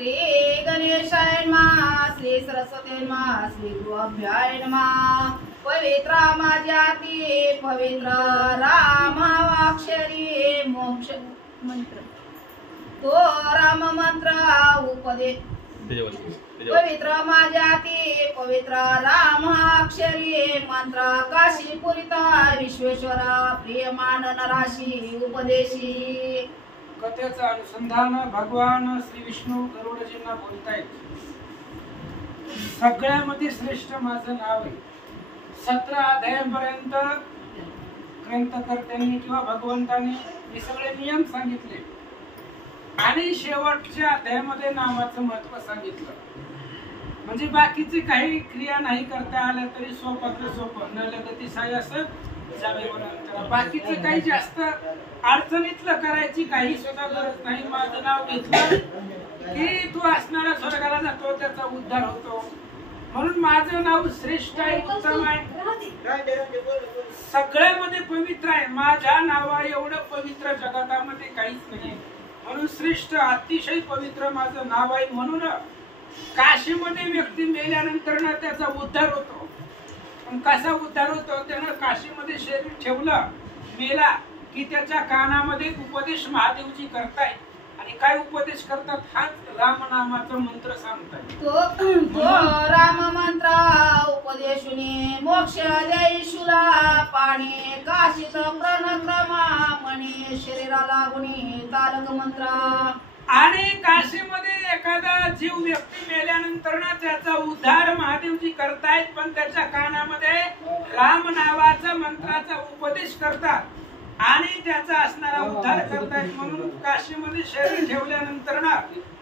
श्री गणेशाय नमः, श्री सरस्वती नमः, श्री गुरुभ्याय नमः। पवित्र माझ्याती पवित्र रामावाक्षरी मोक्ष मंत्र तो राम मंत्र उपदेश पवित्र माझ्याती पवित्र रामाक्षरी मंत्र काशीपुरिता विश्वेश्वरा प्रियमान नराशी उपदेशी। कथेचं अनुसंधान भगवान श्री विष्णू गरुडजींना बोलतायत। सगळ्यामध्ये श्रेष्ठ माझं नाव आहे। 17 अध्यायापर्यंत ग्रंथकर्त्यांनी किंवा भगवंतांनी हे सगळे नियम सांगितले आणि शेवटच्या अध्यायामध्ये नामाचं महत्व सांगितलं। म्हणजे बाकीचे काही क्रिया नाही करता आल्या तरी सोपं न लगती साय असं जावेवर बाकीचं काही जास्त अडचणीतलं करायची काही सुद्धा गरज नाही। माझं नाव घेतलं की तू असणाऱ्या स्वर्गाला जातो, त्याचा उद्धार होतो। म्हणून माझं नाव श्रेष्ठ आहे, उत्तम आहे, सगळ्यामध्ये पवित्र आहे। माझ्या नावा एवढं पवित्र जगातामध्ये काहीच नाही। म्हणून श्रेष्ठ अतिशय पवित्र माझं नाव आहे। म्हणून काशीमध्ये व्यक्ती मेल्यानंतर ना त्याचा उद्धार होतो। पण कसा उद्धार होतो? त्यानं काशीमध्ये शरीर ठेवलं, मेला की त्याच्या कानामध्ये उपदेश महादेवजी करताय। आणि काय उपदेश करतात? हाच रामनामाचा मंत्र सांगतात। तो राम मंत्र उपदेशुनी मोक्ष देईशुला पाणी काशीत प्रणक्रमा मणी शरीराला गुणी तारक मंत्र। आणि काशीमध्ये एखादा जीव व्यक्ती मेल्यानंतर ना त्याचा उद्धार महादेवजी करतायत, पण त्याच्या कानामध्ये राम नावाचा मंत्राचा उपदेश करतात आणि त्याचा असणारा उद्धार करतायत। म्हणून काशीमध्ये शरीर ठेवल्यानंतर ना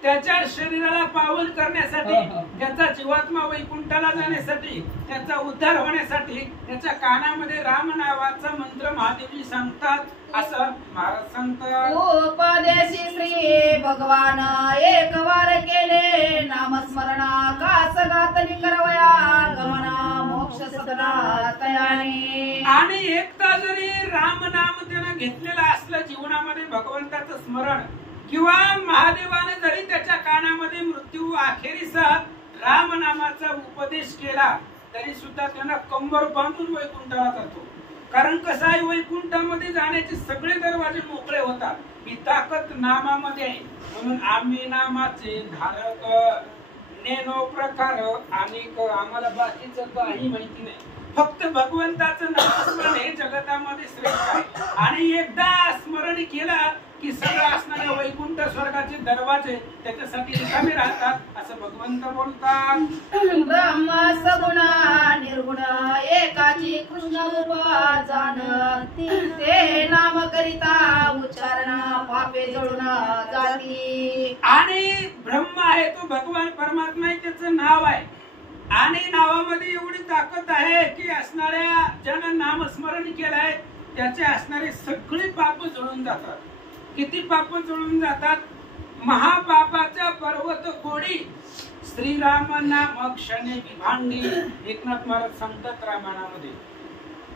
त्याच्या शरीराला पावन करण्यासाठी, त्याचा जीवात्मा वैकुंठाला जाण्यासाठी, त्याचा उद्धार होण्यासाठी त्याच्या कानामध्ये राम नावाचा मंत्र महादेवजी सांगतात असं महाराज सांगतात। उपदेशी श्री भगवान एक वार केले नामस्मरणा कासगातनी करवया गमना मोक्ष सदना तयानी। आणि एकदा जरी राम नाम त्यानं घेतलेलं असलं जीवनामध्ये भगवंताचं स्मरण किंवा महादेवाने जरी त्याच्या कानामध्ये मृत्यू अखेरीस राम नामाचा उपदेश केला तरी सुद्धा त्यांना कंबर बांधून वैकुंठाला जातो। कारण कसं आहे, वैकुंठामध्ये जाण्याचे सगळे दरवाजे मोकळे होतात। ही ताकद नामामध्ये आहे। म्हणून आम्ही नामाचे धारक नेनो प्रकार आणि आम्हाला बाकीचं काही माहिती नाही, फक्त भगवंताचं नामस्मरण हे जगतामध्ये श्रेष्ठ आहे। आणि एकदा स्मरण केला की सगळं असणारे वैकुंठ स्वर्गाचे दरवाजे त्याच्यासाठी रिकामे राहतात असं भगवंत बोलतात। ब्रह्म सगुण निर्गुण एकाची कृष्ण रूप जाण ते नाम करिता उच्चारण पापे जळून जाती। आणि ब्रह्म आहे तो भगवान परमात्मा आहे, त्याचं नाव आहे। आणि नावामध्ये एवढी ताकद आहे की असणाऱ्या ज्यानं नामस्मरण केलंय त्याचे असणारे सगळे पाप जळून जातात। किती पाप जळून जातात? महापापाचा पर्वत कोडी श्रीराम नाम क्षणे विभांडी। एकनाथ महाराज सांगतात रामायणामध्ये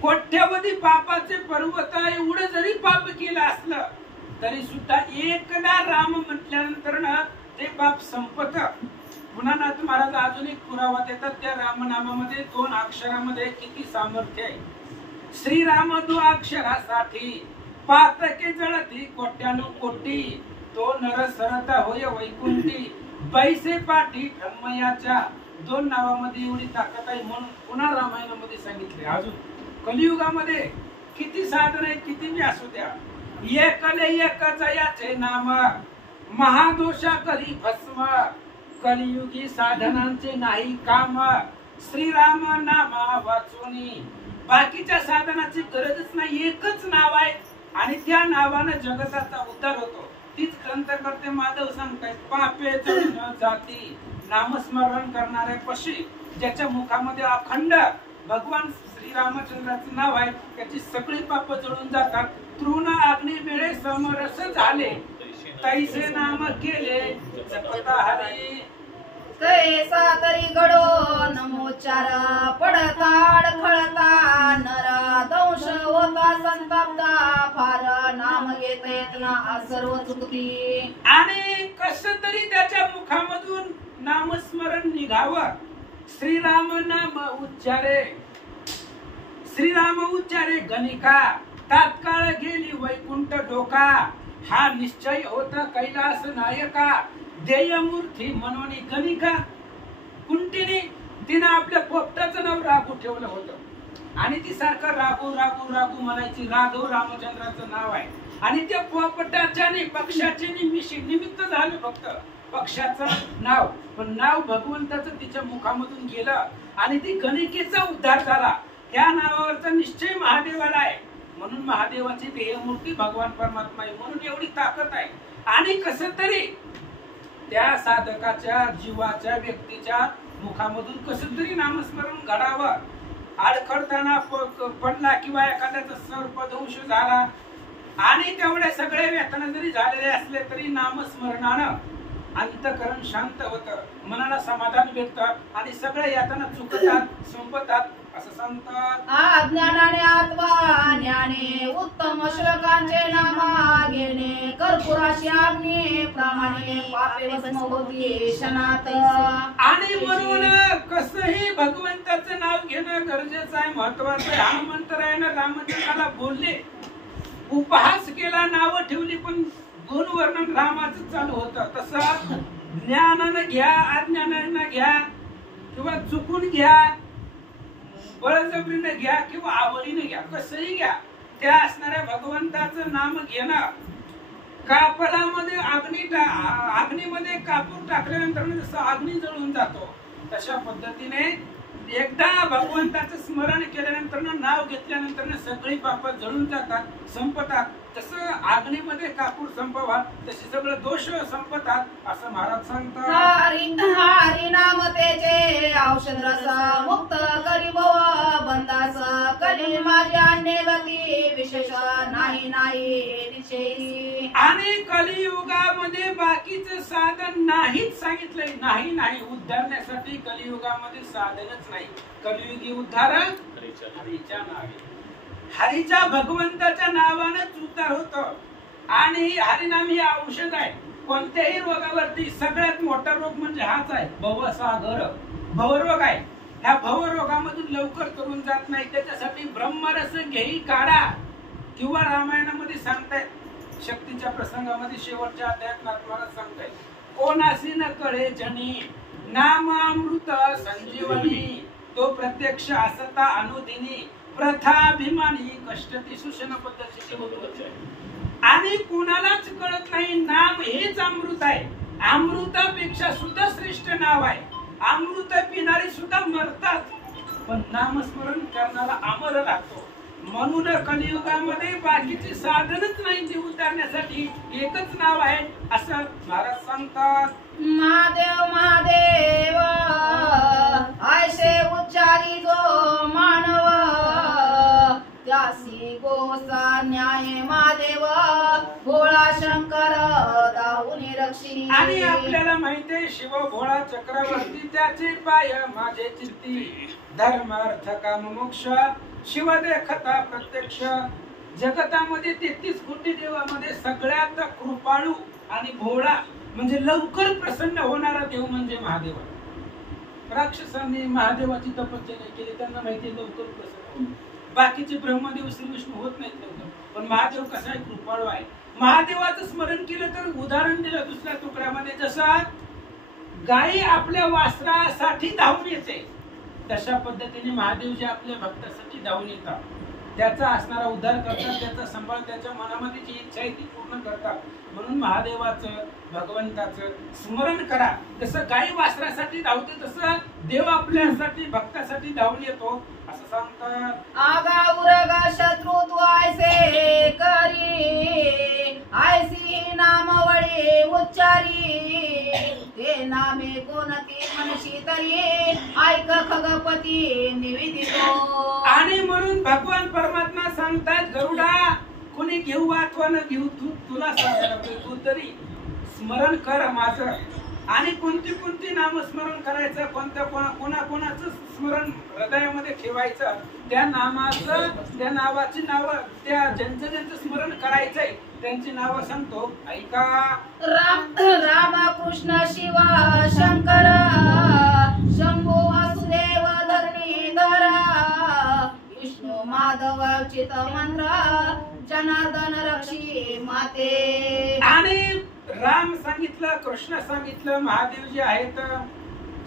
कोट्यवधी पापाचे पर्वत एवढं जरी पाप केलं असलं तरी सुद्धा एकदा राम म्हटल्यानंतर ना ते पाप संपत। पुन्हा महाराज अजून एक पुरावा देतात त्या रामनामामध्ये 2 अक्षरामध्ये किती सामर्थ्य आहे। श्रीराम 2 अक्षरासाठी पातके जळती कोट्यानु कोटी तो नर सरता होय वैकुंठी पैसे पाठी ब्रह्मयाच्या 2 नावामध्ये एवढी ताकद आहे। म्हणून पुन्हा रामायणामध्ये सांगितले। अजून कलियुगामध्ये किती साधन आहेत, किती बी असू द्या, एकले एक जयाचे नाम महादोषा करी भस्म कलियुगी साधनांचे नाही काम श्रीराम नामा वाचोनी। बाकीच्या साधनाची गरजच नाही, एकच नाव आहे आणि त्या नावाने जगताचा उद्धार होतो। तीच ग्रंथकर्ते माधव सांगतायत पापे जळून जाती नामस्मरण करणाऱ्या पशी ज्याच्या मुखामध्ये अखंड भगवान श्रीरामचंद्राचं नाव आहे त्याची सगळी पाप जळून जातात। तृण अग्नी मिळे समरस झाले तैसे नाम केले जपता हरी। कैसा तरी गडो नमोच्चार पडता अडखळता नरा दंश होता संतापता फार नाम घेता येत ना सर्व चुकती। आणि कसं तरी त्याच्या मुखामध्ये निघावं. श्रीराम नाम उच्चारे, श्रीराम उच्चारे गणिका, तात्काळ गेली वैकुंठ डोका. हा निश्चय होता कैलास नायका, देयमूर्ती मनोनी गणिका. कुंतीने तिनं आपल्या पोपटाचं नाव राघू ठेवलं होतं आणि ती सारखं राघू राघू राघू म्हणायची. राघव रामचंद्राचं नाव आहे आणि त्या पोपटाच्या पक्षाचे निमित्त झालं फक्त पक्षाचं नाव, पण नाव भगवंताचं तिच्या मुखामधून गेलं आणि ती गणिकेचा उद्धार झाला. या नावावरचा निश्चय महादेवाला आहे म्हणून महादेवाची देहमूर्ती भगवान परमात्मा आहे म्हणून एवढी ताकद आहे. आणि कसं तरी त्या साधकाच्या जीवाच्या व्यक्तीच्या मुखामधून कसं तरी नामस्मरण घडावं. अडखडताना पडला किंवा एखाद्याचा सर्पदंश झाला आणि तेवढे सगळे व्यथन जरी झालेले असले तरी नामस्मरणानं अंतकरण शांत होतं, मनाला समाधान भेटतं आणि सगळे यातना चुकतात संपतात असं सांगतात. अज्ञानाने आत्मा ज्ञाने उत्तम श्लोकांचे नामा घेणे, कर्पुराशी अग्नी प्रमाणे पापे भस्म होती क्षणात. आणि म्हणून कसंही भगवंताचं नाव घेणं गरजेचं आहे, महत्वाचं आहे. हनुमंतरायानं रामचंद्राला बोलले, उपहास केला, नाव ठेवली, पण गुण वर्णन रामाचं चालू होतं. तसं ज्ञानानं घ्या, अज्ञानानं घ्या किंवा चुकून घ्या, बळजबरीने घ्या किंवा आवडीने घ्या, कसंही घ्या, त्या असणाऱ्या भगवंताचं नाम घेणं. कापडामध्ये अग्नीमध्ये कापूर टाकल्यानंतर जसं अग्नी जळून जातो तशा पद्धतीने एकदा भगवंताचं स्मरण केल्यानंतर नाव घेतल्यानंतर सगळी पाप जळून जातात, संपतात. तसं अग्नीमध्ये कापूर संपवा तसे सगळे दोष संपतात असं महाराज सांगतात. हरी नाम तेचे औषध रस मुक्त करी भव बंदास, कली माझ्या अन्यगती विशेष नाही नाही निश्चयी. आणि कलियुगामध्ये बाकीचं साधन नाहीच सांगितलंय. नाही नाही, उद्धारण्यासाठी कलियुगामध्ये साधनच नाही. कलियुगी उद्धार हरीच्या नावे, हरीच्या भगवंताच्या नावानंच उद्धार होतो. आणि हरिनाम हे औषध आहे कोणत्याही रोगावरती. सगळ्यात मोठा रोग म्हणजे हाच आहे, भवसागर, भवरोग आहे. ह्या भवरोगामधून लवकर तरुण जात नाही, त्याच्यासाठी ब्रह्मरस घेई काढा किंवा रामायणामध्ये सांगतायत शक्तीच्या प्रसंगामध्ये शेवटच्या अध्यायात महाराज सांगतायत, कोणासी न कळे जनी नाम अमृत संजीवनी, तो प्रत्यक्ष असता अनुदिनी प्रथाभिमानी कष्टती सूचना पद्धतीचे होत. आणि कोणालाच कळत नाही नाम हेच अमृत आहे. अमृतापेक्षा सुद्धा श्रेष्ठ नाव आहे. अमृत पिणारे सुद्धा मरतात पण नामस्मरण करणारा अमर राहतो. म्हणून कलियुगामध्ये बाकीचे साधनच नाही ते उतारण्यासाठी, एकच नाव आहे असं महाराज सांगतात. महादेव महादेव ऐसे उच्चारी जो मानव, त्यासी गोसा न्याय महादेव भोळा शंकर दाऊनी रक्षी. आणि आपल्याला माहितीये शिव भोळा चक्रवर्ती, त्याचे पाय माझे चित्ती, धर्म अर्थ काम मोक्ष शिव देखता प्रत्यक्ष. जगतामध्ये 33 कोटी देवामध्ये सगळ्यात कृपाळू आणि भोळा म्हणजे लवकर प्रसन्न होणारा देव म्हणजे महादेव. राक्षसांनी महादेवाची तपश्चर्या केली, त्यांना माहिती लवकर प्रसन्न होईल. बाकीचे ब्रह्मदेव श्री विष्णू होत नाहीत लवकर, पण महादेव कसा आहे, कृपाळू आहे. महादेवाचं स्मरण केलं तर उदाहरण दिलं दुसऱ्या तुकड्यामध्ये, जसा गायी आपल्या वासरासाठी धावून येते तशा पद्धतीने महादेव जे आपल्या भक्तासाठी धावून येतात, त्याचा असणारा उद्धार करतात, त्याचा सांभाळ, त्याच्या मनामध्ये जी इच्छा आहे ती पूर्ण करतात. म्हणून महादेवाचं भगवंताचं स्मरण करा. जसं गायी वासरासाठी धावते तसं देव आपल्यासाठी भक्तासाठी धावून येतो असं सांगतात. आगा उरगा शत्रू तू ऐसे करी, ऐसी नामवळी उच्चारी, ते नामे कोणती मनशी तरी, ऐक खगपती निवेदितो. आणि म्हणून भगवान परमात्मा सांगतात, गरुडा कोणी घेऊ अथवा न घेऊ, तुला सांगायला तू तरी स्मरण कर माझं. आणि कोणती कोणती नामस्मरण करायचं, कोणाचं स्मरण हृदयामध्ये ठेवायचं, त्या नामाचं, त्या नावाची नावं, त्या ज्यांचं स्मरण करायचंय त्यांची नावं सांगतो, ऐका. राम कृष्ण शिव शंकर उचित मंत्र जनार्दन रक्षी माते. आणि राम सांगितलं, कृष्ण सांगितलं, महादेव जे आहेत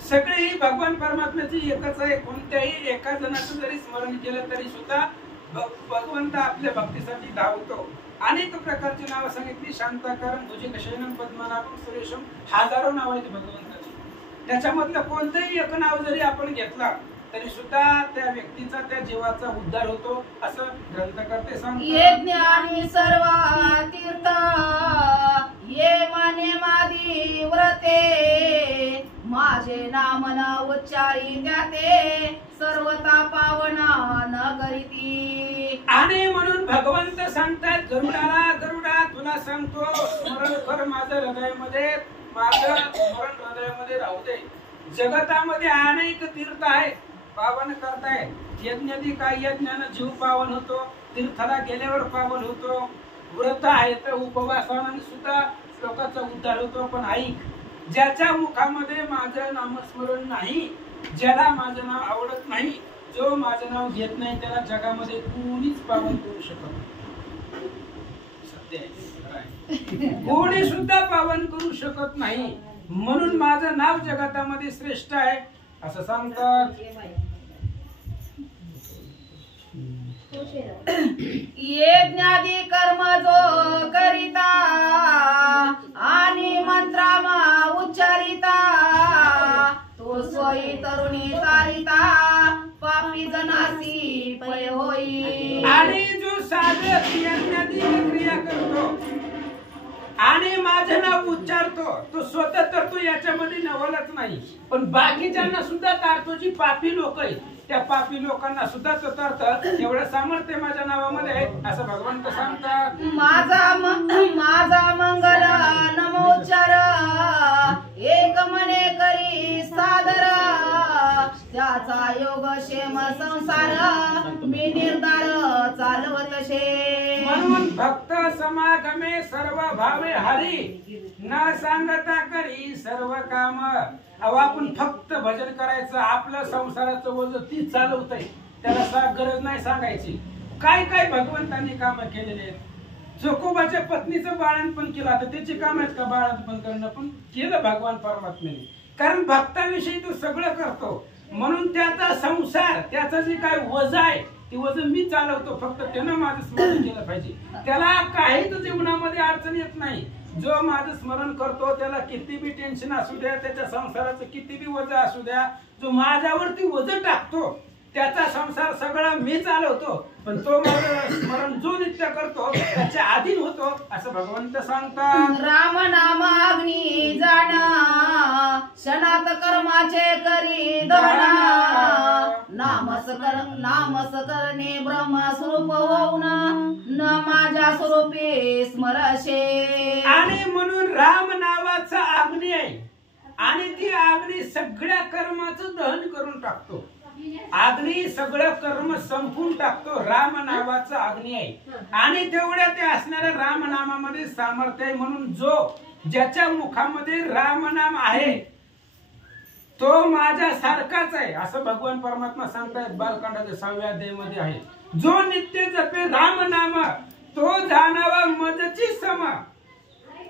सगळेही भगवान परमात्म्याची एकच आहे. कोणत्याही एका जणाचं जरी स्मरण केलं तरी सुद्धा भगवंत आपल्या भक्तीसाठी धावतो. अनेक प्रकारची नावं सांगितली, शांताकारम, भुजगशयनम, पद्मनाभम, सुरेशम, हजारो नाव आहेत भगवंताची. त्याच्यामधलं कोणतंही एक नाव जरी आपण घेतला तरी सुद्धा त्या व्यक्तीचा, त्या जीवाचा उद्धार होतो असं ग्रंथकर्ते सांगतात. ये ज्ञानी सर्व तीर्थ ये माने मादी व्रते माझे नाम न उच्चारी त्याते सर्वता पावना न करीती. आणि म्हणून भगवंत सांगतात गरुडाला, गरुडा तुला सांगतो स्मरण कर माझं हृदयामध्ये, माझं स्मरण हृदयामध्ये राहू दे. जगतामध्ये अनेक तीर्थ आहेत, पावन करताय. यज्ञादी काय यज्ञानं जीव पावन होतो, तीर्थाला गेल्यावर पावन होतो. व्रत आहेत, उपवासाने सुद्धा लोकांचा उद्धार होतो. पण ऐक, ज्याच्या मुखामध्ये माझं नामस्मरण नाही, ज्याला माझं नाव आवडत नाही, जो माझं नाव घेत नाही, त्याला जगामध्ये कोणीच पावन करू शकत नाही. सत्य आहे, कोणी सुद्धा पावन करू शकत नाही. म्हणून माझं नाव जगतामध्ये श्रेष्ठ आहे असं सांगतात. यज्ञादी कर्म जो करिता आणि मंत्रमा उच्चारिता तो सोयी तरुणी तारिता पापी जनासी पय होई. आणि जो साधक यज्ञादी क्रिया करतो आणि माझं नाव उच्चारतो तो स्वतः तर तो याच्यामध्ये नवलच नाही, पण बाकीच्यांना सुद्धा तारतो. जी पापी लोक आहेत त्या पापी लोकांना सुद्धा तो तरतात. एवढं सामर्थ्य माझ्या नावामध्ये आहे असं भगवंत सांगतात. माझा मंगल नमोच्चार एक मने करी सादर त्याचा योग क्षेम संसार मी निर्धार चालवतशे. म्हणून भक्त समागमे सर्व भावे हरी न सांगता करी सर्व काम. आपण फक्त भजन करायचं, आपलं संसाराचं ओझं ती चालवत आहे, त्याला गरज नाही सांगायची. काय काय भगवंतांनी काम केलेले आहेत. जोकोबाच्या पत्नीचं बाळंतपण केलं, आता त्याची काम आहेत का बाळंतपण करणं, पण केलं भगवान परमात्म्याने. कारण भक्ताविषयी तो सगळं करतो. म्हणून त्याचा संसार, त्याचं जे काय वजन आहे ती वजन मी चालवतो. फक्त त्यानं माझं स्मरण केलं पाहिजे. त्याला काहीच जीवनामध्ये अडचण येत नाही. जो माझं स्मरण करतो त्याला किती बी टेन्शन असू द्या, त्याच्या संसाराचं किती बी वजन असू द्या, जो माझ्यावरती वजन टाकतो त्याचा संसार सगळा मी चालवतो. पण तो माझं स्मरण जो नित्य करतो त्याच्या अधीन होतो असं भगवंत सांगतात. राम नाम अग्नी जाणा क्षणात कर्माचे करी दहना नामस करणे ब्रह्म स्वरूप होऊन न माझ्या स्वरूपे स्मरशे. आणि म्हणून राम नावाचा अग्नी आहे आणि ती अग्नी सगळ्या कर्माचं दहन करून टाकतो. अग्नी सगळं कर्म संपून टाकतो. राम नावाचा अग्नी आहे आणि तेवढ्या ते असणाऱ्या राम नामामध्ये सामर्थ्य आहे. म्हणून जो ज्याच्या मुखामध्ये राम नाम आहे तो माझ्या सारखाच आहे असं भगवान परमात्मा सांगतायत. बालकांडाच्या 6व्या अध्यायामध्ये आहे. जो नित्य जपे राम नाम तो जाणावा मजची सम.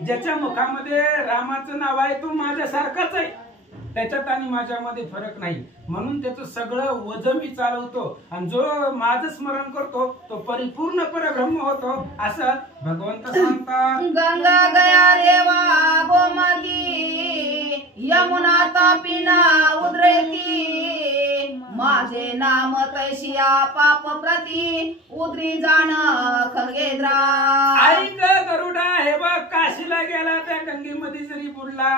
ज्याच्या मुखामध्ये रामाचं नाव आहे तो माझ्या सारखाच आहे, त्याच्यात आणि माझ्यामध्ये फरक नाही. म्हणून त्याचं सगळं वजन मी चालवतो आणि जो माझं स्मरण करतो तो परिपूर्ण परब्रह्म होतो असं भगवंत सांगतात. गंगा गया देवा गोमती यमुना तापिना उद्रेती माझे नाम तैशिया पाप प्रती उद्री जाण खगेद्रा. ऐक गरुडा, हे बघ काशीला गेला त्या गंगेमध्ये जरी बुडला,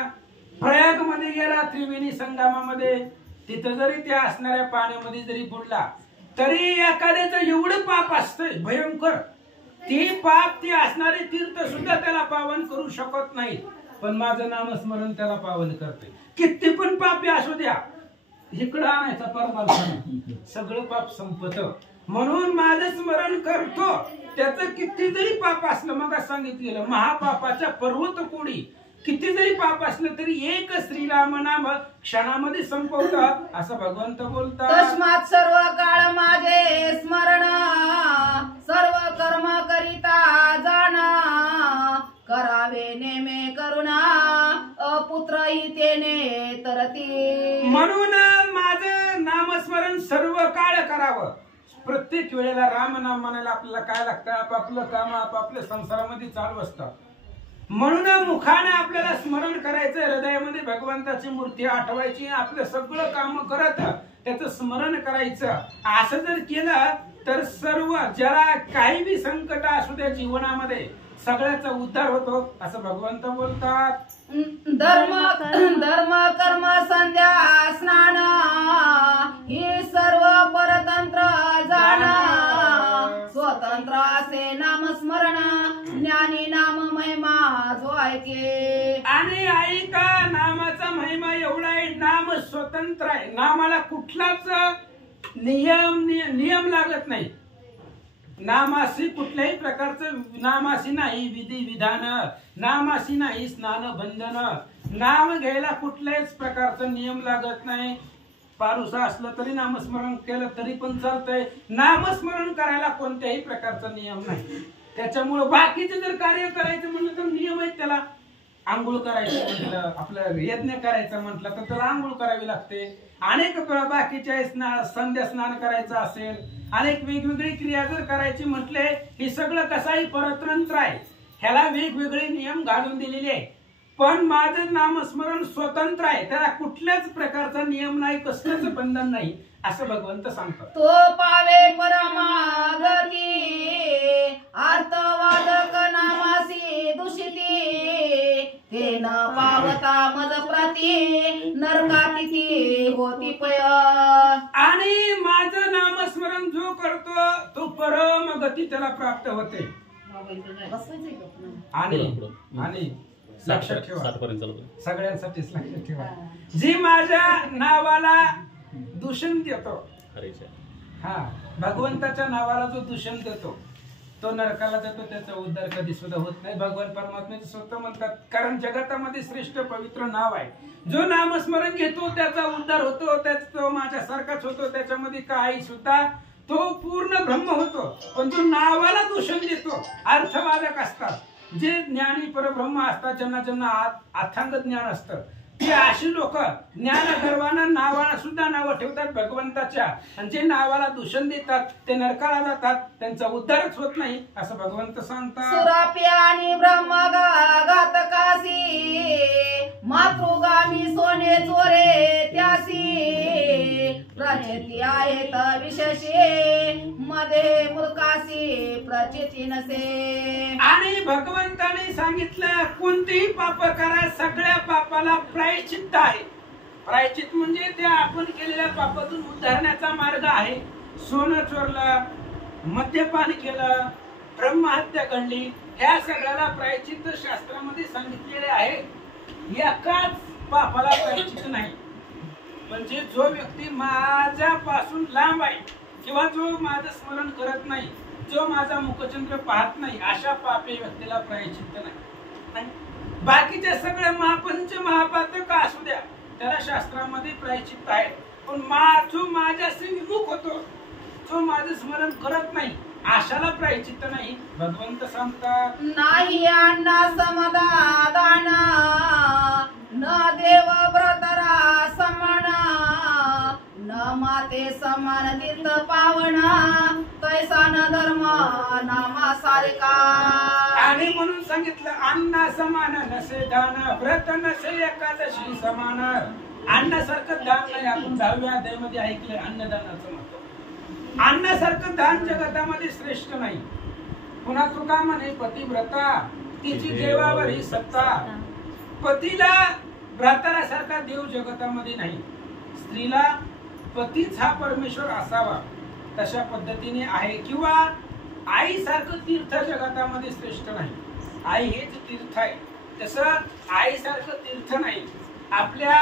प्रयाग मध्ये गेला त्रिवेणी संगमामध्ये, तिथं जरी त्या असणाऱ्या पाण्यामध्ये जरी बुडला तरी एखाद्याचं एवढं पाप असतंय भयंकर, ती पाप ती असणारे तीर्थ सुद्धा त्याला पावन करू शकत नाही. पण माझं नामस्मरण त्याला पावन करते. किती पण पापी असू द्या, इकडं आणायचा परमात्मा, सगळं पाप संपत. म्हणून माझं स्मरण करतो, त्याचं किती जरी पाप असलं, मग सांगितलेलं महापापाच्या पर्वत कोडी किती जरी पाप असलं तरी एक श्रीराम नाम क्षणामध्ये संपवतात असं भगवंत बोलतात. तस्मात सर्व काळ माझे स्मरण, सर्व कर्म करिता जाण, करावे नेमे करुणा, अपुत्र तेने तरती. म्हणून माझं नामस्मरण सर्व काळ करावं. प्रत्येक वेळेला राम नाम म्हणायला आपल्याला काय लागतं, आपापलं काम आपापल्या संसारामध्ये चालू असतं. म्हणून मुखाने आपल्याला स्मरण करायचं, हृदयामध्ये भगवंताची मूर्ती आठवायची, आपलं सगळं काम करत त्याचं स्मरण करायचं. असं जर केलं तर सर्व ज्याला काही बी संकट असू द्या जीवनामध्ये सगळ्याचा उद्धार होतो असं भगवंत बोलतात. धर्म कर्म संध्या स्नान, हे सर्व परतंत्र जाण, स्वतंत्र असे नामस्मरण, ज्ञानी नाम महिमा जो ऐके. आणि ऐका, नामाचा महिमा एवढा आहे, नाम स्वतंत्र आहे. नामाला कुठलाच नियम लागत नाही. नामासी कुठल्याही प्रकारचं नामासी नाही विधी विधान, नामासी नाही स्नान बंधन. नाम घ्यायला कुठल्याच प्रकारचा नियम लागत नाही. पारुसा असलं तरी नामस्मरण केलं तरी पण चालतंय. नामस्मरण करायला कोणत्याही प्रकारचा नियम नाही. त्याच्यामुळं बाकीचे जर कार्य करायचं म्हणलं तर नियम आहेत त्याला. आंघोळ करायचं म्हटलं, आपलं यज्ञ करायचं म्हटलं तर त्याला आंघोळ करावी लागते. अनेक बाकीच्या संध्या स्नान करायचं असेल, अनेक वेगवेगळी क्रिया जर करायची म्हटले, हे सगळं कसाही परतंत्र आहे. ह्याला वेगवेगळे नियम घालून दिलेले आहे. पण माझं नामस्मरण स्वतंत्र आहे, त्याला कुठल्याच प्रकारचा नियम नाही, कसलंच बंधन नाही असं भगवंत सांगतात. तो पावे परमागती, अर्थवादक नामासी दूषिती, ते न पावता मद प्रती, नरकाती होती पय. आणि माझं नामस्मरण जो करतो तो परम गती त्याला प्राप्त होते. आणि लक्षात ठेवा, सगळ्यांसाठीच लक्षात ठेवा, जी माझ्या नावाला दूषण देतो, हा भगवंताच्या नावाला जो दूषण देतो तो नरकाला जातो, त्याचा उद्धार कधी सुद्धा होत नाही. भगवान परमात्म्याचे स्वतः म्हणतात, कारण जगातामध्ये श्रेष्ठ पवित्र नाव आहे. जो नामस्मरण घेतो त्याचा उद्धार होतो, तो माझ्यासारखाच होतो. त्याच्यामध्ये काही सुद्धा तो पूर्ण ब्रह्म होतो. पण जो नावाला दूषण देतो, अर्थवादक असतात, जे ज्ञानी परब्रह्म असतात, ज्यांना ज्यांना अथांग ज्ञान असतं, ते अशी लोक ज्ञान गर्वानं नावाला सुद्धा नावं ठेवतात भगवंताच्या, आणि जे नावाला दूषण देतात ते नरकाला जातात, त्यांचा उद्धारच होत नाही असं भगवंत सांगतात. सुराप्या आणि ब्रह्मघातकासी, मातृगामी सोने चोरे त्यासी, प्रचिती आहेत विशेषे, मध्ये मूर्खासी प्रचिती नसे. आणि भगवंताने सांगितलं, कोणतेही पाप करा, सगळ्या पापाला प्रायश्चित्त आहे. प्रायश्चित म्हणजे त्या आपण केलेल्या पापातून उद्धारण्याचा मार्ग आहे. सोनं चोरलं, मद्यपान केलं, ब्रह्महत्या घडली, ह्या सगळ्याला प्रायश्चित्त शास्त्रामध्ये सांगितलेले आहे. एकाच पापाला प्रायश्चित्त नाही. म्हणजे जो व्यक्ती माझ्यापासून लांब आहे, किंवा जो माझं स्मरण करत नाही, जो माझा मुखचंद्र पाहत नाही, अशा पापी व्यक्तीला प्रायश्चित्त नाही. बाकीच्या सगळ्या महापंच महापातक असू द्या, त्याला शास्त्रामध्ये प्रायश्चित्त आहे. पण जो माझ्याशी विमुख होतो, जो माझं स्मरण करत नाही, अशाला प्रायश्चित्त नाही. भगवंत सांगतात, नाही अण्णा समदान, न देव व्रतरा समान, न माते समान तीर्थ पावन, तैसा न धर्म नामा सारिका. आणि म्हणून सांगितलं, अण्णा समान नसे दान, व्रत नसे एकादशी समान. अन्नासारखं दान नाही. आपण 10व्या अध्यायामध्ये ऐकलंय अन्नदानाचं महत्व. अन्नासारखं दान जगतामध्ये श्रेष्ठ नाही. पुन्हा तुका म्हणे, पतिव्रता तिची देवावर ही सत्ता. पतीला व्रतासारखा देव जगतामध्ये नाही. स्त्रीला पतीच हा परमेश्वर असावा तशा पद्धतीने आहे. किंवा आईसारखं तीर्थ जगतामध्ये श्रेष्ठ नाही. आई हेच तीर्थ आहे. तसं आईसारखं तीर्थ नाही. आपल्या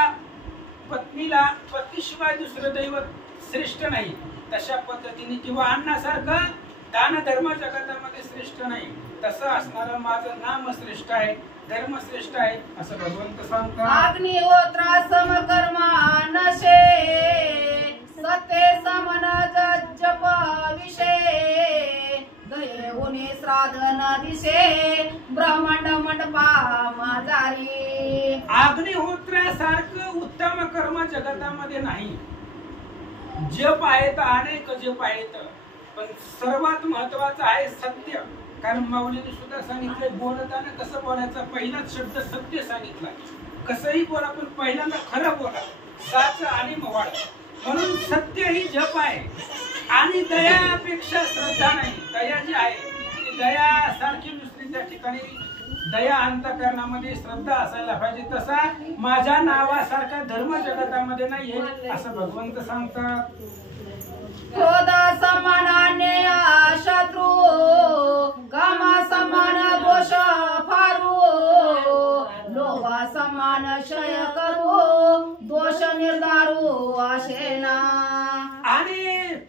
पत्नीला पतीशिवाय दुसरं दैवत श्रेष्ठ नाही. तशा पद्धतीने किंवा अन्नासारखं दान धर्म जगतामध्ये श्रेष्ठ नाही. तसं असणारं माझं नाम श्रेष्ठ आहे. धर्म श्रेष्ठ आहे असं भगवंत सांगतात. अग्निहोत्रा समकर्मा नशे सत्य समन जप विषय गये उनी श्राद्धन दिशे ब्रह्मांड मंडपा माझारी. अग्निहोत्रासारखं उत्तम कर्म जगतामध्ये नाही. जप आहेत, अनेक जप आहेत, पण सर्वात महत्वाचं आहे सत्य. कारण माऊलीने सुद्धा सांगितलंय बोलताना कसं बोलायचं, पहिलाच शब्द सत्य सांगितला. कसंही बोला पण पहिल्यांदा खरं बोला, साच आणि मवाळ. म्हणून सत्य ही जप आहे. आणि दयापेक्षा श्रद्धा नाही. दया जी आहे ती दया सारखी दुसरी त्या ठिकाणी दया अंतःकरणामध्ये श्रद्धा असायला पाहिजे. तसा माझ्या नावासारखा धर्म जगतामध्ये नाहीये असं भगवंत सांगतात. क्रोध समान अन्याय शत्रू कामा समान दोष फारू लोभ समान क्षय करू दोष निर्धारू आशेना. आणि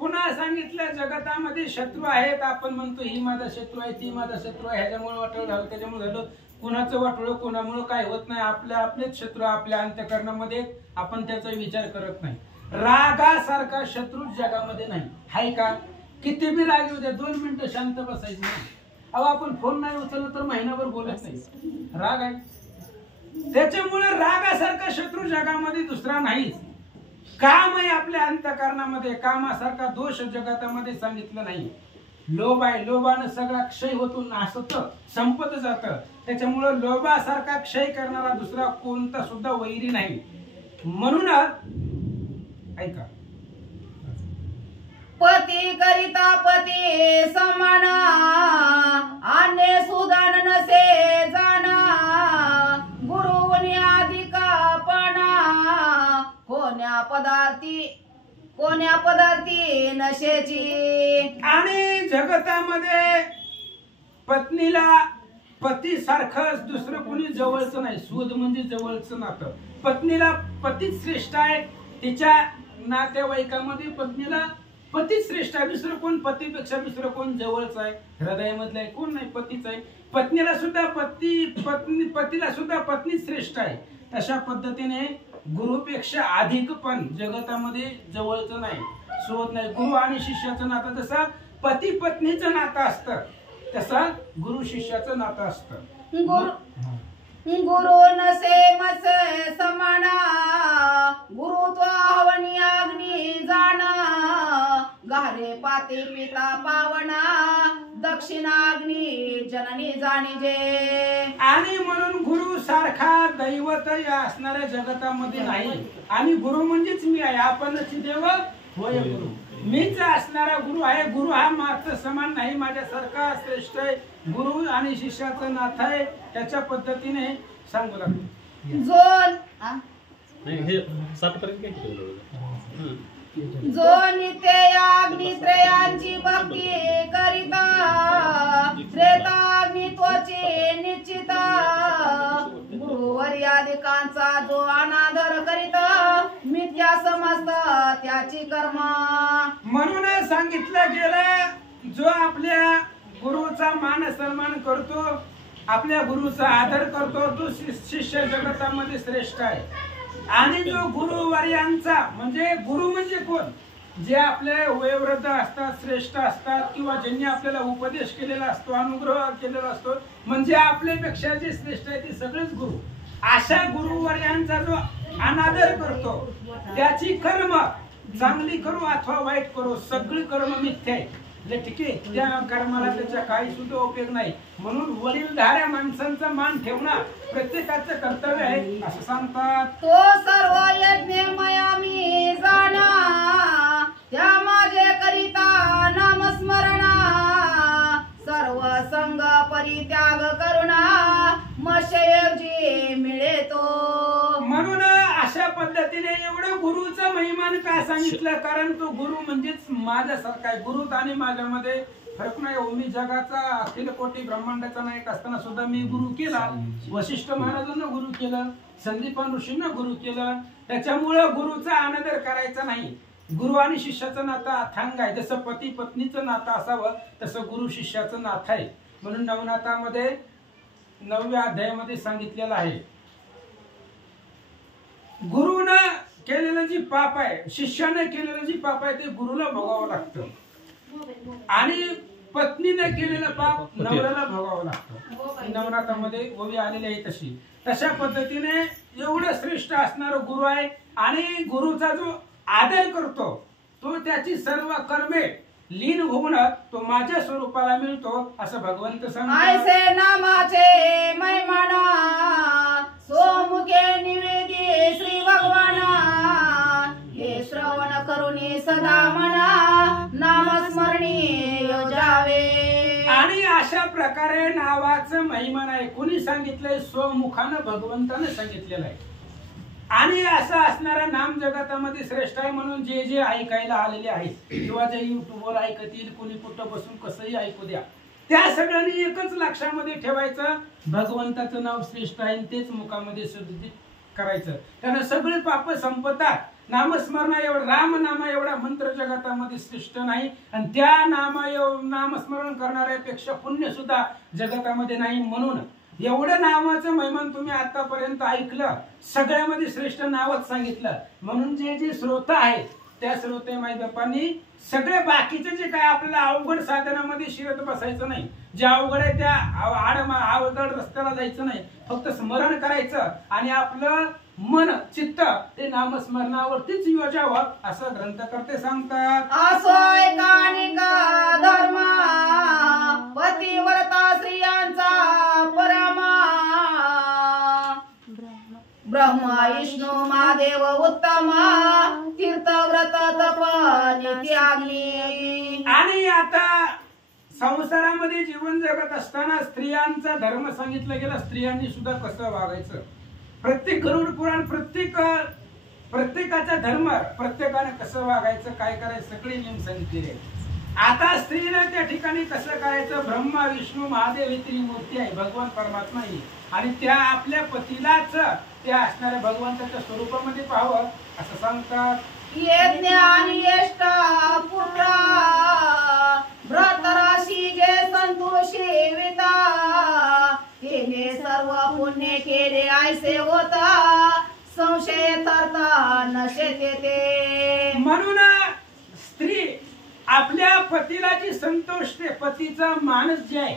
पुन्हा सांगितलं जगतामध्ये शत्रू आहेत. आपण म्हणतो ही माझा शत्रू आहे, ती माझा शत्रू आहे, ह्याच्यामुळे वाटोळ झालं, त्याच्यामुळे झालं. कुणाचं वाटोळ कोणामुळे काय होत नाही. आपलेच शत्रू आपल्या अंतःकरणामध्ये, आपण त्याचा विचार करत नाही. रागासारखा शत्रू जगामध्ये नाही. हाय का? किती बी राग येऊ द्या, 2 मिनिटं शांत बसायचं नाही. अहो आपण फोन नाही उचलला तर महिनाभर बोलत नाही. राग आहे. त्याच्यामुळे रागासारखा शत्रू जगामध्ये दुसरा नाहीच. काम आहे आपल्या अंतःकरणामध्ये, कामासारखा दोष जगतामध्ये सांगितलं नाही. लोभ आहे, लोभानं सगळा क्षय होतो, नासत संपत जात. त्याच्यामुळे लोभासारखा क्षय करणारा दुसरा कोणता सुद्धा वैरी नाही. म्हणूनच ऐका, पती करिता पती समाना अन्य सुदान नसे जाना गुरुवनी अधिकापणा कोण्या पदार्थी नशेची. आणि जगतामध्ये पत्नीला पती सारखं दुसरं कोणी जवळचं नाही. सूद म्हणजे जवळचं नातं. पत्नीला पतीच श्रेष्ठ आहे. तिच्या नातेवाईकामध्ये पत्नीला पतीच श्रेष्ठ आहे. दुसरं कोण पतीपेक्षा दुसरं कोण जवळचं आहे, हृदयामधलं आहे, कोण नाही, पतीच आहे. पत्नीला सुद्धा पतीला सुद्धा पत्नी श्रेष्ठ आहे. तशा पद्धतीने गुरुपेक्षा अधिक पण जगतामध्ये जवळचं नाही, सोबत नाही. गुरु आणि शिष्याचं नातं जसं पती पत्नीचं नातं असतं तसं गुरु शिष्याचं नातं असतं. गुरु नसे मसे समाना गुरुत्व हवनी अग्नी जाना गारे पाते पिता पावना दक्षिणाग्नी जननी जाणीजे. आणि म्हणून गुरु सारखा दैवत या असणाऱ्या जगतामध्ये नाही. आणि गुरु म्हणजेच मी आहे. आपणच देव होय गुरु. मीच असणारा गुरु आहे. गुरु हा मात्र समान नाही, माझ्यासारखा श्रेष्ठ आहे. गुरु आणि शिष्याचं नातं आहे. त्याच्या पद्धतीने सांगू लागतो. जो नित्य अग्नित्रयांची भक्ती करिता त्रेताग्नी त्वचे निश्चिता गुरुवर्यादिकांचा जो अनादर करिता मिथ्या समजत त्याची कर्म. म्हणून सांगितलं गेलं जो आपल्या गुरुचा मान सन्मान करतो, आपल्या गुरुचा आदर करतो, तो शिष्य जगतामध्ये श्रेष्ठ आहे. आणि जो गुरुवर्यांचा म्हणजे गुरु म्हणजे कोण, जे आपले वयोवृद्ध असतात, श्रेष्ठ असतात, किंवा ज्यांनी आपल्याला उपदेश केलेला असतो, अनुग्रह केलेला असतो, म्हणजे आपल्यापेक्षा जे श्रेष्ठ आहे ते सगळेच गुरु. अशा गुरुवर्यांचा जो अनादर करतो त्याची कर्म चांगली करू अथवा वाईट करू सगळी कर्म मिथ्या आहे. ठीक आहे, त्या कर्माला त्याचा काही सुद्धा उपयोग नाही. म्हणून वडीलधाऱ्या माणसांचा मान ठेवणं प्रत्येकाचं कर्तव्य आहे असं सांगतात. तो सर्व यज्ञमया मी जाणा त्या माझे करिता नामस्मरणा सर्व संग परित्याग करुणा मशयोजी मिळे तो. म्हणून अशा पद्धतीने एवढं गुरुचं महिमान का सांगितलं, कारण तो गुरु म्हणजेच माझ्यासारखा आहे. गुरु आणि माझ्यामध्ये फरक नाही. मी जगाचा अखिल कोटी ब्रह्मांडाचा नायक असताना सुद्धा मी गुरु केला. वशिष्ठ महाराजांना गुरु केलं, संदीपान ऋषींना गुरु केलं. त्याच्यामुळे गुरुचा अनादर करायचा नाही. गुरु आणि शिष्याचं नातं अथांग आहे. जसं पती पत्नीचं नातं असावं तसं गुरु शिष्याचं नातं आहे. म्हणून नवनाथामध्ये 9व्या अध्यायामध्ये सांगितलेलं आहे. गुरुनं केलेलं जी पाप आहे, शिष्याने केलेलं जी पाप आहे ते गुरुला भोगावं लागतं आणि पत्नीने केलेलं पाप नवऱ्याला भोगावं लागतं. नवरात्रामध्ये ओवी आलेली आहे तशा पद्धतीने एवढं श्रेष्ठ असणारं गुरु आहे आणि गुरुचा जो आदर करतो तो त्याची सर्व कर्मे लीन होऊन तो माझ्या स्वरूपाला मिळतो असं भगवंत सांगतात. ऐसे नामाचे महिमाना सोमुखे निवेदी श्री भगवाना हे श्रवण करुणी सदा मना नामस्मरणी योजावे. आणि अशा प्रकारे नावाचं महिमा आहे. कोणी सांगितलंय? स्वमुखानं भगवंताने सांगितलेलं आहे. आणि असं असणारं नाम जगतामध्ये श्रेष्ठ आहे म्हणून जे जे ऐकायला आलेले आहेत किंवा जे युट्यूबवर ऐकतील, कोणी कुठं बसून कसंही ऐकू द्या, त्या सगळ्यांनी एकच लक्षामध्ये ठेवायचं, भगवंताचं नाव श्रेष्ठ आहे तेच मुखामध्ये शुद्धी करायचं. त्यानं सगळे पाप संपतात. नामस्मरणा एवढा, राम नामा एवढा मंत्र जगतामध्ये श्रेष्ठ नाही आणि त्या नामस्मरण करणाऱ्यापेक्षा पुण्य सुद्धा जगतामध्ये नाही. म्हणून एवढं नावाचं महिमान तुम्ही आतापर्यंत ऐकलं, सगळ्यामध्ये श्रेष्ठ नावच सांगितलं. म्हणून जे जे श्रोता आहेत त्या श्रोते माई बापांनी सगळे बाकीचे जे काय आपल्याला अवघड साधनामध्ये शिरत बसायचं नाही. जे अवघड आहे त्या अवघड रस्त्याला जायचं नाही, फक्त स्मरण करायचं आणि आपलं मन चित्त ते नामस्मरणावरतीच योजावं असं ग्रंथकर्ते सांगतात. असोय कानिका धर्म पतिव्रता स्त्रियांचा परमा ब्रह्मा विष्णू महादेव उत्तम तीर्थव्रत तप नित्याग्नी. आणि आता संसारामध्ये जीवन जगत असताना स्त्रियांचा धर्म सांगितलं गेला. स्त्रियांनी सुद्धा कसं वागायचं, प्रत्येक गरुड पुराण प्रत्येकाचा धर्म, प्रत्येकाने कसं वागायचं, काय करायचं, सगळे नियम सांगितलेले आहेत. आता स्त्रीला त्या ठिकाणी कसं करायचं, ब्रह्मा विष्णू महादेव ही त्रिमूर्ती आहे, भगवान परमात्मा ही, आणि त्या आपल्या पतीलाच त्या असणाऱ्या भगवंताच्या स्वरूपामध्ये पाहावं असं सांगतात. यज्ञ आणि यष्ट पुत्र व्रतराशी जे संतोषी विता तिने सर्व पुण्य केले ऐसे होता संशय तरता नशेते ते. म्हणून स्त्री आपल्या पतीला जी संतोषते, पतीचा मानस जे आहे,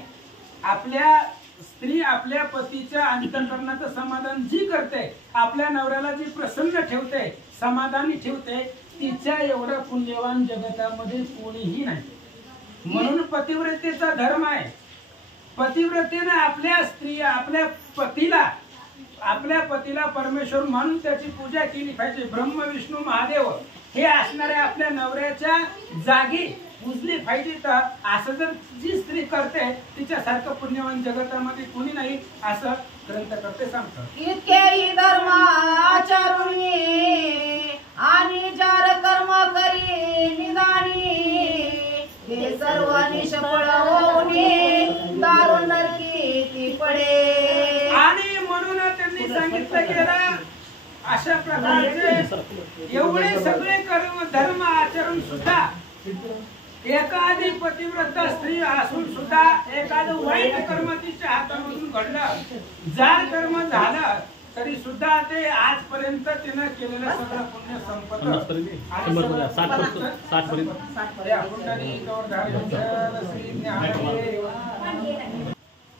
आपल्या स्त्री आपल्या पतीच्या अंतःकरणाचं समाधान जी करते, आपल्या नवऱ्याला जी प्रसन्न ठेवते, समाधानी ठेवते, तिच्या एवढा पुण्यवान जगतामध्ये कोणीही नाही. म्हणून पतिव्रतेचा धर्म आहे. पतिव्रतेने आपल्या पतीला परमेश्वर मानून त्याची पूजा केली पाहिजे. ब्रह्म विष्णू महादेव हे असणाऱ्या आपल्या नवऱ्याच्या जागी पूजली पाहिजे. तर असं जर जी स्त्री करते तिच्यासारखं पुण्यवान जगतामध्ये कोणी नाही असं ग्रंथकर्ते सांगतात. इतकेही धर्म आचरुनी आणि जार कर्म करी निदानी हे सर्व निष्फळ होऊनी दारुण नरकी ती पडे. आणि म्हणून त्यांनी सांगितलं गेलं अशा प्रकारचे एवढे सगळे कर्म धर्म आचरण सुद्धा एखादी पतिव्रता स्त्री असून सुद्धा एखादं वाईट कर्म तिच्या हातामधून घडलं, जार कर्म झालं तरी सुद्धा ते आजपर्यंत तिने केलेलं सगळं पुण्य संपत.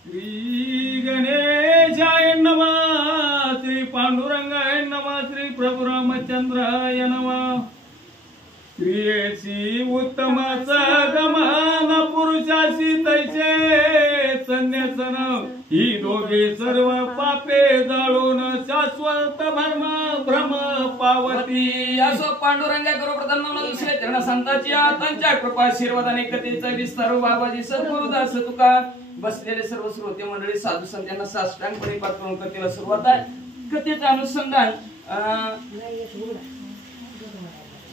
श्री गणेशाय नमः, श्री पांडुरंगाय नमः, श्री प्रभु रामचंद्राय नमः. स्त्रियेची उत्तम सगमन पुरुषाशी तैसे संन्यासन ही दोघे सर्व पापे जाळून शाश्वत भ्रम पावती. असो पांडुरंगा गुरुप्रधान चरण संतांची त्यांच्या कृपा आशीर्वाद आणि कथेचा विस्तार बाबाजी सद्गुरुदास तुका बसलेले सर्व श्रोते मंडळी साधू संतांना साष्टांगपणे पात्र कथेला सुरुवात आहे. कथेचे अनुसंधान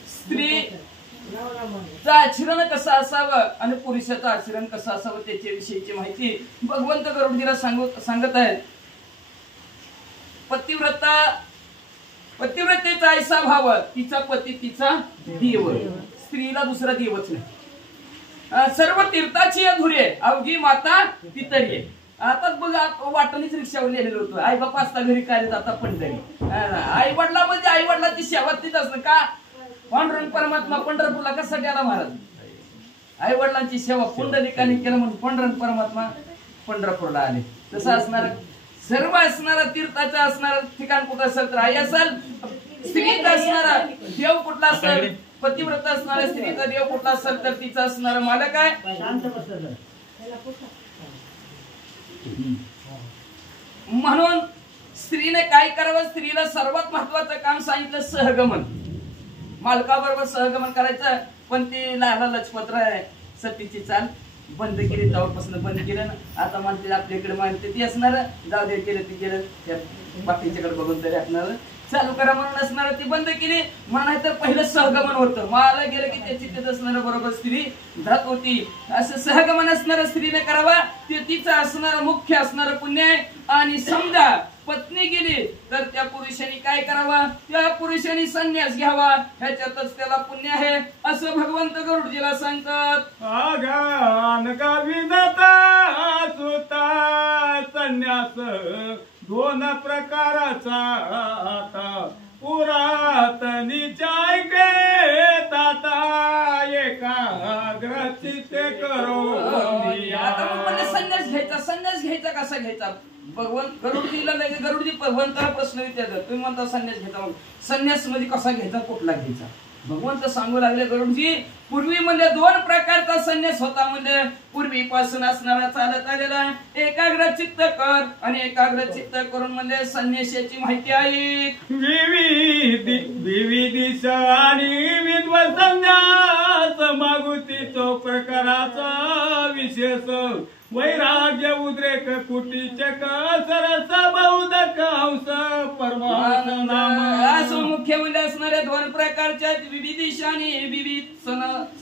स्त्रीचं आचरण कसं असावं आणि पुरुषाचं आचरण कसं असावं त्याच्याविषयीची माहिती भगवंत गरुडजीला सांगत आहेत. पतिव्रतेचा ऐसा भाव, तिचा पती तिचा देव, स्त्रीला दुसरा देवच नाही. सर्व तीर्थाची अधुरी आहे, अवघी माता पितरी आहे. आताच बघ वाटणीच रिक्षावर लिहिलेलं होतं, आई बाप असता घरी काय आता पंढरी. आई वडिला म्हणजे आई वडिलांची सेवा तीच असतं का. पांडुरंग परमात्मा पंढरपूरला कशासाठी आला महाराज, आई वडिलांची सेवा पुंडलिकाने केलं म्हणून पांडुरंग परमात्मा पंढरपूरला आले. तसं असणार सर्व असणारा तीर्थाचं असणार ठिकाण कुठं असेल तर आई असेल, स्त्रीचा असणारा देव कुठला असेल, पतिव्रत असणारा स्त्रीचा देव कुठला असेल तर तिचा असणारा मालक आहे. म्हणून स्त्रीने काय करावं, स्त्रीला सर्वात महत्वाचं काम सांगितलं सहगमन. मालकाबरोबर सहगमन करायचं, पण ती लाला लचपतराय सतीची चाल बंद केली, तेव्हापासून बंद केलं ना. आता म्हणते आपल्याकडे मानते ती असणार, जाऊ दे केलं ती केलं, त्या बाकीच्याकडे बघून तरी असणार चालू करा म्हणून असणार ती बंद केली. म्हणायचं पहिलं सहगमन होतं, मला गेलं की त्याची तिथं असणार बरोबर स्त्री जात होती. असं सहगमन असणार स्त्रीने करावा, ते तिचं असणार मुख्य असणार पुण्य आहे. आणि समजा पत्नी गेली तर त्या पुरुषांनी काय करावा, त्या पुरुषांनी संन्यास घ्यावा, ह्याच्यातच त्याला पुण्य आहे असं भगवंत गरुडजीला सांगतात. संन्यास दोन प्रकाराचा आता पुरातनीच्या ऐकेत आता एकाग्रचित्त करो. आता मग म्हणजे संन्यास घ्यायचा, संन्यास घ्यायचा कसा घ्यायचा. भगवंत गरुडजीला गरुडजी भगवंताला प्रश्न विचारतात, तुम्ही म्हणता संन्यास घ्यायचा, मग संन्यास म्हणजे कसा घ्यायचा, कुठला घ्यायचा. भगवंत सांगू लागले गरुडजी पूर्वी म्हणजे दोन प्रकारचा संन्यास होता. म्हणजे पूर्वीपासून असणारा चालत आलेला एकाग्र चित्त कर, आणि एकाग्र चित्त करून म्हणजे संन्यासाची माहिती आहे. विविध आणि विद्वत संन्यास मागुती प्रकाराचा विशेष वैराग्य उद्रेक कुटीचक सरस बौद्धक हंस परमात्मा. असं मुख्य म्हणजे असणारे दोन प्रकारच्या विविध आणि विविध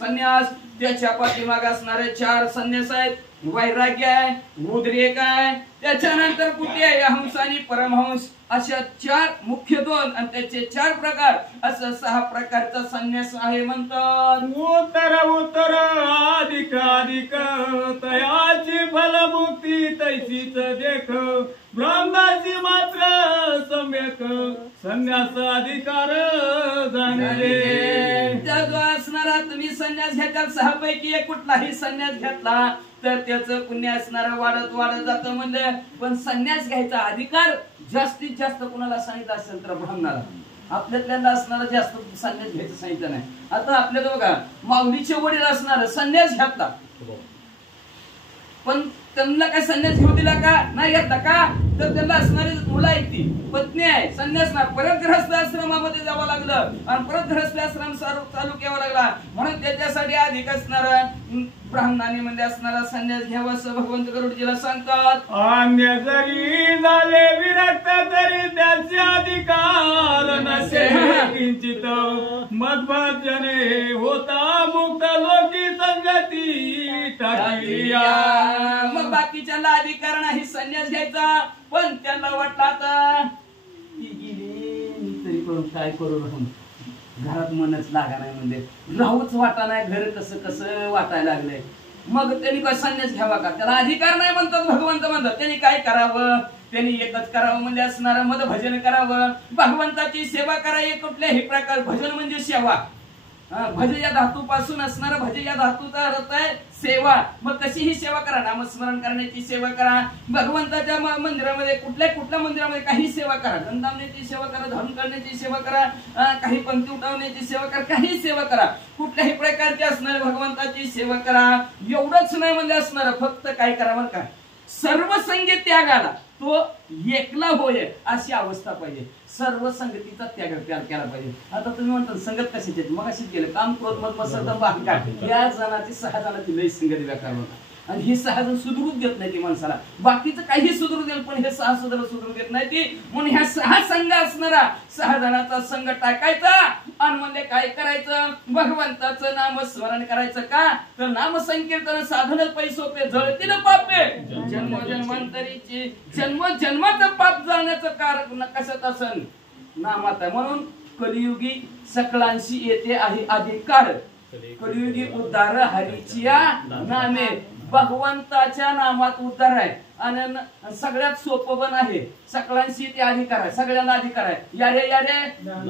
संन्यास. त्याच्या पाठीमागे असणारे चार संन्यास आहेत. वैराग्य आहे, उद्रेक आहे, त्याच्यानंतर कुटी आहे, हंस आणि परमहंस. अशा चार मुख्य दोन आणि त्याचे चार प्रकार, असं 6 प्रकारचा संन्यास आहे म्हणतात. उत्तर उत्तर अधिक अधिक तयाची फलमुक्ती तैसीच देख ब्रह्माची मात्र सम्यक संन्यास अधिकार जाणले. जो असणारा तुम्ही संन्यास घ्याल 6 पैकी एक कुठलाही संन्यास घेतला तर त्याचं पुण्य असणार वाढत वाढत जातं. म्हणजे पण संन्यास घ्यायचा अधिकार जास्तीत जास्त कुणाला सांगितलं असेल तर ब्राह्मणाला. आपल्यातल्या असणारा जास्त संन्यास घ्यायचं सांगितलं नाही. आता आपल्याला बघा माऊलीचे वडील असणार संन्यास घातला, पण त्यांना काय संन्यास घेऊ दिला का नाही घेतला का, तर त्यांना असणारी मुलं आहेत, ती पत्नी आहे, संन्यास ना परत गृहस्थ आश्रमामध्ये जावं लागलं आणि परत गृहस्थ आश्रम चालू केवा लागला. म्हणून त्याच्यासाठी अधिक असणार ब्राह्मणाने म्हणजे असणारा संन्यास घ्यावा असं भगवंत गरुडजीला सांगतात. अन्य जरी झाले विरक्त तरी त्याचे अधिकार नसे किंचित मध्वजने होता मुक्त लोकी संगती टाकलिया. मग बाकीच्याला अधिकार नाही संन्यास घ्यायचा, पण त्यांना वाटलं आता ती गेली तरी करून काय करू, राहून घरात मनच लागा नाही, म्हणजे राहूच वाटा नाही, घर कसं कसं वाटायला लागलंय. मग त्यांनी काय संन्यास घ्यावा का, त्याला अधिकार नाही म्हणतात भगवंत म्हणतात. त्यांनी काय करावं, त्यांनी एकच करावं म्हणजे असणार मद भजन करावं, भगवंताची सेवा करावी. कुठल्याही प्रकार भजन म्हणजे सेवा. भज या धातूपासून असणारा भज या धातूचा अर्थ आहे सेवा. मग कशीही सेवा करा, नामस्मरण करण्याची सेवा करा, भगवंताच्या मंदिरामध्ये कुठल्या मंदिरामध्ये काही सेवा करा, गंधावण्याची सेवा करा, धर्म करण्याची सेवा करा, काही पंक्ती उठवण्याची सेवा करा, काही सेवा करा, कुठल्याही प्रकारची असणारी भगवंताची सेवा करा. एवढंच नाही म्हणजे असणार फक्त काय करा बरं का, सर्व संगीत त्यागाला तो एकला होय अशी अवस्था पाहिजे. सर्व संगतीचा त्याग केला पाहिजे. आता तुम्ही म्हणता संगत कशाची, मग अशीच केलं काम क्रोध मत मसरता बांका या जणाची 6 जणांची लई संगती व्याकार होता. आणि ही 6 जण सुधरूच देत नाही ती माणसाला, बाकीचं काही सुधरू देईल पण हे 6 सुधरू देत नाही ती. म्हणून ह्या 6 संघ असणारा 6 जणांचा संघ टाकायचा आणि म्हणजे काय करायचं, भगवंताचं नाम स्मरण करायचं. का तर नाम संकीर्तन साधन पैसोपे जळतील पापे जन्म जन्मांतरीची जन्म जन्माचं पाप जाण्याचं कारण कशात असन नामात आहे. म्हणून कलियुगी सकळांशी येते आहे अधिकार, कलियुगी उद्धार हरीचिया नामे भगवंताच्या नामात उद्धार आहे आणि सगळ्यात सोपं पण आहे. सगळ्यांशी ते अधिकार आहे, सगळ्यांना अधिकार आहे. यारे यारे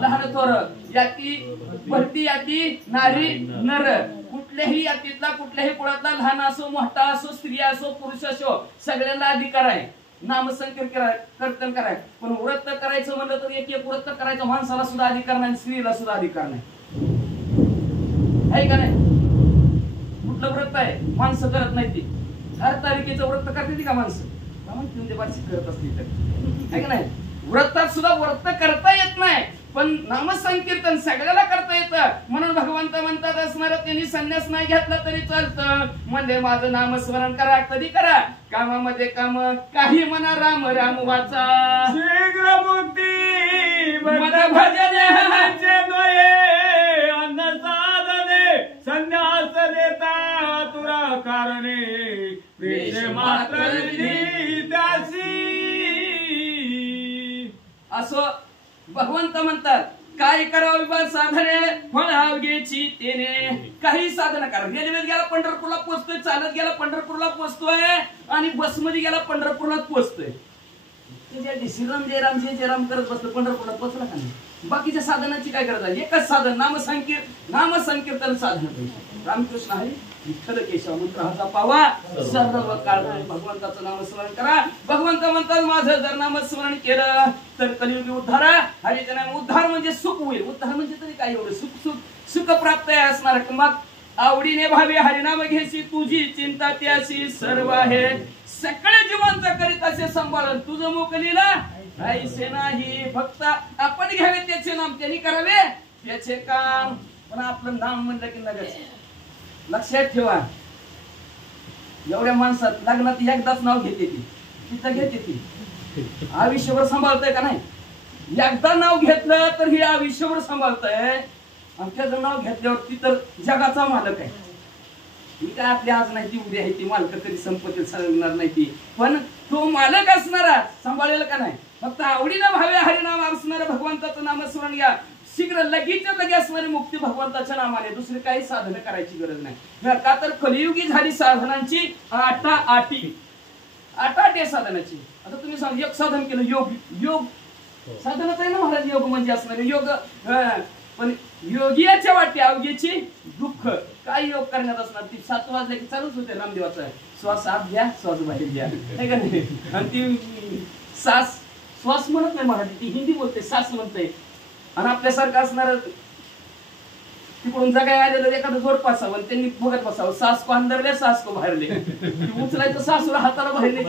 लहान थोर याती भरती याती नारी नर, कुठल्याही यातीतला कुठल्याही कुळातला लहान असो मोठा असो स्त्री असो पुरुष असो सगळ्यांना अधिकार आहे नामसंकीर्तन कराय. पण व्रत करायचं म्हणलं तर एक एक व्रत करायचं माणसाला सुद्धा अधिकार नाही, स्त्रीला सुद्धा अधिकार नाही. आहे का नाही? कुठलं व्रत आहे माणसं करत नाही ती. 4 तारखेचं व्रत करते ती का माणसं? म्हणजे बातचीत करत असते आहे का नाही? व्रतात सुद्धा व्रत करता येत नाही, पण नामसंकीर्तन सगळ्याला करता येतं. म्हणून भगवंत म्हणतात असणार त्यांनी संन्यास नाही घेतला तरी चालतं. म्हणजे माझं नामस्मरण करा, कधी करा, कामामध्ये काम, काही म्हणा राम राम वाचा, शीघ्र मुक्ती मद भजने अन्न साधने संन्यास देता तुरा कारणे प्रेष मात्र विधी त्यासी. असो भगवंत म्हणतात काय करावे बा साधने फळ आवघेची तेने. काही साधना करा. रेल्वेत गेला पंढरपूरला पोहोचतोय, चालत गेला पंढरपूरला पोहोचतोय आणि बसमध्ये गेला पंढरपूरला पोहोचतोय. श्रीराम जयराम जय जयराम करत बसतो, पंढरपूरला पोहोचला का नाही? बाकीच्या साधनाची काय गरज आहे? एकच साधन नामसंकीर्तन साधन. रामकृष्ण हरी विठ्ठल केशव मंत्र हाचा पावा, सर्व काळ भगवंताचं नामस्मरण करा. भगवंत म्हणतात माझं जर नामस्मरण केलं तर कलियुगी उद्धार. हरीचं नाम उद्धार म्हणजे सुख होईल. उद्धार म्हणजे तरी काय एवढं सुख प्राप्त आहे असणार. मग आवडीने भावे हरिनाम घेशी तुझी चिंता त्याशी सर्व आहे. सगळे जीवनचा करीत असे सांभाळून तुझं मोकलीला ऐसे नाही. फक्त आपण घ्यावे त्याचे नाम, त्यांनी करावे त्याचे काम. पण आपलं नाम म्हणलं की लगेच लक्षात ठेवा, एवढ्या माणसात लग्नात एकदाच नाव घेते ती, तिथं घेते ती, आयुष्यभर सांभाळतंय का नाही? एकदा नाव घेतलं तर हे आयुष्यभर सांभाळतंय. आणि त्याचं नाव घेतल्यावर तर जगाचा मालक आहे. ही काय आपली आज नाही ती उद्या आहे ती, मालक कधी संपत्ती सांगणार नाही ती, पण तो मालक असणारा सांभाळेल का नाही? फक्त आवडीनं भावे हरिनाम असणारं भगवंताचं नामस्मरण घ्या. शीघ्र लगेच लगे असणारी मुक्ती भगवंताच्या नामाने. दुसरी काही साधन करायची गरज नाही. का तर कलियुगी झाली साधनांची आटाआटी साधनाची. आता तुम्ही सांग एक साधन केलं योग साधनच आहे ना महाराज. योग म्हणजे असणारे योग. पण योगियाच्या वाटी अवघ्याची दुःख. काय योग करण्यात असणार? ती 7 वाजले की चालूच होते रामदेवाचा. श्वास आत घ्या, श्वास बाहेर घ्या, आहे का नाही? आणि ती श्वास म्हणत नाही मराठी, ती हिंदी बोलते, सास म्हणते. आणि आपल्यासारखं असणार तिकडून जगाय आलेलं एखादं जोड पासावं त्यांनी बघत बसावं. सास को अंदरले सास को बाहेरले. उचलायचं सासूला हाताला बाहेर नाही.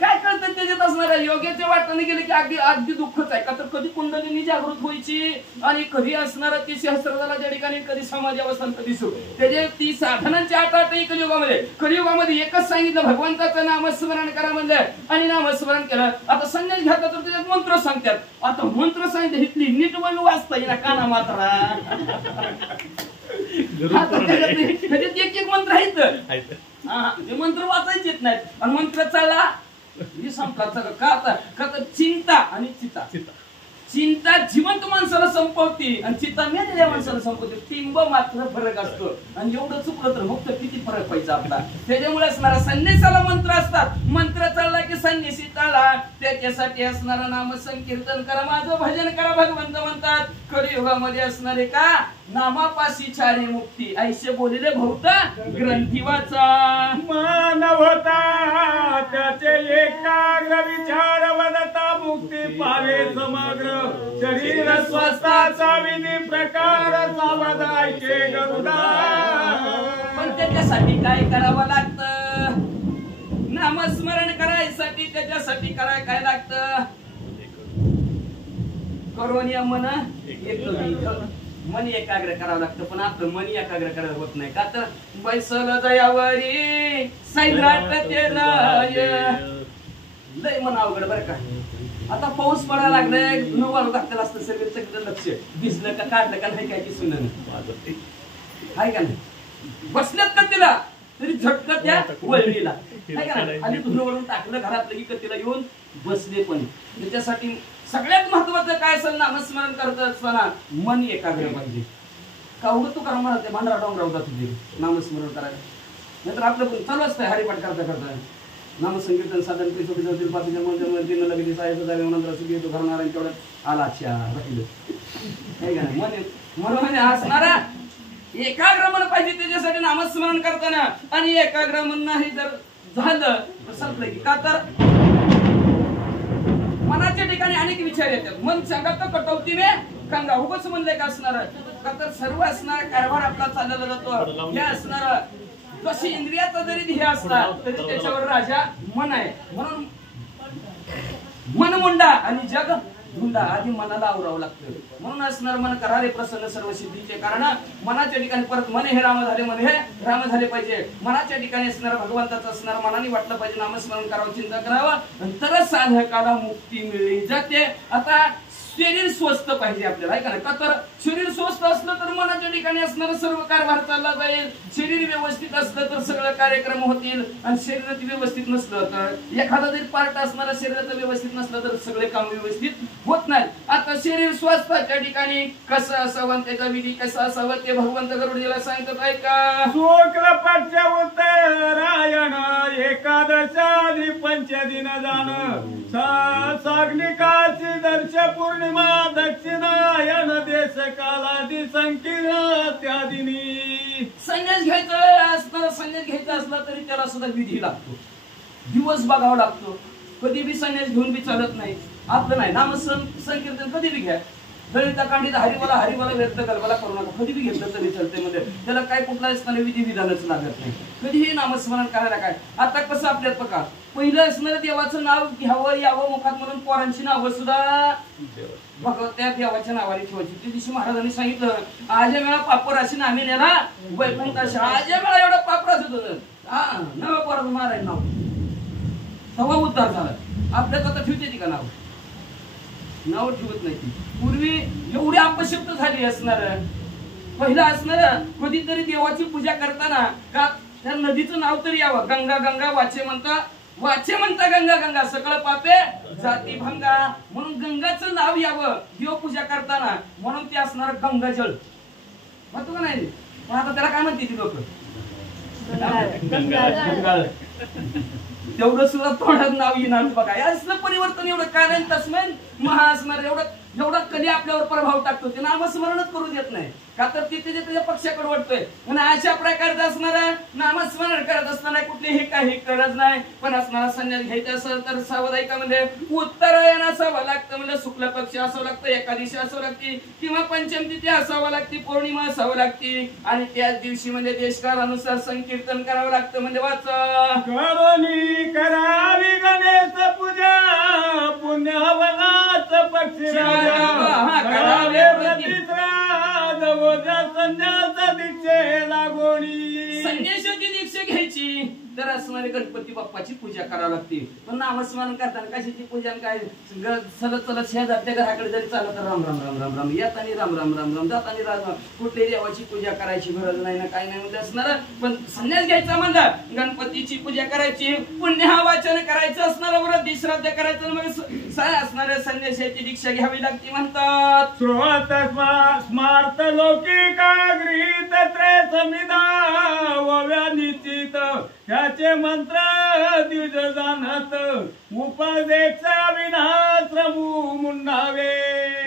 काय कळतं त्याच्यात असणार? योग्याच्या वाटाने गेले की अगदी दुःखच आहे. का तर कधी कुंडलिनी जागृत व्हायची आणि कधी असणार ती सहस्त्रदळाच्या ठिकाणी, कधी समाज अवस्था, कधी सुख. त्याचे ती साधनांची आटाआटी कलियुगामध्ये एकच सांगितलं भगवंताचं नामस्मरण करा म्हणलं आणि नामस्मरण केलं. आता संन्यास घ्यायचा तर त्याच्यात मंत्र सांगतात. आता मंत्र सांगितलं हितली नीट म्हणून वाचता येईल काना मात्रा. त्याच्यात एक मंत्र आहेत, ते मंत्र वाचायचे येत नाहीत. आणि मंत्र चालला का तर चिंता आणि चिंता जिवंत माणसाला संपवते आणि चिंता मेलेल्या माणसाला संपवते. टिंब मात्र फरक असतो. आणि एवढं चुकलं तर फक्त किती फरक पाहिजे आपला. त्याच्यामुळे असणारा संन्यासाला मंत्र असतात. मंत्र चालला की संन्यासी चालला. त्याच्यासाठी असणारा नाम संकीर्तन करा, माझं भजन करा. भगवंत म्हणतात कलियुगामध्ये असणारे का नामापाशी छारे मुक्ती. ऐसे बोलले भौत ग्रंथी वाचा. मानवता त्याचे एकाग्र विचार वदता मुक्ती पावे समग्र. शरीर स्वस्थाचा विधी प्रकार सावध ऐके गरुडा. पण त्याच्यासाठी काय करावं लागतं? नामस्मरण करायसाठी त्याच्यासाठी कराय काय लागतं? करोनिया मन एकाग्र करावं लागतं. पण आपलं मन एकाग्र करायला होत नाही. का तर बैसल दयावरी सैराट लय मन अवघड बरं का. आता पाऊस पडायला लागलाय, वाळू टाकलेलं असतं सगळं लक्ष. भिजलं का काढलं का नाही काय की सुन आहे का नाही? बसल्यात का तिला तरी झटका त्या वळणीला आहे का नाही? आणि धुळवळून टाकलं घरातलं की कतीला येऊन बसले. पण त्याच्यासाठी सगळ्यात महत्वाचं काय असेल नामस्मरण करत असताना मन एकाग्र पाहिजे. का उगत तू करा म्हणते भांडारा डोंगरावर जात होती नामस्मरण करायला. नाहीतर आपलं पण चालू असतंय हरिपाठ करता करता नामसंकीर्तन साधन पिछोटी जातील पाचच्या मंदिर लगेच साहेब जावे नंतर सुखी तो घरणार तेवढ्यात आला अच्छा राहिलं हे का नाही म्हणून म्हणजे असणारा एकाग्र मन पाहिजे त्याच्यासाठी नामस्मरण करताना. आणि एकाग्र मन नाही जर झालं तर संपलं की का तर मनाच्या ठिकाणी अनेक विचार येतात. मन सांगत कटौतीने गंगा उगच म्हणलंय का असणार का तर सर्व असणार कारभार आपला चाललेला जातो. हे असणार जशी इंद्रियाचा जरी ध्येय असला तरी त्याच्यावर राजा मन आहे. म्हणून मन मुंडा आणि जग धुंडा आधी मनाला आवरावं लागतं. म्हणून असणार मन करारे प्रसन्न सर्व सिद्धीचे. कारण मनाच्या ठिकाणी परत मन हे राम झाले, मन हे राम झाले पाहिजे. मनाच्या ठिकाणी असणार भगवंताचं असणार मनाने वाटलं पाहिजे नामस्मरण करावं चिंता करावं तरच साधकाला मुक्ती मिळली जाते. आता शरीर स्वस्थ पाहिजे आपल्याला आहे का तर शरीर स्वस्थ असलं तर मनाच्या ठिकाणी असणारा सर्व कारभार चालला जाईल. शरीर व्यवस्थित असलं तर सगळं कार्यक्रम होतील. आणि शरीरात व्यवस्थित नसलं तर एखादा जरी पार्ट असणारा शरीरात व्यवस्थित नसलं तर सगळे काम व्यवस्थित होत नाही. आता शरीर स्वास्थ्याच्या ठिकाणी कसं असावं त्याचा विधी कसा असावं ते भगवंत गरुडजीला सांगतात ऐका. शुक्ल पक्ष उत्तरायण एकादशादी पंचदिन जाण साग्निकाची दर्श पौर्णिमा दक्षिणायन देश कालादी संकीर्ण त्यादिनी. संन्यास घ्यायचं असणार संन्यास घ्यायचा असला तरी त्याला सुद्धा विधी लागतो, दिवस बघावा लागतो. कधी बी संन्यास घेऊन बी चालत नाही आपलं नाही. नाम संकीर्तन कधी बी घ्या दलिता कांडीत हरिवाला हरिवाला व्यक्त गलबाला करू नका. कधी बी घेतलं तरी चालतंय मध्ये त्याला काय कुठला असणारे विधी विधानच लागत नाही. कधीही नामस्मरण करायला काय. आता कसं आपल्यात बघा पहिलं असणारं देवाचं नाव घ्यावं यावं मुखात म्हणून पोरांची नावं सुद्धा बघ त्या देवाच्या नावाने ठेवायची. त्या दिवशी महाराजांनी सांगितलं आजे वेळा पापराशी नामी नेला वैकुंठाशी. आजे वेळा एवढं पापराच होत हा नव पोराचं महाराज नाव सवा उद्धार झाला. आपल्यात आता ठेवते ती का नाव नाव ठेवत नाही ती. पूर्वी एवढी अपशब्द झाली असणार. पहिला असणार कधीतरी देवाची पूजा करताना का त्या नदीचं नाव तरी यावं. गंगा गंगा वाचे म्हणता गंगा गंगा सकळ पापे जाती भंगा. म्हणून गंगाचं नाव यावं देव पूजा करताना म्हणून ते असणार गंगाजळ म्हणतो का नाही. पण आता त्याला काय म्हणते ती लोक गंगाळ. तेवढं सुद्धा तोंडात नाव येणार बघा. असलं परिवर्तन एवढं कारण तस्मै महा असणार एवढं कधी आपल्यावर प्रभाव टाकतो ते नामस्मरणच करू देत नाही का तर तिथे त्याच्या पक्षाकडे वाटतोय. आणि अशा प्रकारचं असणारा नामस्मरण करत असताना कुठलीही काही गरज नाही. पण असणारा संन्यास घ्यायचा असेल तर सावधायकामध्ये उत्तरायण असावं लागतं म्हणजे शुक्ल पक्ष असावं लागतं एकादशी असावं लागते किंवा पंचम तिथी असावं लागते पौर्णिमा असावं लागते. आणि त्याच दिवशी म्हणजे देशकालानुसार संकीर्तन करावं लागतं म्हणजे वाचा करावी गणेश पूजा पुण्य हवनाच पक्षी करावे प्रतिश्राद वजा संन्यास दीक्षे लागोणी. संन्यासाची दीक्षा घ्यायची तर असणारे गणपती बाप्पाची पूजा करावी लागते. पण नामस्मरण करताना कशाची पूजा काय चलत चलत शेजारच्या घराकडे जरी चालत तर राम राम राम राम राम येतानी राम राम राम राम जातानी राम. कुठल्याही देवाची पूजा करायची गरज नाही ना काय नाही म्हणजे असणार. पण संन्यास घ्यायचा म्हणलं गणपतीची पूजा करायची पुण्य वाचन करायचं असणार वृद्धी श्राद्ध करायचं मग असणाऱ्या संन्यासाची दीक्षा घ्यावी लागते म्हणतात. श्रोत स्मार्त लौकिका गृहीत त्रय समिदा वव्या निश्चित त्याचे मंत्र द्विज जाणत उपदेश विनाश मुंडावे.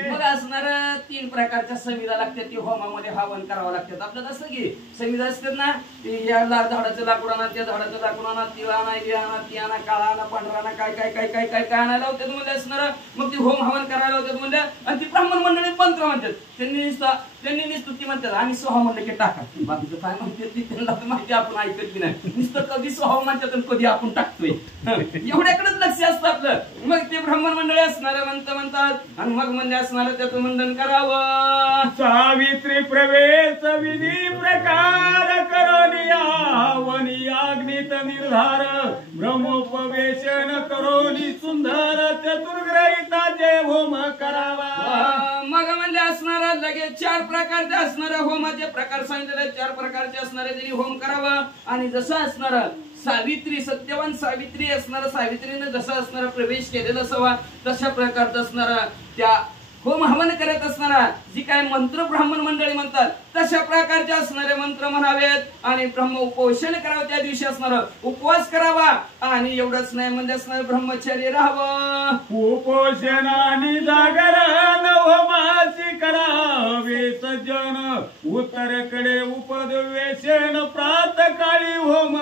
मग असणार 3 प्रकारच्या संविधा लागतात. ती होमामध्ये हवन करावं लागतात. आपल्याला असं की संविधा असतात ना या झाडाचं लाकूड आणा त्या झाडाचं लाकूड आणा ती आणा ती आणा काळा आणा पांढरा आणा काय काय काय काय काय काय आणायला होतात म्हणजे असणार. मग ती होम हवन करायला होतात म्हणजे आणि ती ब्राह्मण मंडळीत मंत्र म्हणतात. त्यांनी नुसतं म्हणतात आम्ही सोहा म्हणलं की टाका. बाकीचं काय म्हणतात ती त्यांना माहिती आपण ऐकत नाही. नुसतं कधी सोहा म्हणतात कधी आपण टाकतोय एवढ्याकडेच लक्ष असतं आपलं. मग ते ब्राह्मण मंडळी असणार म्हणतात आणि मग म्हणजे असणार त्याचं मंडन करावं. सावित्री प्रवेश विधी प्रकार करोनिया वनी अग्नित निर्धार ब्रह्मोपवेशन करोनी सुंदर चतुर्ग्रहिता जे होम करावा. मग म्हणजे असणारा लगेच 4 प्रकारचे असणाऱ्या होमाचे प्रकार सांगितलेले 4 प्रकारचे असणारे त्यांनी होम करावा. आणि जसं असणार सावित्री सत्यवान सावित्री असणार सावित्रीने जसा असणारा प्रवेश केलेला असावा तशा प्रकारचा असणारा त्या होम हवन करत असताना जी काय मंत्र ब्राह्मण मंडळी म्हणतात तशा प्रकारचे असणारे मंत्र म्हणावेत आणि ब्रह्म उपोषण करावं, त्या दिवशी असणार उपवास करावा आणि एवढंच नाही म्हणजे असणार ब्रह्मचर्य राहावं. उपोषण आणि जागरण होमासी करावे सज्जन, उत्तरेकडे उपदेशन प्रातकाळी होम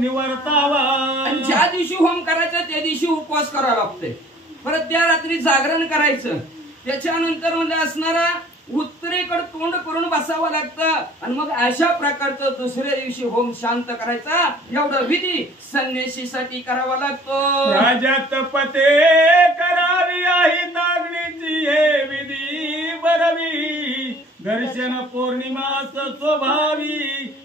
निवर्तावा. आणि ज्या दिवशी होम करायचा त्या दिवशी उपवास करावा लागते, परत त्या रात्री जागरण करायचं, त्याच्यानंतर म्हणजे असणारा उत्तरेकडे तोंड करून बसावं लागतं आणि मग अशा प्रकारचं दुसऱ्या दिवशी होम शांत करायचा. एवढं विधी संन्याशीसाठी करावा लागतो. राजात पते करावी आहे नागणीची हे विधी बरवी, दर्शन पौर्णिमास स्वभावी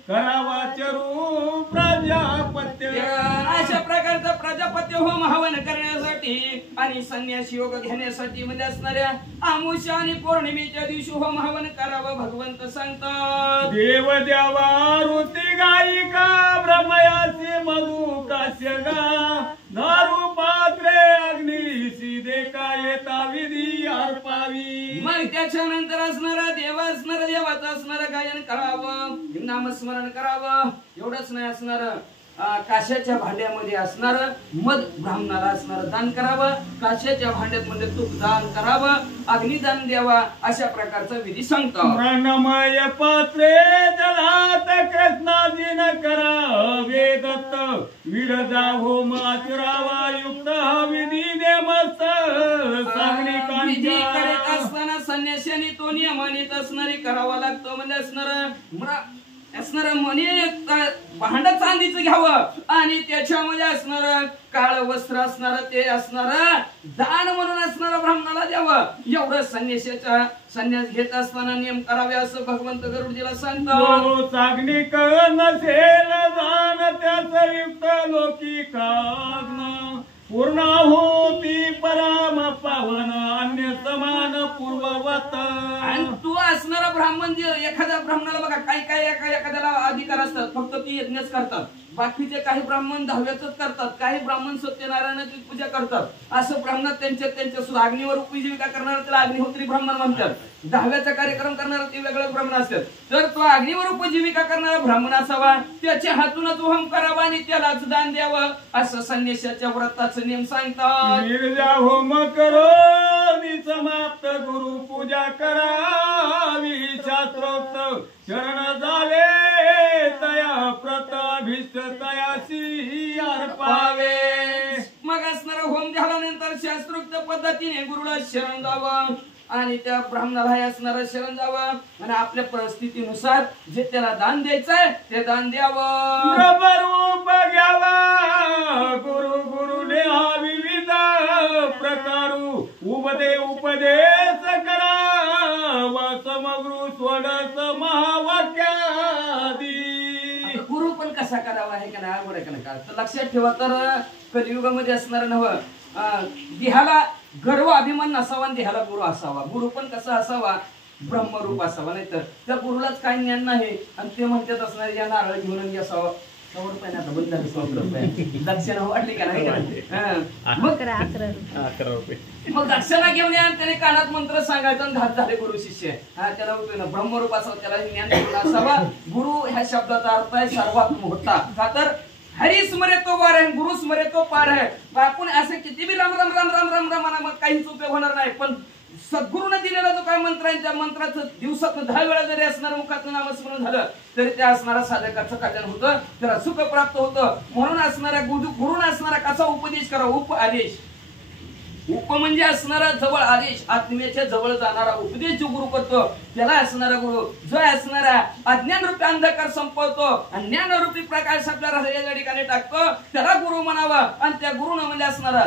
करावा चरू प्रजापत्य. अशा प्रकारचा प्रजापत्य होम हवन करण्यासाठी आणि संन्यासी योग घेण्यासाठी म्हणजे असणाऱ्या आमुष्या आणि पौर्णिमेच्या दिवशी होम हवन करावं भगवंत सांगतात. देव देवा ऋती गायिका ब्रह्मयासी मधु काश्यगा, दारू पात्रे अग्निशी देखा येता विधी अर्पावी. मग त्याच्यानंतर असणारा देव असणारा देवाचं असणारं गायन करावं, नामस्मरण करावं. एवढंच नाही असणार काश्याच्या भांड्यामध्ये असणार मध ब्राह्मणाला असणार दान करावं, काश्याच्या भांड्यात मध्ये तूप दान करावं, अग्निदान द्यावा. अशा प्रकारचा विधी सांगतो. प्राणमय पात्रे जलात कृष्णाजीन करावे दत्त, विरजा होम आचरावा युक्त विधी देमस्त विधी करत सांगणी. असताना संन्याशाने तो नियम आणत असणारी करावा लागतो. म्हणजे असणार म्हणे भांड चांदीचं घ्यावं आणि त्याच्यामध्ये असणार काळ वस्त्र असणार ते असणार दान म्हणून असणार ब्राह्मणाला द्यावं. एवढं संन्यास घेत असताना नियम करावे असं भगवंत गरुडजीला सांगतो. चागणी नसेल जाण त्याच युक्त लोकी काग्न, पूर्ण होती परम पावन अन्य समान पूर्ववत. आणि तू असणारा ब्राह्मण एखाद्या ब्राह्मणाला बघा काही एखाद्याला अधिकार असतात फक्त ती यज्ञच करतात, बाकीचे काही ब्राह्मण दहाव्याच करतात, काही ब्राह्मण सत्यनारायणाची पूजा करतात. असं ब्राह्मण त्यांच्या सुद्धा अग्नीवर उपजीविका करणार त्याला अग्निहोत्री ब्राह्मण म्हणतात. दहाव्याचा कार्यक्रम करणारा ते वेगळे ब्राह्मण असतात. तर तो अग्नीवर उपजीविका करणारा ब्राह्मण असावा, त्याच्या हातूनच होम करावा आणि त्यालाच दान द्यावं असं संन्यासाच्या व्रताचं नियम सांगतात. निर्जा होम करो समाप्त गुरु पूजा करावी, शास्त्रोक्त शरण झाले तया प्रताभिष्ट तयासी अर्पावे. मग असणारा होम झाल्यानंतर शास्त्रोक्त पद्धतीने गुरुला शरण जावं आणि त्या ब्राह्मणाला असणारा शरण जावं आणि आपल्या परिस्थितीनुसार जे त्याला दान द्यायचंय ते दान द्यावं. ब्रह्मरूप घ्यावा गुरुने हा विविध प्रकारू उपदेश करावा, समग्रू स्वडस महावाक्यादी. गुरु पण कसा करावा आहे का नाही अवघड आहे का नाही का. तर लक्षात ठेवा, तर कलियुगामध्ये असणार नव्ह देहाला गर्व अभिमान नसावा आणि देहाला गुरु असावा. गुरु पण कसा असावा, ब्रह्मरूप असावा. नाही तर त्या गुरुलाच काही ज्ञान नाही आणि ते म्हणतात असणार या नारळ घेऊन असावं. दक्षिणा वाटली का नाही. मग दक्षिणा घेऊन या त्याने कानात मंत्र सांगायचा आणि घात झाले गुरु शिष्य. त्याला ना ब्रह्मरूप असावं, त्याला ज्ञान असावा. गुरु ह्या शब्दाचा अर्थ आहे सर्वात मोठा. का तर हरी स्मरे तो वार आहे, गुरु स्मरे तो पार आहे. आपण असे किती बी राम राम राम राम राम राम म्हणा काहीच उपयोग होणार नाही. पण सद्गुरूने दिलेला जो काय मंत्र आहे त्या मंत्राचं दिवसात 10 वेळा जरी असणार मुखातून नामस्मरण झालं तरी त्या असणारा साधकाचं कल्याण होतं, त्याला सुख प्राप्त होतं. म्हणून असणारा गुरुने असणारा कसा उपदेश करा, उपआदेश. उप म्हणजे असणारा जवळ आदेश, आत्म्याच्या जवळ जाणारा उपदेश जो गुरु करतो त्याला असणारा गुरु. जो असणारा अज्ञान रूपी अंधकार संपवतो आणि ज्ञान रूपी प्रकाश आपल्या हृदयाच्या ठिकाणी टाकतो त्याला गुरु म्हणावा. आणि त्या गुरुनं म्हणजे असणारा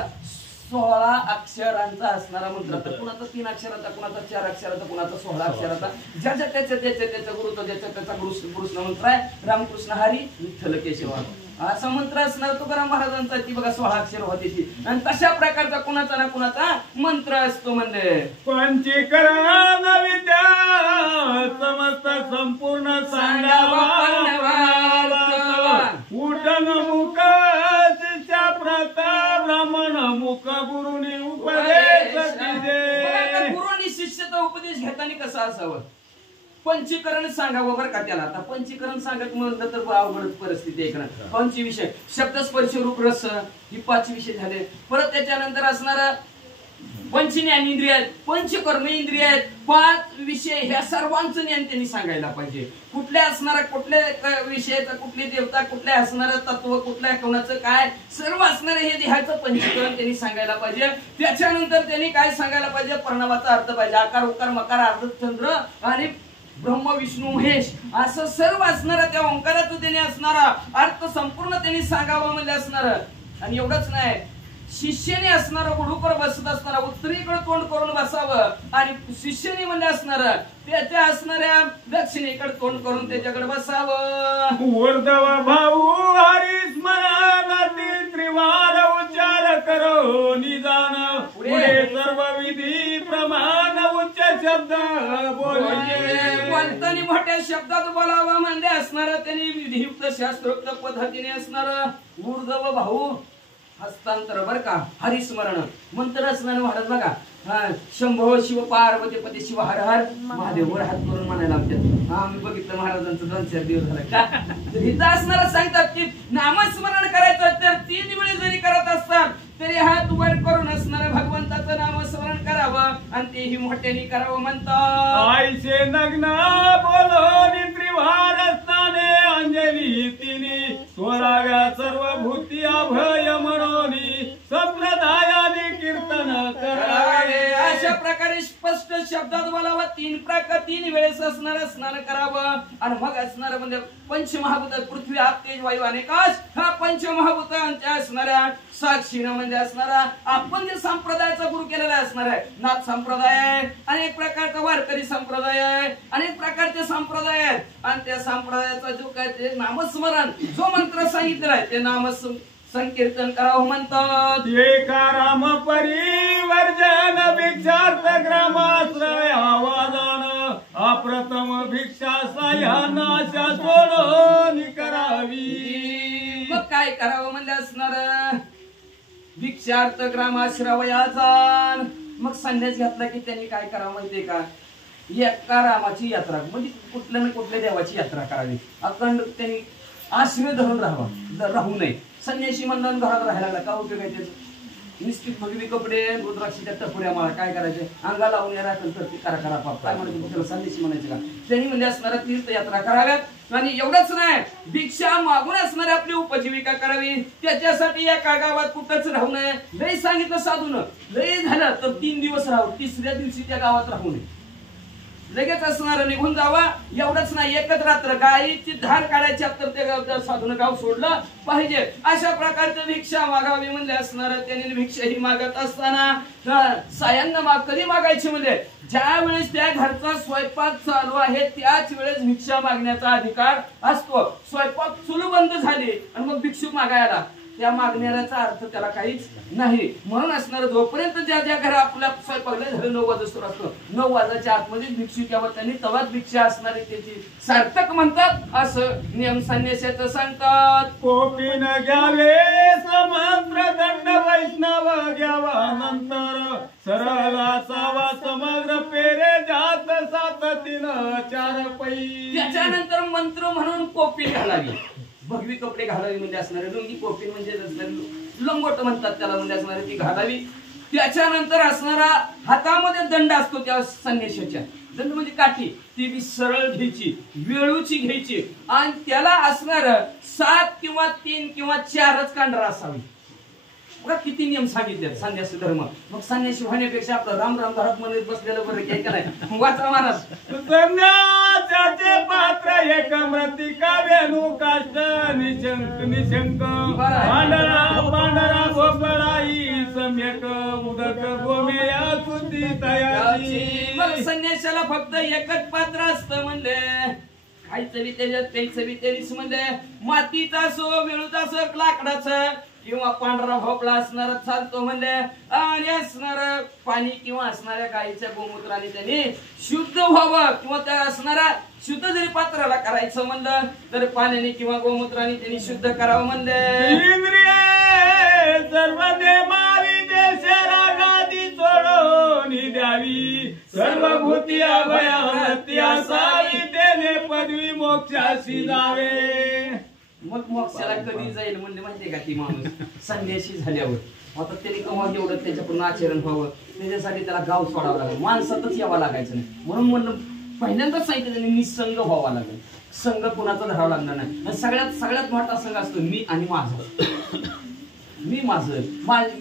16 अक्षरांचा असणारा मंत्र. तर कुणाचा 3 अक्षराचा, कुणाचा 4 अक्षराचा, कुणाचा 16 अक्षराचा. ज्याच्या त्याच्या गुरुचा ज्याच्या त्याचा गुरुष्ण मंत्र आहे रामकृष्ण हरी विठ्ठल केशव असा मंत्र असणार तुकाराम महाराजांचा. ती बघा 16 अक्षर होती ती. आणि तशा प्रकारचा कुणाचा ना कुणाचा मंत्र असतो. म्हणजे पंचीकरण विद्या समस्त संपूर्ण सांगावा, उठन मुख शिष्या प्रता ब्राह्मण मुख गुरुनी उपदेश दिले. उपदेश घेताना कसं असावं, पंचीकरण सांगावं बरं का त्याला. आता पंचीकरण सांगत म्हणलं तर अवघडच परिस्थिती आहे. पंचविषय शब्दस्पर्श रूप रस ही 5 विषय झाले. परत त्याच्यानंतर असणारा पंच ज्ञानेंद्रिय आहेत, पंच कर्म इंद्रिय आहेत, 5 विषय ह्या सर्वांचं ज्ञान त्यांनी सांगायला पाहिजे. कुठल्या असणारा कुठल्या विषयाचा, कुठली देवता, कुठल्या असणारं तत्व, कुठल्या कोणाचं काय सर्व असणारं हे देहाचं पंचीकरण त्यांनी सांगायला पाहिजे. त्याच्यानंतर त्यांनी काय सांगायला पाहिजे, प्रणवाचा अर्थ पाहिजे, आकार उकार मकार अर्ध चंद्र आणि ब्रह्म विष्णू महेश असं सर्व असणारा त्या ओंकाराचं त्यांनी असणारा अर्थ संपूर्ण त्यांनी सांगावं म्हणजे असणार. आणि एवढंच नाही, शिष्याने असणारं गुढूकर बसत असणारा उत्तरेकडे तोंड करून बसावं आणि शिष्याने म्हणजे असणारं त्याच्या असणाऱ्या दक्षिणेकडे तोंड करून त्याच्याकडे बसावं. वर्धव भाऊ हरी स्मरणातील त्रिवार उच्चार करो निदान, पुढे सर्व विधी प्रमाण उच्च शब्द बोलताना मोठ्या शब्दात बोलावं म्हणजे असणारं त्यांनी विधियुक्त शास्त्रोक्त पद्धतीने असणारं ऊर्ध्व भाऊ हस्तांतर बर का, हरिस्मरण मंत्र असणार महाराज बघा. शंभो शिव पार्वती पती शिव हर हर महादेव वर हात करून म्हणायला आमच्यात. आम्ही बघितलं महाराजांचं 2-4 दिवस झालं का इथं असणारा सांगतात की नामस्मरण करायचं तर 3 वेळी जरी करत असतात तरी हात वर करून असणार भगवंताचं नामस्मरण करावं आणि तेही मोठ्याने करावं म्हणतात. आईचे नग्न बोलो त्रिवार स्थाने अंजली तिनी स्वरागा सर्व भूती अभय म्हणोनी संप्रदायाने कीर्तन करावे. अशा प्रकारे स्पष्ट शब्दात बोलावं. 3 वेळेस असणार स्नान करावं आणि मग असणार म्हणजे पंचमहाभूत पृथ्वी आप तेज वायू आणि आकाश हा पंचमहाभूतांच्या असणाऱ्या साक्षीनं म्हणजे असणारा आपण जे संप्रदायाचा गुरु केलेला असणार आहे. नाथ संप्रदाय आहे, अनेक प्रकारचा वारकरी संप्रदाय आहे, अनेक प्रकारचे संप्रदाय आहेत आणि त्या संप्रदायाचा जो काय ते नामस्मरण जो मंत्र सांगितलेला आहे ते संकीर्तन करावं म्हणतात. एका राम परिवर्जन भिक्षार्थ ग्रामाश्रय आवाजान अप्रथम भिक्षा साह्यानाशा सोडून करावी. मग काय करावं म्हणजे असणार भिक्षार्थ ग्रामाश्रवयाचा. मग संन्यास घेतला की त्यांनी काय करावं माहितीये का, एका रामाची यात्रा म्हणजे कुठल्या ना कुठल्या देवाची यात्रा करावी. अखंड त्यांनी आश्रय धरून राहू नये. संन्यासी मंडळ घरात राहायला लागला का उपयोग आहे त्याचं, निश्चित भगवी कपडे रुद्राक्षीच्या टपुऱ्या मला काय करायचे अंगाला लावून राखल तर करा पाप काय म्हणतो त्याला संन्यासी म्हणायचे का. त्यांनी म्हणजे असणारा तीर्थयात्रा कराव्यात आणि एवढंच नाही भिक्षा मागून असणारी आपली उपजीविका करावी. त्याच्यासाठी एका गावात कुठंच राहू नये. लय सांगितलं साधून लय झालं तर 3 दिवस राहू, 3ऱ्या दिवशी त्या गावात राहू नये, लगेच असणार निघून जावा. एवढंच नाही एकच रात्र गायीची धार काढायची तर त्या साधून गाव सोडलं पाहिजे. अशा प्रकारचं भिक्षा मागावी म्हणजे असणार. त्यांनी भिक्षा ही मागत असताना सायांना कधी मागायची म्हणजे ज्या वेळेस त्या घरचा स्वयंपाक चालू आहे त्याच वेळेस भिक्षा मागण्याचा अधिकार असतो. स्वयंपाक चूल बंद झाली आणि मग भिक्षुक मागायला त्या मागण्याचा अर्थ त्याला काहीच नाही. म्हणून असणार जोपर्यंत ज्या घरा आपल्या स्वयंपाकला झालं 9 वाजता असतो 9 वाजाच्या आतमध्ये भिक्षुक यावं त्यांनी तवाच भिक्षा असणारी त्याची सार्थक म्हणतात असं नियम संन्यासाचं सांगतात. कोपीन घ्यावे समंत्र दंड वैष्णव घ्यावा नंतर सरळ असावा समग्र पेरे जात 7-3-4 पै. त्याच्यानंतर मंत्र म्हणून कोपी घालावी, भगवी कपडे घालावी म्हणजे असणारे लुंगी कोपी म्हणजे लंगोट म्हणतात त्याला म्हणजे असणारे ती घालावी. त्याच्यानंतर असणारा हातामध्ये दंड असतो त्या संन्यासाच्या, दंड म्हणजे काठी ती बी सरळ घ्यायची वेळूची घ्यायची आणि त्याला असणार 7 किंवा 3 किंवा 4च कांडरा असावी. बघा किती नियम सांगितले संन्यासी धर्म. मग संन्यासी होण्यापेक्षा आपलं राम राम घरात म्हणत बसलेलं बरं काय नाही. वाचा महाराज संन्यासाचे पात्र एक मृतिका वेणू काष्ट निशंक पांढरा गोपळाई सम्यक मुदक गोमेया सुद्धी तयाची. मग संन्यासाला फक्त एकच पात्र असतं म्हणले खायचं बी त्याच्यात प्यायचं बी त्याच म्हणजे मातीचा असो वेळूचा असो लाकडाचं किंवा पांढरा भोपळा असणार चालतो म्हणजे आणि असणार पाणी किंवा असणाऱ्या गाईच्या गोमूत्राने त्यांनी शुद्ध व्हावं किंवा त्या असणारा शुद्ध जरी पात्राला करायचं म्हणलं तर पाण्याने किंवा गोमूत्राने त्यांनी शुद्ध करावं म्हणले. इंद्रिये सर्व नेमावी देश रागादी सोडून द्यावी सर्वभूती अभयावृत्ती असावी त्याने पदवी मोक्षाशी जावे. मग मोक्षाला कधी जाईल म्हणले माहितीये का ती माणूस संन्यासी झाल्यावर आता त्याने कवा एवढं त्याच्याकडून आचरण व्हावं त्याच्यासाठी त्याला गाव सोडावं लागेल माणसातच यावं लागायचं नाही म्हणून म्हणलं पहिल्यांदाच सांगितलं त्यांनी निसंग व्हावा लागेल संघ कोणाचा धरावा लागणार नाही. सगळ्यात मोठा संघ असतो मी आणि माझं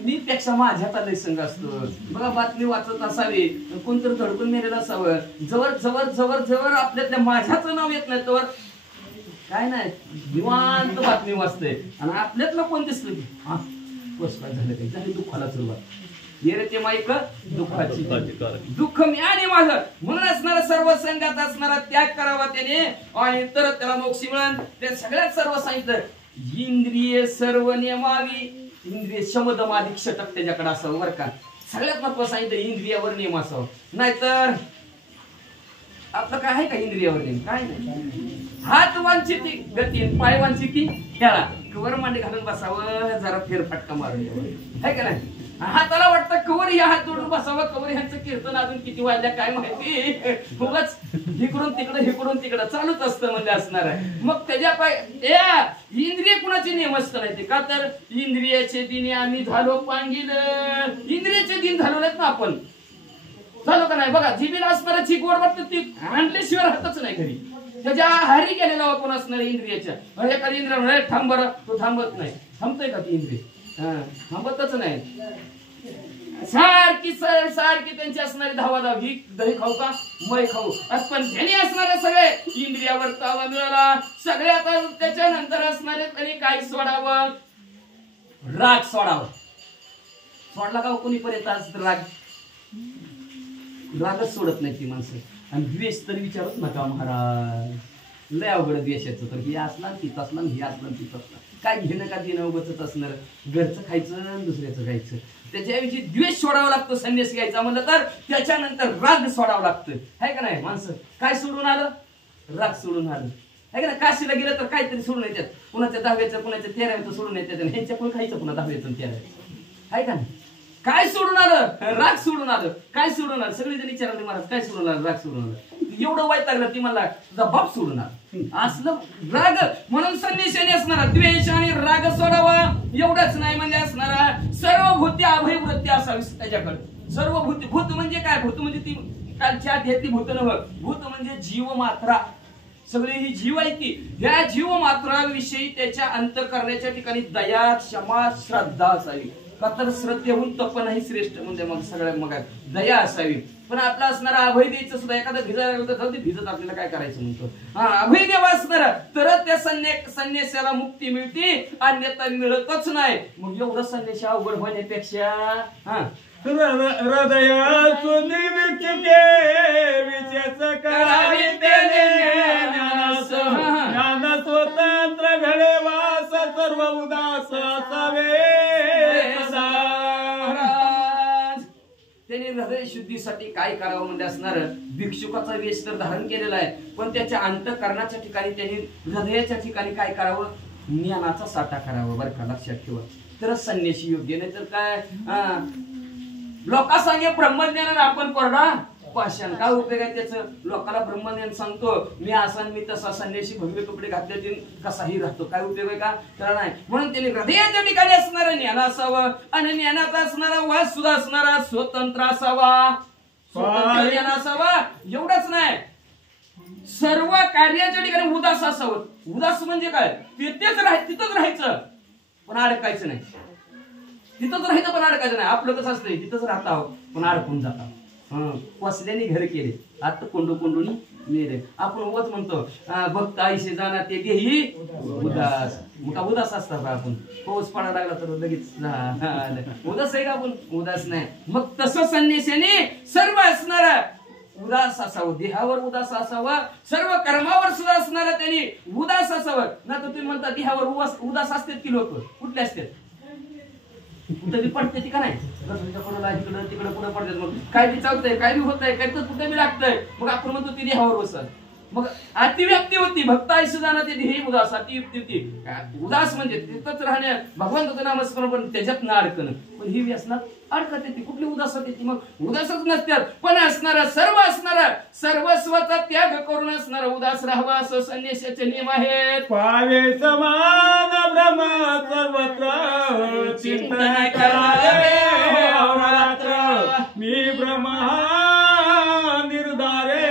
मी पेक्षा माझ्यात आले संघ असतो. बघा बातमी वाचत असावी कोणतरी धडकून मेलेलं असावं जवळ आपल्यातल्या माझ्याचं नाव येत नाही तर काय नाही निवांत बातमी वाचते आणि आपल्यातलं कोण दिसलं की हा बस काय झालं काही झाली दुःखाला सुरुवात ये रे ते माईक दुःखाची दुःख मी आणि माझं म्हणून असणारा सर्व संघात असणारा त्याग करावा त्याने आणि तर त्याला मोक्ष मिळेल. ते सगळ्यात सर्व सांगितलं इंद्रिय सर्व नियमावी इंद्रिय शमदमाधिक षटक त्याच्याकडे असावं बरं का. सगळ्यात महत्व सांगितलं इंद्रियावर नियम असावं नाहीतर आपलं काय आहे का इंद्रियावर नियम काय नाही. हात वांचिती गती पाय वांचिती खेळा कवर मांडी घालून बसावं जरा फेरफटका मारून आहे का नाही. हाताला वाटतं कवर या हात जोडून बसावं कवर ह्यांचं कीर्तन अजून किती वाजल्या काय माहिती खूपच हिकडून तिकडं चालूच असतं म्हणजे असणार आहे. मग त्याच्या पाय इंद्रिय कुणाचे नियम असतं नाही ते का तर इंद्रियाचे दिने आम्ही झालो पांगील इंद्रियाचे दिन झालोत ना आपण झालो का नाही. बघा जिबीला असणारा ची गोड वाटतं ती आणल्याशिवाय राहतच नाही घरी त्याच्या आहारी गेलेला आपण असणार इंद्रियाच्या एखादी इंद्रिय थांब बरं तो थांबत नाही थांबतोय का ती इंद्रिय थांबतच नाही. सारखी त्यांची असणारी धावाधाव ही दही खाऊ का मै खाऊ पण त्यांनी असणारे सगळे इंद्रियावर ताबा मिळाला सगळ्यात त्याच्यानंतर असणारे त्यांनी काय सोडावं राग सोडला का कोणी पर्यंत रागच सोडत नाही ती माणसं. आणि द्वेष तर विचारत नका महाराज लय अवघड द्वेषाचं तर हे असला ती तसला हे असला ती तसला काय घेणं का देणं उगच असणार घरचं खायचं दुसऱ्याचं खायचं त्याच्याऐवजी द्वेष सोडावा लागतो. संन्यास घ्यायचा म्हणलं तर त्याच्यानंतर राग सोडावं लागतं आहे का नाही. माणसं काय सोडून आलं राग सोडून आलं आहे का ना. काशीला गेलं तर काहीतरी सोडून येतात कुणाच्या 10व्याचं कुणाच्या 13व्याचं सोडून येतात ह्यांच्या कोण खायचं पुन्हा 10व्याचं 13व्याचं आहे का नाही. काय सोडून आलं राग सोडून आलं काय सोडून आलं सगळे जण विचारले महाराज काय सोडून आलं राग सोडून आलं एवढं वाईट लागलं ती मला तुझा बाप सोडून आलं असलं राग म्हणून संन्यासाने असणारा द्वेष आणि राग सोडावा एवढंच नाही म्हणजे असणारा सर्व भूती अभयवृत्ती असावी त्याच्याकडे. सर्व भूत म्हणजे काय भूत म्हणजे ती कालच्या आधी भूत नव्हतं भूत म्हणजे जीव मात्रा सगळी ही जीव आहे की ह्या जीव मात्राविषयी त्याच्या अंतःकरणाच्या ठिकाणी दया क्षमा श्रद्धा असावी का तर श्रद्धेहून तपनही श्रेष्ठ म्हणजे मग सगळ्या मग दया असावी. पण आपला असणारा अभय द्यायचं सुद्धा एखादं भिजायला जाऊ दे भिजत आपल्याला काय करायचं म्हणतो अभय देवा असणार तरच त्या संन्यासाला मुक्ती मिळते अन्यथा मिळतच नाही. मग एवढं संन्यासी अवघड होण्यापेक्षा हृदयातून विचेच करावी ज्ञान स्वतंत्र घडे वास सर्व उदास असावे. त्याने हृदय शुद्धीसाठी काय करावं म्हणजे असणार भिक्षुकाचा वेश तर धारण केलेला आहे पण त्याच्या अंतःकरणाच्या ठिकाणी त्यांनी हृदयाच्या ठिकाणी काय करावं ज्ञानाचा साठा करावा बरं का लक्षात ठेवा तरच संन्यासी योग्य. नाही तर काय लोका सांगे ब्रह्मज्ञान आपण कोरडा पाषाण काय उपयोग आहे त्याचं. लोकांना ब्रह्मज्ञान सांगतो मी असा मी तसा संन्यासी भगवे कपडे घातले कसाही राहतो काय उपयोग आहे का त्याला नाही. म्हणून त्याने हृदयाच्या ठिकाणी असणारं ज्ञान असावं आणि ज्ञानाचा असणारा वास सुद्धा असणारा स्वतंत्र असावा स्वतंत्र ज्ञान असावा. एवढंच नाही सर्व कार्याच्या ठिकाणी उदास असावं. उदास म्हणजे काय तिथंच राहायचं पण अडकायचं नाही तिथंच राहायचं पण अडकायचं नाही. आपलं कसं असतंय तिथंच राहता पण अडकून जाता वसल्याने घर केले आता कोंडून मेले. आपण उगाच म्हणतो भक्त आईशे जाणार ते घेई उदास मग उदास असतात आपण पाऊस पडायला लागला तर लगेच उदास आहे का आपण उदास नाही. मग तसं संन्यासाने सर्व असणारा उदास असावं देहावर उदास असावा सर्व कर्मावर सुद्धा असणारा त्यांनी उदास असावं. ना तर तुम्ही म्हणता देहावर उदास असतात की लोक कुठले असतात कुठे पडते ती का नाही इकडं तिकडं पुढे पडतात मग काय बी चालतंय काय बी होत आहे काय तर कुठे बी लागतंय मग आपण म्हणतो ती देहावर बसत मग अतिव्याप्ती होती. भक्त आयुष्य जाणं ते ही उदास अतिव्याप्ती होती. उदास म्हणजे तिथंच राहण्या भगवंताचं नामस्मरण पण त्याच्यात ना अडकणं. पण ही व्यसनात अडकत येते. कुठली उदासात येते? मग उदासच नसतात. पण असणारा सर्वस्वाचा त्याग करून असणारा उदास राहावा असं संन्यासाचे नियम आहेत. पावे समान ब्रह्म सर्वत्र चिंतन करावे अहोरात्र. मी ब्रह्म निर्धारे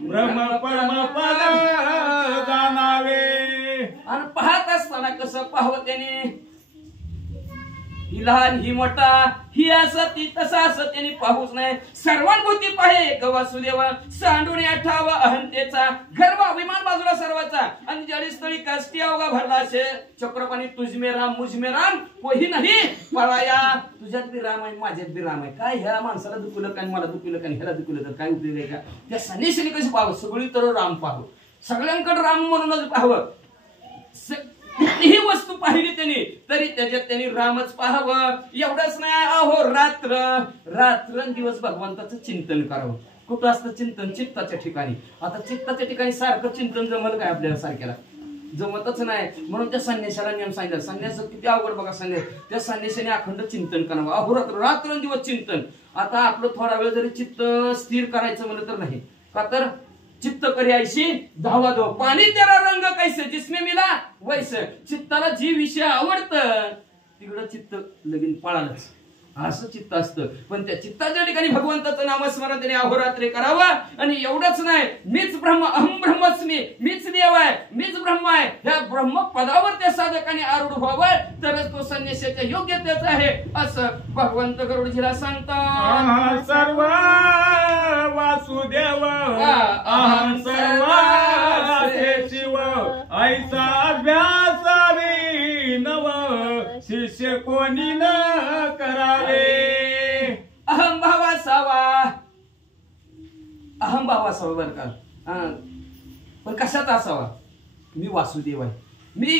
ब्रह्म परम पद जाणावे. आणि पाहत असताना कसं पाहावं त्याने? ही लहान ही मोठा ही असं ती तसा असं त्यांनी पाहूच नाही. सर्वांभूती पाहे एक वासुदेवा सांडून ठाव अहंतेचा गर्व अभिमान बाजूला सर्वाचा. आणि जडीस्थळी कष्टी अवघा भरला असे चक्रपाणी तुझमे राम मुझमे राम कोही नाही पळाया. तुझ्यात बी राम आहे माझ्यात बी राम आहे. काय ह्या माणसाला दुखलं काय मला दुखलं काय ह्याला दुखलं तर काय उपयोग आहे का? त्या संन्याशाने कशी पाहावं? सगळी तर राम पाहावं. सगळ्यांकडे राम म्हणूनच पाहावं. कुठलीही वस्तू पाहिली त्यांनी तरी त्याच्यात त्यांनी रामच पाहावं. एवढंच नाही अहो रात्र दिवस भगवंताचं चिंतन करावं. कुठं असतं चिंतन? चित्ताच्या ठिकाणी. आता चित्ताच्या ठिकाणी सारखं चिंतन जमल काय? आपल्याला सारख्याला जमतच नाही. म्हणून त्या संन्यासाला नियम सांगितलं. संन्यास किती अवघड बघा. संन्यास त्या संन्यासाने अखंड चिंतन करावं. अहोरात्र रात्रंदिवस चिंतन. आता आपलं थोडा वेळ जरी चित्त स्थिर करायचं म्हणलं तर नाही का? तर चित्त करी ऐशी धावा दो पाणी तेरा रंग कैसे जिसमें मिला वैसे. चित्ताला जी विषय आवडतं तिकडं चित्त लगीन पळालंच असं चित्त असतं. पण त्या चित्ताच्या ठिकाणी भगवंताचं नामस्मरण त्याने अहोरात्री करावं. आणि एवढंच नाही मीच ब्रह्म अहम ब्रह्मस्मी मीच देव आहे मीच ब्रह्म आहे ह्या ब्रह्म पदावर त्या साधकाने आरूढ व्हावं तरच तो संन्यासाच्या योग्यतेचा आहे असं भगवंत गरुडजीला सांगतात. सर्व वासुदेव अहं सर्व शिव ऐसा अभ्यासावी नव शिष्य कोणी न करावे. अहम भाव असावा बरं का. पण कशात असावा? मी वासुदेव आहे. मी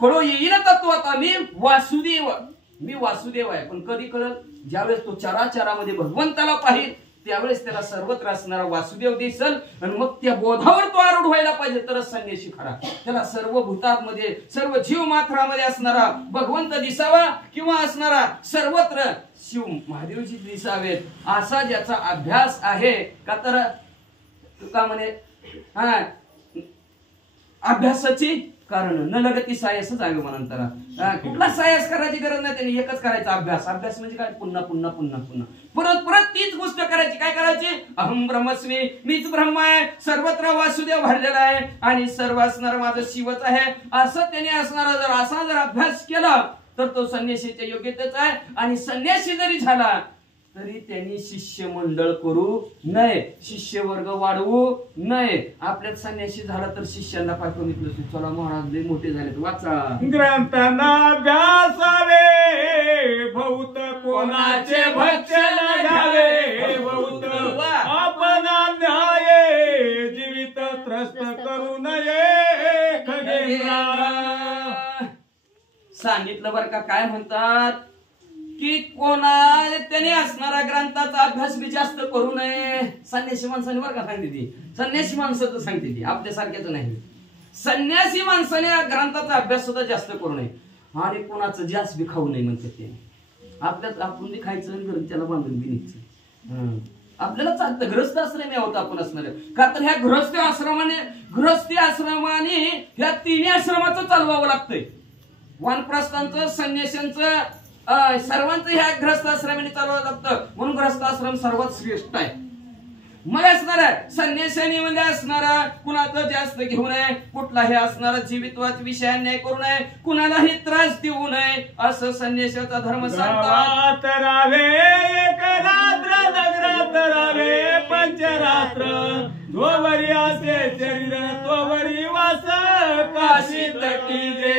कळो येईल तत्व आता मी वासुदेव आहे. पण कधी कळल? ज्यावेळेस तो चराचरामध्ये भगवंताला पाहिल त्यावेळेस त्याला सर्वत्र असणारा वासुदेव दिसल. आणि मग त्या बोधावर तो आरूढ व्हायला पाहिजे तरच संन्यासी खरा. त्याला सर्व भूतांमध्ये सर्व जीव मात्रामध्ये असणारा भगवंत दिसावा किंवा असणारा सर्वत्र शिव महादेवजी दिसावेत असा ज्याचा अभ्यास आहे का? तर तुका म्हणे अभ्यासाची कारण न लगती सायस जावे म्हणून कुठला सायस करायची गरज नाही. त्यांनी एकच करायचा अभ्यास. अभ्यास म्हणजे काय? पुन्हा पुन्हा पुन्हा पुन्हा परत तीच गोष्ट करायची. काय करायची? अहम ब्रह्मस्मी मीच ब्रह्म आहे सर्वत्र वासुदेव भरलेला आहे आणि सर्व असणारा माझं शिवच आहे असं त्याने असणारा जर अभ्यास केला तर तो संन्यासीच्या योग्यतेचा आहे. आणि संन्यासी जरी झाला तरी त्यांनी शिष्य मंडळ करू नये शिष्य वर्ग वाढवू नये. आपल्यात संन्यासी झाला तर शिष्यांना पाठवून इथलं चला महाराज लय मोठे झाले वाचा ग्रंथांना अभ्यासावे बहुत कोणाचे भक्षण घ्यावे बहुत आपण न्याय जीवित त्रस्त करू नये. सांगितलं बरं का? काय म्हणतात की त्याने असणारा ग्रंथाचा अभ्यास बी जास्त करू नये. संन्यासी माणसाने बरं का सांगते ती. संन्यासी माणसाचं सांगते ती आपल्यासारख्याच नाही. संन्यासी माणसाने ग्रंथाचा अभ्यास सुद्धा जास्त करू नये आणि कोणाचं जास्त बी खाऊ नये म्हणतात ते. आपल्यात आपण बी खायचं आणि घरच्याला बांधून बी निघचं. आपल्याला चालतं गृहस्थ आश्रमी आहोत आपण असणार का? तर ह्या गृहस्थी आश्रमाने ह्या तिन्ही आश्रमाचं चालवावं लागतंय. वानप्रस्थांचं संन्याशांचं सर्वांचं ह्या ग्रहस्थाश्रमाने चालवावं लागतं. म्हणून ग्रहस्थाश्रम सर्वात श्रेष्ठ आहे. मग असणारा संन्यासानी मध्ये असणारा कुणाचं जास्त घेऊ नये कुठलाही असणारा जीवित्वाचा विषय अन्याय करू नये कुणालाही त्रास देऊ नये असं संन्यासाचा धर्म सांगतात. रावे एक रात्र नगरात रावे पंचरात्र दोवरी असे शरीर तोवरी वास काशी तकीजे.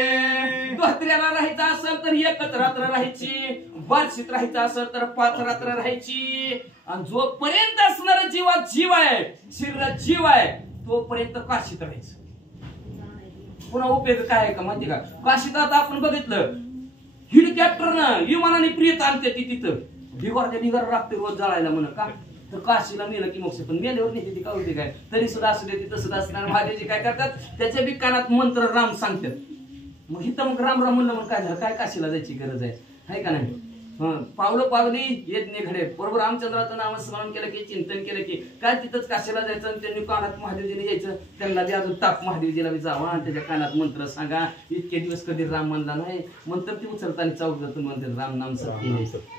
धोत्र्याला राहायचं असेल तर एकच रात्र राहायची. बार्शीत राहायचं असेल तर 5 रात्र राहायची. आणि जोपर्यंत असणारा जीवात जीव आहे शरीरात जीव आहे तोपर्यंत काशीत राहायचं. पुन्हा उपयोग काय आहे का माहिती का? काशीत आता आपण बघितलं हेलिकॉप्टरनं विमानाने प्रियत आणते ती तिथं ढिगार राखते रोज जळायला म्हण का? तर काशीला मेलं की मोक्ष, पण मेल्यावर नेते ती का होते काय, तरी सुद्धा असू दे ती तसंच असणार. महादेवजी काय करतात, त्याच्या बी कानात मंत्र राम सांगतात. मग इथं मग राम राम म्हणलं मग काय झालं, काय काशीला जायची गरज आहे का नाही. पावलं पावली येत नाही घडे. बरोबर रामचंद्राचं नामस्मरण केलं की, चिंतन केलं की काय तिथंच काशीला जायचं आणि त्यांनी कानात महादेवजीने यायचं. त्यांना बी अजून ताप महादेवजीला बी जावा आणि त्याच्या कानात मंत्र सांगा. इतके दिवस कधी राम म्हणला नाही, मंत्र ती उचलताना चौकातून म्हणतात राम नाम सत्य.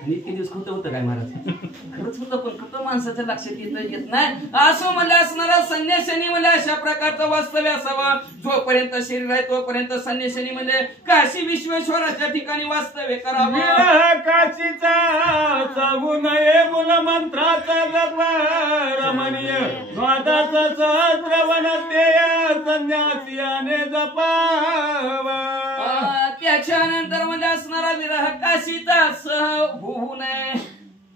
आणि इतके दिवस खोटं होतं काय महाराज, खरंच होतं, पण खोटं माणसाच्या लक्षात येत नाही. असो म्हणले असणारा संन्याशानी म्हणजे अशा प्रकारचं वास्तव्य असावं. जोपर्यंत शरीर आहे तोपर्यंत संन्याशानी म्हणजे काशी विश्वेश्वराच्या ठिकाणी वास्तव्य करावं. काशीचा सांगू नये मूल मंत्राचा जप रमणीय द्वादाचं सहस्रवन ध्येय संन्यासियाने जपावा. त्याच्यानंतर म्हणजे असणारा विरह काशीचा सह होऊ नये.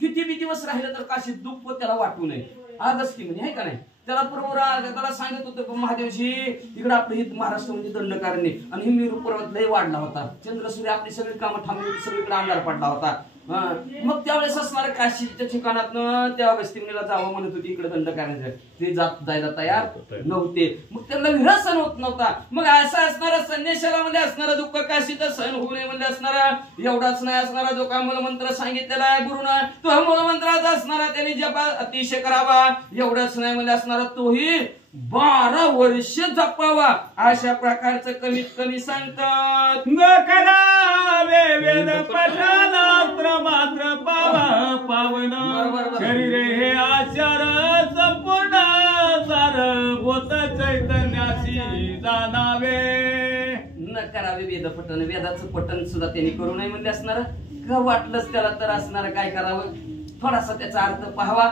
किती बी दिवस राहिलं तर काशीत दुःख त्याला वाटू नये. आगस्ती म्हणजे आहे का नाही, त्याला बरोबर त्याला सांगत होतं महादेवजी इकडे आपलं हित महाराष्ट्रामध्ये दंडकारण्य आणि हिमेरू पर्वत लय वाढला होता. चंद्रसूर्य आपली सगळी कामं थांबली होती, सगळीकडे अंधार पडला होता. मग त्यावेळेस असणार काशीच्या ठिकाणातनं त्या अगस्तीमुनीला जावं म्हणत होती इकडे दंडकारण्य. ते जायला तयार नव्हते. मग त्यांना विरह सहन होत नव्हता. मग असा असणारा संन्याशाला मध्ये असणारा दुःख काशीचा सहन होऊ नये म्हणजे असणारा एवढाच नाही असणारा जो का मूलमंत्र सांगितलेला आहे गुरुनं, तो मूलमंत्राचा असणारा त्यांनी जपा अतिशय करावा. एवढंच नाही म्हणजे असणारा तोही 12 वर्ष जपावा. अशा प्रकारचं कमीत कमी सांगतात. न करावे वेद पठनास्त्र मात्र पावा पावन शरीर हे आचार संपूर्ण सार होत चैतन्याशी जाणावे. न करावे वेद पठन, वेदाचं पठन सुद्धा त्यांनी करू नये म्हणजे असणार. का वाटलंच त्याला तर असणार काय करावं, थोडासा त्याचा अर्थ पाहावा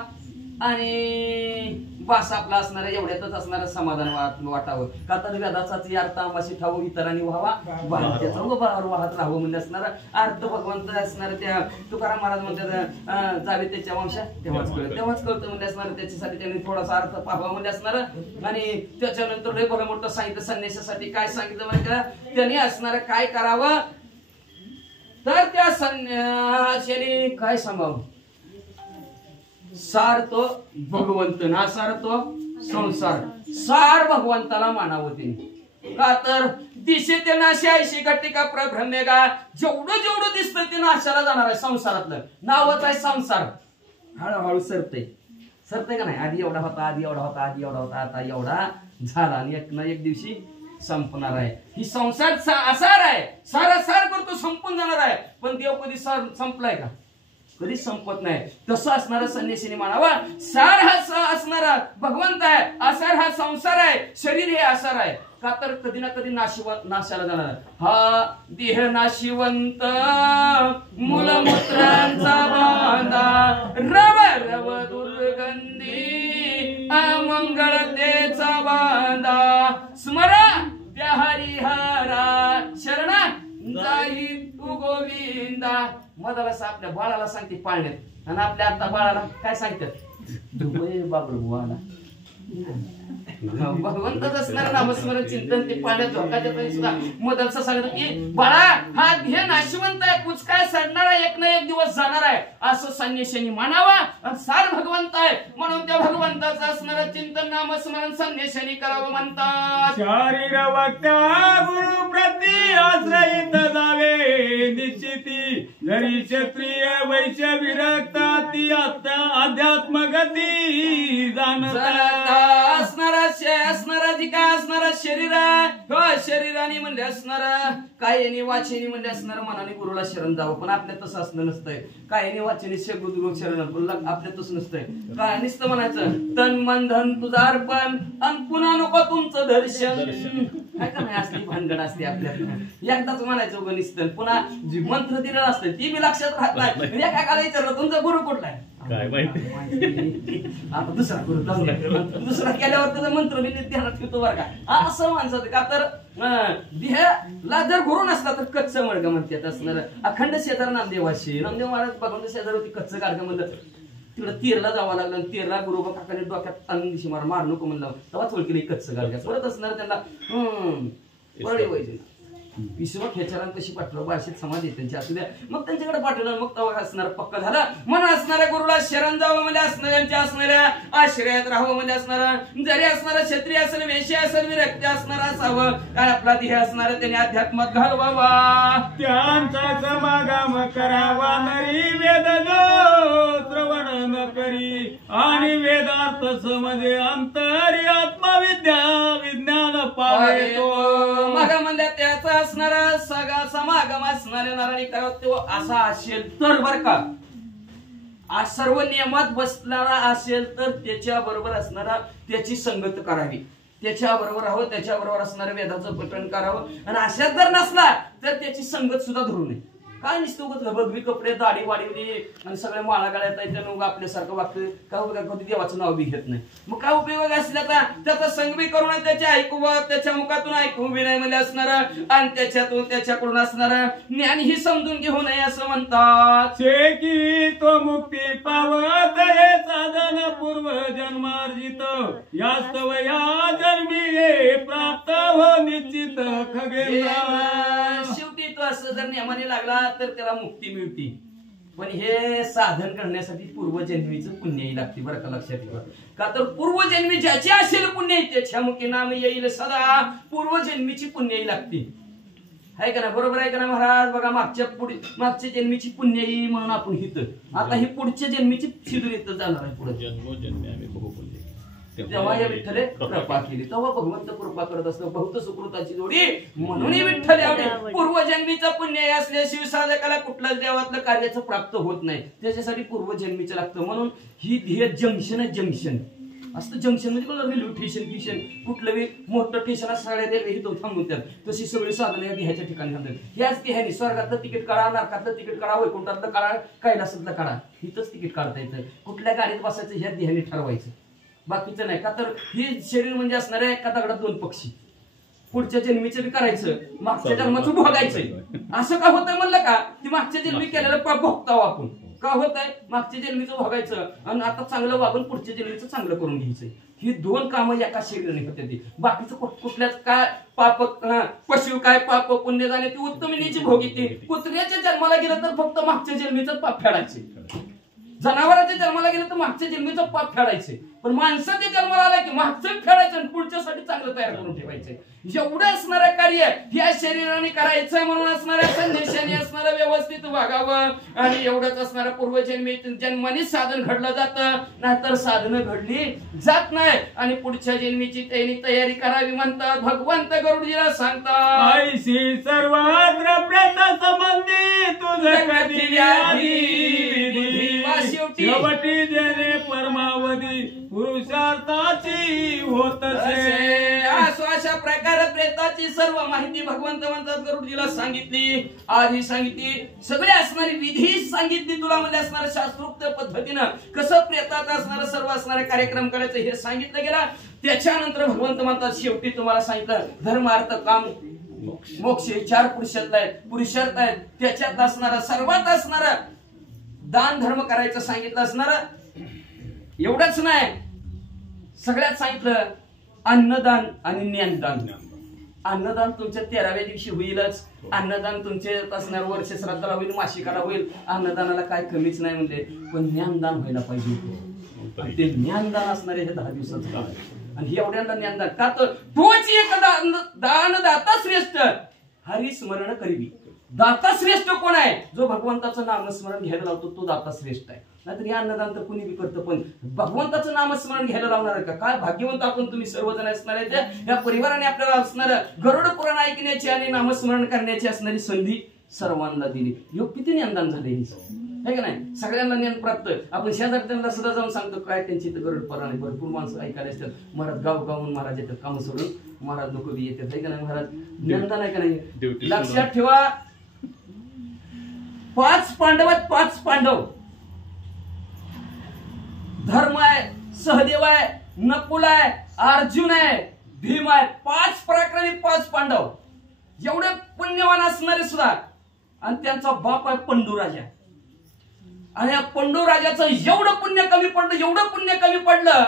आणि वास आपला असणारा एवढ्यातच असणारं समाधान वाटावं. का तर वेदाचाच अर्थ आंबाशी ठावं इतरांनी व्हावा, त्याचा बरोबर वाहत राहावं म्हणजे असणारा अर्थ भगवंत असणार. त्या तुकाराम महाराज म्हणतात जावे त्याच्या वंशा तेव्हाच कळतं म्हणजे असणार. त्याच्यासाठी त्यांनी थोडासा अर्थ पाहावा म्हणजे असणार. आणि त्याच्यानंतर लय भलं मोठं सांगितलं संन्यासासाठी. काय सांगितलं म्हणजे का त्यांनी असणार काय करावं, तर त्या संन्याशाने काय सांगावं, सार तो भगवंत ना सार तो संसार. सार भगवंताला मानावं त्यांनी. का तर दिशे ते नाशे ऐशी घटिका प्रभ्रमेगा. जेवढं जेवढं दिसतं ते नाशाला जाणार आहे. संसारातलं नावच आहे संसार. हळूहळू सरतय का नाही. आधी एवढा होता, आधी एवढा होता, आधी एवढा होता, आता एवढा झाला आणि एक ना एक दिवशी संपणार आहे. ही संसार असार आहे. सार करतो संपून जाणार आहे. पण देव कधी संपलाय का, कधीच संपत नाही. तसं असणारा संन्यासीने मानावा. सार हा असणारा भगवंत आहे, आसार हा संसार आहे, शरीर हे आसार आहे. का तर कधी ना कधी नाशाला जाणार. हा देह नाशिवंत मूलमूत्रांचा बांधा रव दुर्गंधी अमंगळतेचा बांधा स्मरा त्या हरिहरा शरणा जाई तू गोविंदा. मधाला आपल्या बाळाला सांगते पाळण्यात आणि आपल्या आता बाळाला काय सांगतात बाबरू बुवाला. भगवंतच असणार नामस्मरण चिंतन ते पाण्यात झोकाच्या तरी सुद्धा मदलचं सांगत की बाळा हा ध्येय नाशिवंत आहे, कुचकाय सडणारा एक ना एक दिवस जाणार आहे असं संन्याशांनी मानावा. आणि सार भगवंत आहे म्हणून त्या भगवंताचं असणारं चिंतन नामस्मरण संन्याशांनी करावं म्हणतात. शरीर वक्ता गुरु प्रती आश्रयित जावे निश्चिती जरी क्षत्रिय वैश्य विरक्ता ती अध्यात्म गती जाणता. असणारा जी काय असणारा शरीर आहे शरीराने म्हणजे असणारा कायनी वाचेनी म्हणजे असणारा मनाने गुरुला शरण जावं. पण आपल्या तसं असणं नसतंय. कायनी वाचेनी गुरु शरण आपल्या तसं नसतंय. काय नुसतं म्हणायचं तन मन धन तुझं अर्पण आणि पुन्हा नको तुमचं दर्शन. काय का नाही असली भानगड असते आपल्याला. एकदाच म्हणायचं उगं नुसतं पुन्हा जी मंत्र दिलेलं असतं ती बी लक्षात राहत नाही. एका विचारलं तुमचा गुरु कुठला आहे काय माहिती आता दुसरा गुरु दुसरा केल्यावर त्याचा मंत्र मी ध्यानात ठेवतो बरं का असं माणसं. का तर देहाला जर गुरु नसला तर कच्च मडग म्हणतात असणार. अखंड शेजार नामदेवाशी नामदेव महाराज भगवंत शेजार होती कच्च गाडग म्हणलं. तिकडं तेरला जावं लागलं आणि तेरला गुरु काकाने डोक्यात ताणून दिशी मार नको म्हणलं तेव्हा थोडकी कच्च गाडग्या परत असणार त्यांना बळी व्हायचे. विसवा खेचारांना कशी पाठवलं भाषेत समाज आहे त्यांची असू द्या, मग त्यांच्याकडे पाठवलं, मग तेव्हा असणार पक्का झाला. म्हणून असणाऱ्या गुरुला शरण जावं म्हणजे असणाऱ्यांच्या असणाऱ्या आश्रयात राहावं म्हणजे असणारा, जरी असणारा क्षत्रिय असेल, वेश्य असेल, विरक्ती असणारा असावं, काय आपला ध्येय असणार त्याने अध्यात्मात घालवावा. त्यांचा समागम करावा नरी वेद श्रवण न करी आणि वेदार्थ समजे अंतरी आत्मविद्या विज्ञान पावे तो. मग म्हणजे त्याचा असणारा सगळा समागम असणाऱ्या नारायणी करावं तो असा असेल तर बर का, आज सर्व नियमात बसणारा असेल तर त्याच्या बरोबर असणारा त्याची संगत करावी, त्याच्या बरोबर राहावं, त्याच्या बरोबर असणाऱ्या वेदाचं पठण करावं. आणि अशात जर नसला तर त्याची संगत सुद्धा धरू नये. काय नुसतं उगत भगवी कपडे दाढी वाढवली आणि सगळ्या माळा गाड्यात त्यानं आपल्यासारखं वागतं, काय उपयोग, कधी देवाचं नाव बी घेत नाही. मग काय उपयोग असल्याचा त्याचा संग बी करू नये, त्याचे ऐकू, त्याच्या मुखातून ऐकू बी नाही म्हणजे असणारा, आणि त्याच्यातून त्याच्याकडून असणारा ज्ञान ही समजून घेऊ नये असं म्हणतात. की तो मुक्ती पावत हे साधन पूर्व जन्मार्जित यास्तव या जन्मी प्राप्त हो निश्चित खगेंद्र. शेवटी तो असं जर नियमाने लागला तर त्याला मुक्ती मिळते, पण हे साधन करण्यासाठी पूर्वजन्मीचं पुण्यही लागते बरं का, लक्षात ठेवा. का तर पूर्वजन्मी ज्याची असेल पुण्य त्याच्या मुखी नाम येईल सदा, पूर्वजन्मीची पुण्यही लागते. आहे का ना, बरोबर आहे का ना महाराज. बघा मागच्या जन्मीची पुण्यही म्हणून आपण हित, आता ही पुढच्या जन्मीची शिदूर इथं जाणार आहे पुढे. तेव्हा या विठ्ठले कृपा केली, तेव्हा भगवंत कृपा करत असतो, बहुत सुकृताची जोडी म्हणून विठ्ठल एवढे पूर्वजन्मीचं पुण्य असल्याशिवाय साधकाला कुठल्याच देवातलं कार्याचं प्राप्त होत नाही, त्याच्यासाठी पूर्वजन्मीचं लागतं. म्हणून ही ध्येय जंक्शन आहे, जंक्शन असतं. जंक्शन म्हणजे मला रेल्वे स्टेशन कुठलं मोठं स्टेशन सगळ्या रेल्वे इथं थांबून त्यात, तशी सगळी साधनं या ध्येयाच्या ठिकाणी थांबतात. ह्याच ध्येयाने स्वर्गातलं तिकीट काढा, नरकातलं तिकीट काढा, वैकुंठातलं काढा, कैलासातलं काढा, इथंच तिकीट काढता येतं. कुठल्या गाडीत बसायचं ह्या ध्येयाने ठरवायचं, बाकीचं नाही. का तर ही शरीर म्हणजे असणार आहे एका दगडात दोन पक्षी. पुढच्या जन्मीचं बी करायचं, मागच्या जन्माचं भोगायचं. असं का होतंय म्हणलं का, की मागच्या जन्मी केलेलं पाप भोगताव आपण. का होतंय, मागच्या जन्मीचं भोगायचं आणि आता चांगलं वागून पुढच्या जन्मीचं चांगलं करून घ्यायचं. ही दोन कामं एका शरीराने होते. ती बाकीचं कुठल्याच काय पाप, पशु काय पाप पुण्य जाणे ती उत्तमिनीची भोग येते. कुत्र्याच्या जन्माला गेलं तर फक्त मागच्या जन्मीचं पाप फेडायचे, जनावरांच्या जन्माला गेलं तर मागच्या जन्मीचं पाप फेडायचे, पण माणसाच्या जन्माला आला की मागचं फेडायचं आणि पुढच्यासाठी चांगलं तयार करून ठेवायचं. एवढं असणारं कार्य ह्या शरीराने करायचं. म्हणून असणाऱ्या संदेशाने असणारं व्यवस्थित वागावं, आणि एवढंच असणारं पूर्वजन्मी जन्माने साधन घडलं जातं, नाहीतर साधनं घडली जात नाही. आणि पुढच्या जन्मीची त्यांनी तयारी करावी म्हणतात भगवंत गरुडजीला सांगतात. ऐशी सर्वत्र प्रत संबंधी तुझं कधी शेवटी जने परमावधी पुरुषार्थाची होत अशा प्रकारे प्रेताची सर्व माहिती भगवंत म्हणतात गरुडजीला सांगितली. आधी सांगितली, सगळे असणारी विधी सांगितली तुला, म्हणजे असणाऱ्या शास्त्रोक्त पद्धतीनं कसं प्रेतात असणारं सर्व असणारे कार्यक्रम करायचं हे सांगितलं गेलं. त्याच्यानंतर भगवंत म्हणतात शेवटी तुम्हाला सांगितलं धर्म अर्थ काम मोक्ष 4 पुरुषार्थ आहेत. त्याच्यात असणारा सर्वात असणारा दान धर्म करायचं सांगितलं असणार. एवढंच नाही, सगळ्यात सांगितलं अन्नदान आणि ज्ञानदान. अन्नदान तुमच्या 13व्या दिवशी होईलच. अन्नदान तुमचे असणार वर्ष श्राद्धाला होईल, मासिकाला होईल. अन्नदानाला काय कमीच नाही म्हणजे, पण ज्ञानदान व्हायला पाहिजे. ते ज्ञानदान असणारे हे 10 दिवसाचं काम आहे. आणि एवढ्यांदा ज्ञानदान का तर तोच एक दानदाता श्रेष्ठ हरिस्मरण करीबी. दाता श्रेष्ठ कोण आहे, जो भगवंताचं नामस्मरण घ्यायला लावतो तो दाता श्रेष्ठ आहे. नाहीतर हे अन्नदान तर कुणी बी करतं, पण भगवंताचं नामस्मरण घ्यायला लावणार आहे का? काय भाग्यवंत आपण तुम्ही सर्वजण असणार आहे. या परिवाराने आपल्याला असणार गरुड पुराण ऐकण्याची आणि नामस्मरण करण्याची असणारी संधी सर्वांना दिली. योग किती ज्ञानदान झाले हे का नाही, सगळ्यांना ज्ञान प्राप्त. आपण शेजारी त्यांना सुद्धा जाऊन सांगतो काय त्यांची इथं गरुड पुराण भरपूर माणसं ऐकायला असतात. महाराज गावून महाराज येतात, काम सोडून महाराज लोक बी येतात. हे का नाही महाराज, ज्ञानदान आहे का नाही. लक्षात ठेवा, 5 पांडव आहेत, 5 पांडव. धर्म आहे, सहदेव आहे, नकुल आहे, अर्जुन आहे, भीम आहे. 5 पराक्रमी 5 पांडव. एवढे पुण्यवान असणारे सुद्धा. आणि त्यांचा बाप आहे पंडूराजा. आणि या पंडूराजाचं एवढं पुण्य कमी पडलं,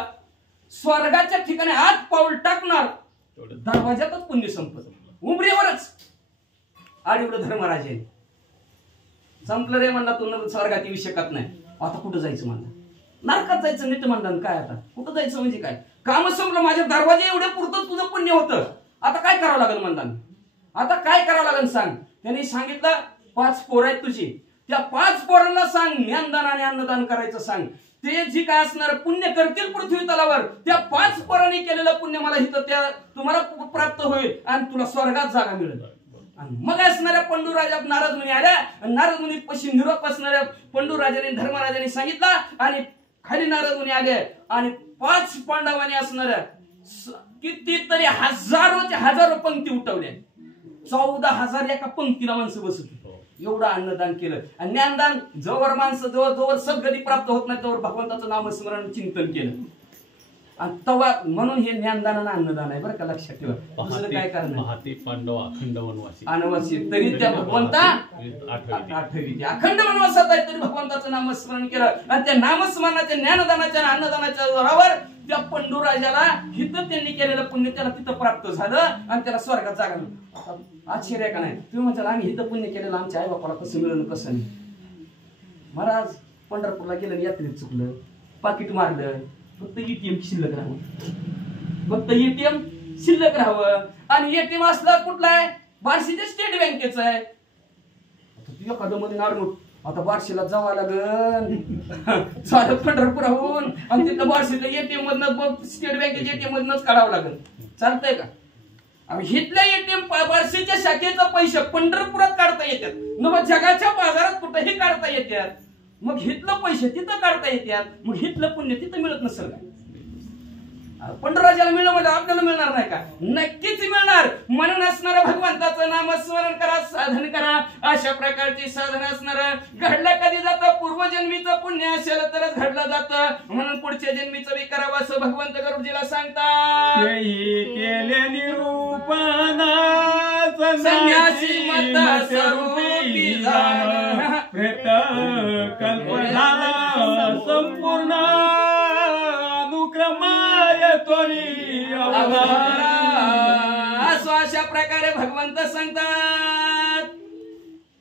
स्वर्गाच्या ठिकाणी हात पाऊल टाकणार दरवाजातच पुण्य संपत, उमरेवरच. आडीवलं धर्मराजे संपलं रे म्हणला, तू स्वर्गात येऊ शकत नाही. आता कुठं जायचं म्हणला, नरकात जायचं नीट म्हणलं. काय आता कुठं जायचं म्हणजे काय, काम संपलं, माझ्या दरवाजे एवढे पुरतं तुझं पुण्य होतं, आता काय करावं लागेल म्हणला. आता काय करावं लागेल सांग. त्यांनी सांगितलं 5 पोरं आहेत तुझी, त्या 5 पोरांना सांग ज्ञानदान आणि अन्नदान करायचं सांग. ते जी काय असणार पुण्य करतील पृथ्वी तलावर, त्या 5 पोरांनी केलेलं पुण्य मला इथं त्या तुम्हाला प्राप्त होईल आणि तुला स्वर्गात जागा मिळेल. मग असणाऱ्या पंडूराजा नारद मुनी आल्या, नारद मुनी पशी निरोप असणाऱ्या पंडूराजाने धर्मराजाने सांगितलं आणि खाली नारद मुनी आले आणि 5 पांडवांनी असणाऱ्या कितीतरी हजारो पंक्ती उठवल्या. 14,000 एका पंक्तीला माणसं बसत होती. एवढं अन्नदान केलं. आणि ज्ञानदान जोवर माणसं जोवर सद्गती प्राप्त होत नाही तोवर भगवंताचं नामस्मरण चिंतन केलं. आणि तवा म्हणून हे ज्ञानदान आणि अन्नदान आहे बरं का, लक्षात ठेवा. दुसरं काय करणार पांडव अखंड वनवासी अनवासी तरी त्या भगवंता आठवी अखंड वनवासात आहे तरी भगवंताचं नामस्मरण केलं. आणि त्या नामस्मरणाच्या ज्ञानदानाच्या अन्नदानाच्या जोरावर त्या पंडूराजाला हिथं त्यांनी केलेलं पुण्य त्याला तिथं प्राप्त झालं आणि त्याला स्वर्गात जागा मिळाली. आश्चर्य का नाही. तुम्ही म्हणता आम्ही हिथं पुण्य केलेलं आमच्या आई बापाला कसं मिळालं कसं नाही. महाराज पंढरपूरला गेलं, यात्रेत चुकलं, पाकिट मारलं, फक्त एटीएम शिल्लक राहावं, फक्त एटीएम शिल्लक राहावं. आणि एटीएम असला कुठला आहे, बार्शीच्या स्टेट बँकेचं आहे. तुझ्या कदमध्ये नारमूट आता बार्शीला जावं लागल झालं पंढरपुराहून आणि तिथं बार्शीला एटीएम मधनं स्टेट बँकेच्या एटीएम मधनच काढावं लागेल. चालतंय का. हिथल्या एटीएम बार्शीच्या शाखेचा पैसे पंढरपुरात काढता येतात, मग जगाच्या बाजारात कुठेही काढता येतात. मग हिथलं पैसे तिथं काढता येतात, मग हिथलं पुण्य तिथं मिळत नसेल का. पंडराजाला मिळणं म्हणजे आपल्याला मिळणार नाही का, नक्कीच मिळणार. म्हणून असणारं भगवंताचं नामस्मरण करा, साधन करा. अशा प्रकारची साधन असणार घडलं कधी जातं, पूर्वजन्मीचं पुण्य असेल तरच घडलं जातं. म्हणून पुढच्या जन्मीचं बी करावं असं भगवंत गरुडजीला सांगतात. केले निरूपणा संन्यासी मत स्वरूपी झाला, प्रेत कल्प झाला संपूर्ण अनुक्रमाय तोरी अशा प्रकारे भगवंत सांगतात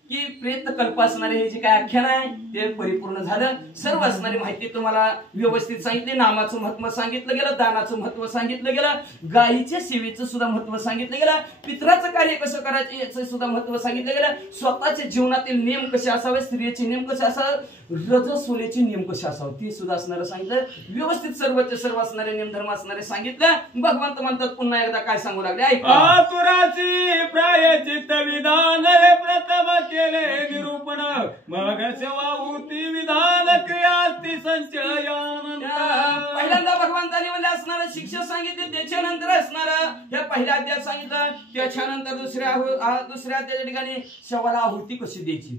की प्रेत कल्प असणारे हे जे काय आख्यान आहे ते परिपूर्ण झालं. सर्व असणारी माहिती तुम्हाला व्यवस्थित सांगितली. नामाचं महत्व सांगितलं गेलं, दानाचं महत्व सांगितलं गेलं, गायीच्या सेवेचं सुद्धा महत्व सांगितलं गेलं, पितराचं कार्य कसं करायचं याचं सुद्धा महत्व सांगितलं गेलं, स्वतःच्या जीवनातील नियम कसे असावे, स्त्रियेचे नियम कसे असावे, रजस्वलेचे नियम कसे असावे ते सुद्धा असणारं सांगितलं. व्यवस्थित सर्वचे सर्व असणारे नियम धर्म असणारे सांगितलं. भगवंत म्हणतात पुन्हा एकदा काय सांगू लागले, आतुराची प्रायचित विधान प्रथम केले निरूपण, मग सेवा होती विधान क्रियास्ती संचयानंद. पहिल्यांदा भगवंताने म्हणजे असणारं शिक्षा सांगितली, त्याच्यानंतर असणारं या पहिल्या अध्यायात सांगितलं, त्याच्यानंतर दुसऱ्या त्या ठिकाणी शवाला आहुती कशी द्यायची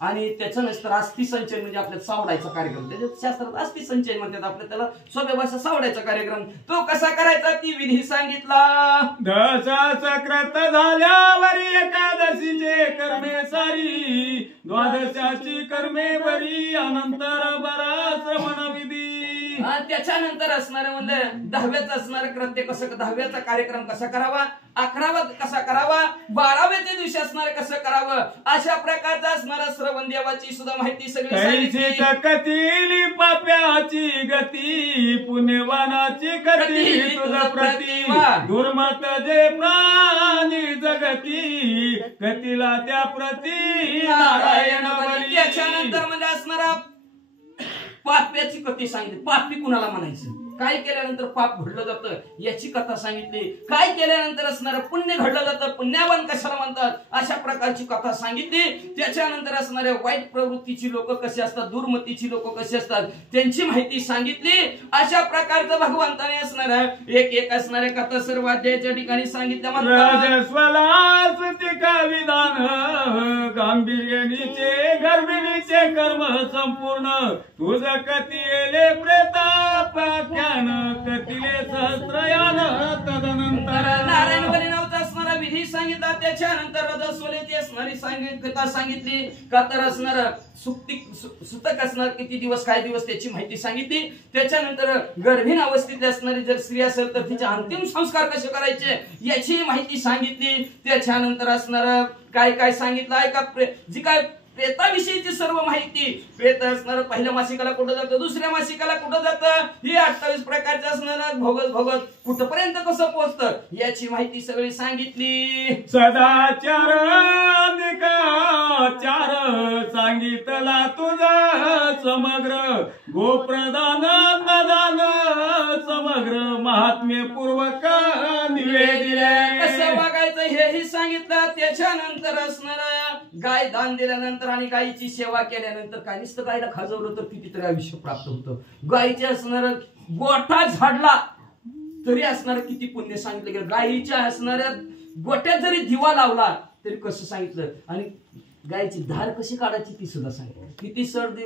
आणि त्याच्यानंतर अस्थि संचयन म्हणजे आपल्याला सावडायचा कार्यक्रम. त्याच्यात शास्त्रात अस्थि संचयन म्हणतात, आपल्या त्याला सोप्या भाषा सावडायचा कार्यक्रम. तो कसा करायचा ती विधी सांगितला. दशसकृत झाल्यावर एकादशीचे कर्मे सारी, द्वादशाची कर्मे बरी, अनंतर बरा श्रवण विधी. त्याच्यानंतर असणारे म्हणजे 10व्याचं असणारं कृत्य कसं, 10व्याचा कार्यक्रम कसा करावा, 11वा कसा करावा, 12व्याच्या दिवशी असणारे कसं करावं, अशा प्रकारचा असणारा श्रवण देवाची सुद्धा माहिती सगळी. कथीली पाप्याची गती, पुण्यवानाची कथी तुझ प्रती, दुर्मत जे प्राणी जगती, गतीला त्या प्रती नारायण बली. त्याच्यानंतर म्हणजे असणारा पाप्याची कथी सांगितली. पापी कुणाला म्हणायचं, काय केल्यानंतर पाप घडलं जातं याची कथा सांगितली, काय केल्यानंतर असणारं पुण्य घडलं जातं, पुण्यावान कशाला म्हणतात अशा प्रकारची कथा सांगितली. त्याच्यानंतर असणाऱ्या वाईट प्रवृत्तीची लोक कशी असतात, दुर्मतीची लोक कशी असतात त्यांची माहिती सांगितली. अशा प्रकारचं भगवंताने असणाऱ्या एक असणाऱ्या कथा सर्व अध्यायाच्या ठिकाणी सांगितल्या. विधान गांभीर्यानीचे गर्भिणीचे कर्म संपूर्ण, तुझ कती येले प्रेतापाख्यान, कतिले सहस्त्रयान. तदनंतर नारायण बली नावाचा असणारा विधी सांगितला. सांगितला. त्याच्यानंतर रजस्वलेची असणारी कथा सांगितली. का तर असणार सुतक असणार किती दिवस काय दिवस त्याची माहिती सांगितली. त्याच्यानंतर गर्भीण अवस्थेतली असणारी जर स्त्री असेल तर तिचे अंतिम संस्कार कसे करायचे याची माहिती सांगितली. त्याच्यानंतर असणार काय काय सांगितलं आहे का जी काय प्रेताविषयीची सर्व माहिती. प्रेत असणार पहिल्या मासिकाला कुठं जातं, दुसऱ्या मासिकाला कुठं जातं, ही 28 प्रकारचं असणार भोगत कुठपर्यंत कसं पोहोचतं याची माहिती सगळी सांगितली. सदाचार चार सांगितला तुझा समग्र गोप्रदान नदान समग्र महात्म्य पूर्वक निवेदिले. कसं वागायचं हेही सांगितलं. त्याच्यानंतर असणार गाय दान दिल्यानंतर आणि गायीची सेवा केल्यानंतर काय नुसतं गायला खाजवलं तर कितीतरी आयुष्य प्राप्त होतं. गायीचे असणार गोठा झाडला तरी असणार किती पुण्य सांगितलं गेलं. गायीच्या असणाऱ्या गोट्यात जरी दिवा लावला तरी कसं सांगितलं. आणि गायची धार कशी काढायची ती सुद्धा सांगितलं. किती सड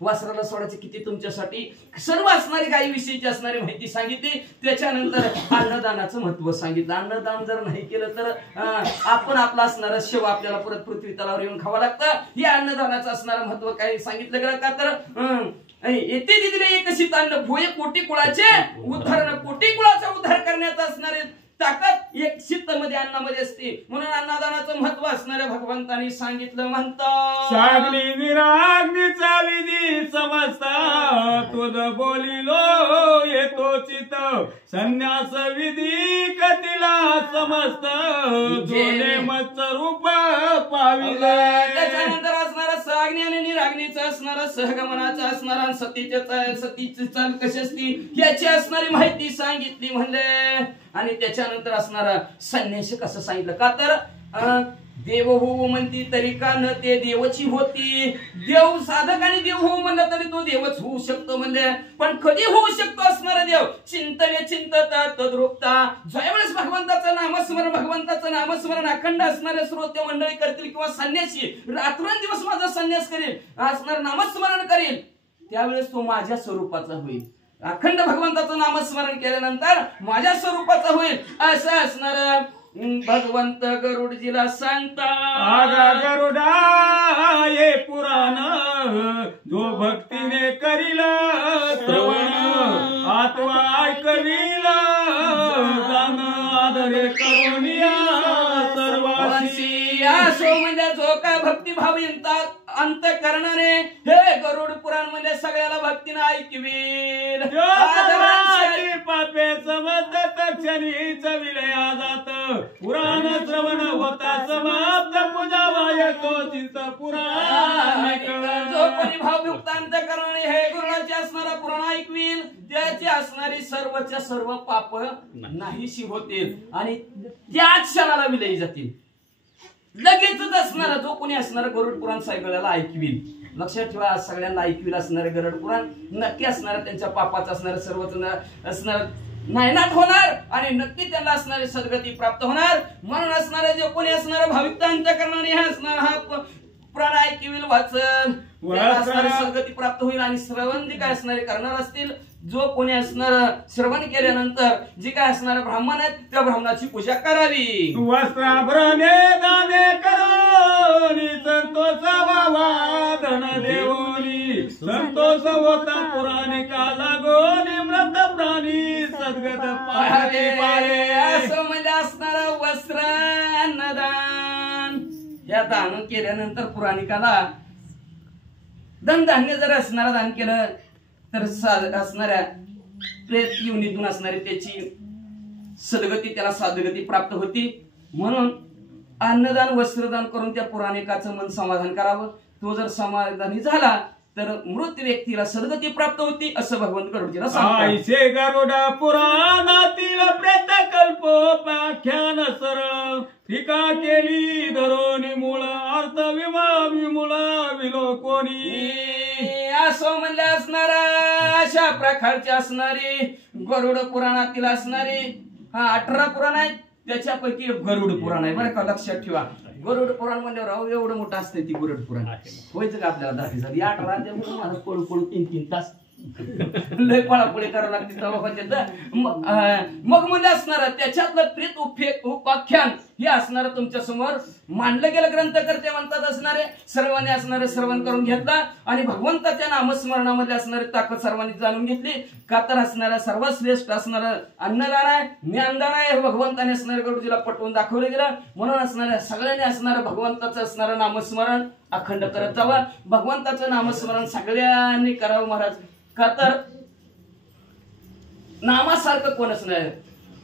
वासराला सोडायचे किती तुमच्यासाठी सर्व असणारी गायीविषयीची असणारी माहिती सांगितली. त्याच्यानंतर अन्नदानाचं महत्व सांगितलं. अन्नदान जर नाही केलं तर आपण आपला असणारा शेव आपल्याला परत पृथ्वी तलावर येऊन खावं लागतं. या अन्नदानाचं असणारं महत्व काय सांगितलं गेलं. का तर येथे दिलेले एकशित अन्न भोये कोटी कुळाचे उद्धार, कोटी कुळाचा उद्धार करण्याचा असणारे ताकद एक शित्त मध्ये अन्नामध्ये असते. म्हणून अन्नदानाचं महत्व असणाऱ्या भगवंतांनी सांगितलं. म्हणतात सागली निराग्नीचा विधी समजता तुझ बोलिलो येतो चित संन्यास विधी कतिला समजत जोने मत रूप पाविले. त्याच्यानंतर असणारा साग्नी आणि निराग्नीचा असणारा सहगमनाचा असणारा सतीची चाल कशी असती याची असणारी माहिती सांगितली म्हणले. आणि त्याच्यानंतर असणारा संन्यास कसं सांगितलं. का तर देव हो म्हणती तरी का न ते देवची होती. देव साधक आणि देव हो म्हणलं तरी तो देवच होऊ शकतो म्हणले. पण कधी होऊ शकतो असणारा देव चिंतने चिंतता तद्रूपता. ज्यावेळेस भगवंताचं नामस्मरण अखंड असणारे श्रोते मंडळी करतील किंवा संन्यासी रात्रंदिवस माझा संन्यास करेल असणार नामस्मरण करेल त्यावेळेस तो माझ्या स्वरूपाचा होईल. अखंड भगवंताचं नामस्मरण केल्यानंतर माझ्या स्वरूपाचा होईल असं असणार भगवंत गरुडजीला सांगता. गरुडा ये पुराण जो भक्तीने करील श्रवण आत्मा ऐकवील गान आदरे करुनिया सर्वांशी. असो म्हणजे जो काय भक्तिभाव येतात अंत करणारे हे गरुड पुराण म्हणजे सगळ्याला भक्तीने ऐकवील. पापे समजत क्षणीच विलया जात पुराण श्रवण होता समाप्त पूजावा येतो चिंत पुराण. जो कोणी भावयुक्त अंत करणारे हे गुरुची असणारा पुराण ऐकवील त्याची असणारी सर्वच्या सर्व पाप नाहीशी होतील आणि त्याच क्षणाला विलयी जातील. लगेचच असणारा जो कोणी असणारा गरुड पुराण सगळ्याला ऐकवील. लक्षात ठेवा सगळ्यांना ऐकवील असणारे गरुड पुराण नक्की असणारा त्यांच्या पापाचं असणारं सर्वच असणार नायनाट होणार आणि नक्की त्यांना असणारी सद्गती प्राप्त होणार. म्हणून असणारे जे कोणी असणारा भाविकता अंत करणारे हे असणार हा पुराण ऐकवील वाचन सद्गती प्राप्त होईल. आणि श्रवण जे काय असणारे करणार असतील जो कोणी असणार श्रवण केल्यानंतर जे काय असणार ब्राह्मण आहेत त्या ब्राह्मणाची पूजा करावी. वस्त्राभरणे दाने करोनी संतोष व्हावा धन देवोनी संतोष होता पुराणिका लागोनी मृत प्राणी सद्गत पाहे पाहे. असं म्हणजे असणार वस्त्र अन्नदान या दान केल्यानंतर पुराणिकाला धनधान्य जर असणारा दान केलं तर असणाऱ्या प्रेत योनीतून असणारी त्याची सद्गती त्याला साधगती प्राप्त होती. म्हणून अन्नदान वस्त्रदान करून त्या पुराणिकाचं मन समाधान करावं. तो जर समाधानी झाला तर मृत व्यक्तीला सद्गती प्राप्त होती असं भगवंत गरुडजीला सांगते. गरुडा पुराणातील प्रेत कल्पोपाख्यान सरळ टीका केली धरोनी मूळ अर्थ विमुळा विलोकोनी. असं म्हणले असणारा अशा प्रकारची असणारी गरुड पुराणातील असणारी 18 पुराण आहेत त्याच्यापैकी गरुड पुराण आहे बरं का. लक्षात ठेवा गरुड पुराण म्हणजे राहू एवढं मोठं असतं ती गरुड पुराण व्हायचं का आपल्याला 10 18 माझं पळू 3-3 तास लय पळापळी करावं लागते तेव्हा मग म्हणजे असणार त्याच्यातलं प्रेत उपाख्यान हे असणार तुमच्या समोर मांडलं गेलं. ग्रंथकर्ते म्हणतात असणारे सर्वांनी असणारे श्रवण करून घेतला आणि भगवंताच्या नामस्मरणामध्ये असणारी ताकद सर्वांनी जाणून घेतली. का तर असणारा सर्वात श्रेष्ठ असणारा अन्नदान आहे, ज्ञानदान आहे, हे भगवंताने असणारे गुरुजीला पटवून दाखवलं गेलं. म्हणून असणाऱ्या सगळ्यांनी असणारं भगवंताचं असणारं नामस्मरण अखंड करत जावं. भगवंताचं नामस्मरण सगळ्यांनी करावं महाराज. का तर नामासारखं कोणच नाही.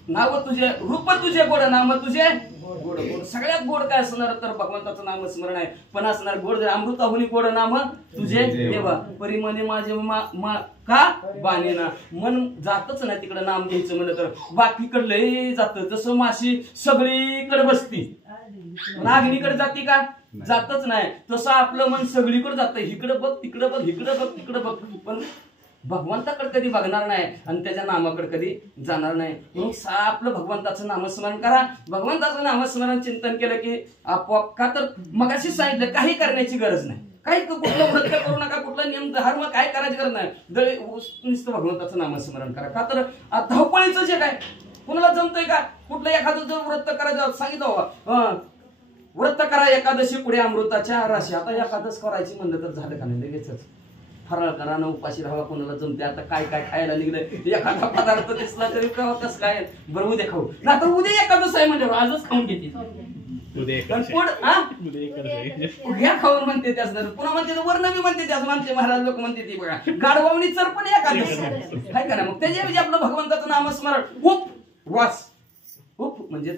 नाव तुझे रूप तुझे गोड, नाम तुझे गोड गोड. सगळ्यात गोड काय असणार तर भगवंताचं नामस्मरण आहे. पण असणार गोड अमृताहुनी गोड नाम तुझे देवा. परिमने माझे का बाणेना. मन जातच नाही तिकडे नाम घ्यायचं म्हणलं तर. बाकीकडे लय जात. जसं माशी सगळीकडे बसती नागणीकडे जाते का, जातच नाही. तसं आपलं मन सगळीकडे जातं. इकडं बघ तिकडं बघ, इकडं बघ तिकडं बघ, पण भगवंताकडे कधी बघणार नाही आणि त्याच्या नामाकडे कधी जाणार नाही. म्हणून आपलं भगवंताचं नामस्मरण करा. भगवंताचं नामस्मरण चिंतन केलं की आपोआप. का तर मगाशी सांगितलं काही करण्याची गरज नाही. काही कुठलं व्रत करू नका, कुठलं नियम धर्म काय करायची गरज नाही. नुसतं भगवंताचं नामस्मरण करा. का तर धावपळीचं जे काय कुणाला जमतंय का, कुठलं एखादं जर व्रत करायचं सांगितलं व्रत करा एकादशी पुढे अमृताच्या राशी. आता एकादश करायची म्हणलं तर झालं का नाही लगेच. फराळ करा ना, उपाशी राहावा, कोणाला जमते. आता काय काय खायला निघलंय, एखादा पदार्थ दिसला तरी कसं काय बरं उद्या खाऊ ना, तर उद्या एकादश आहे म्हणजे आजच खाऊन घेते. घ्या खाऊन म्हणते त्याच, पुन्हा म्हणते वर्णवी म्हणते त्याच. म्हणते महाराज लोक म्हणते ती बघा गाडवावणी चर पण एकादश आहे का ना. मग त्याच्या आपलं भगवंताचं नामस्मरण. उप वास, उप म्हणजे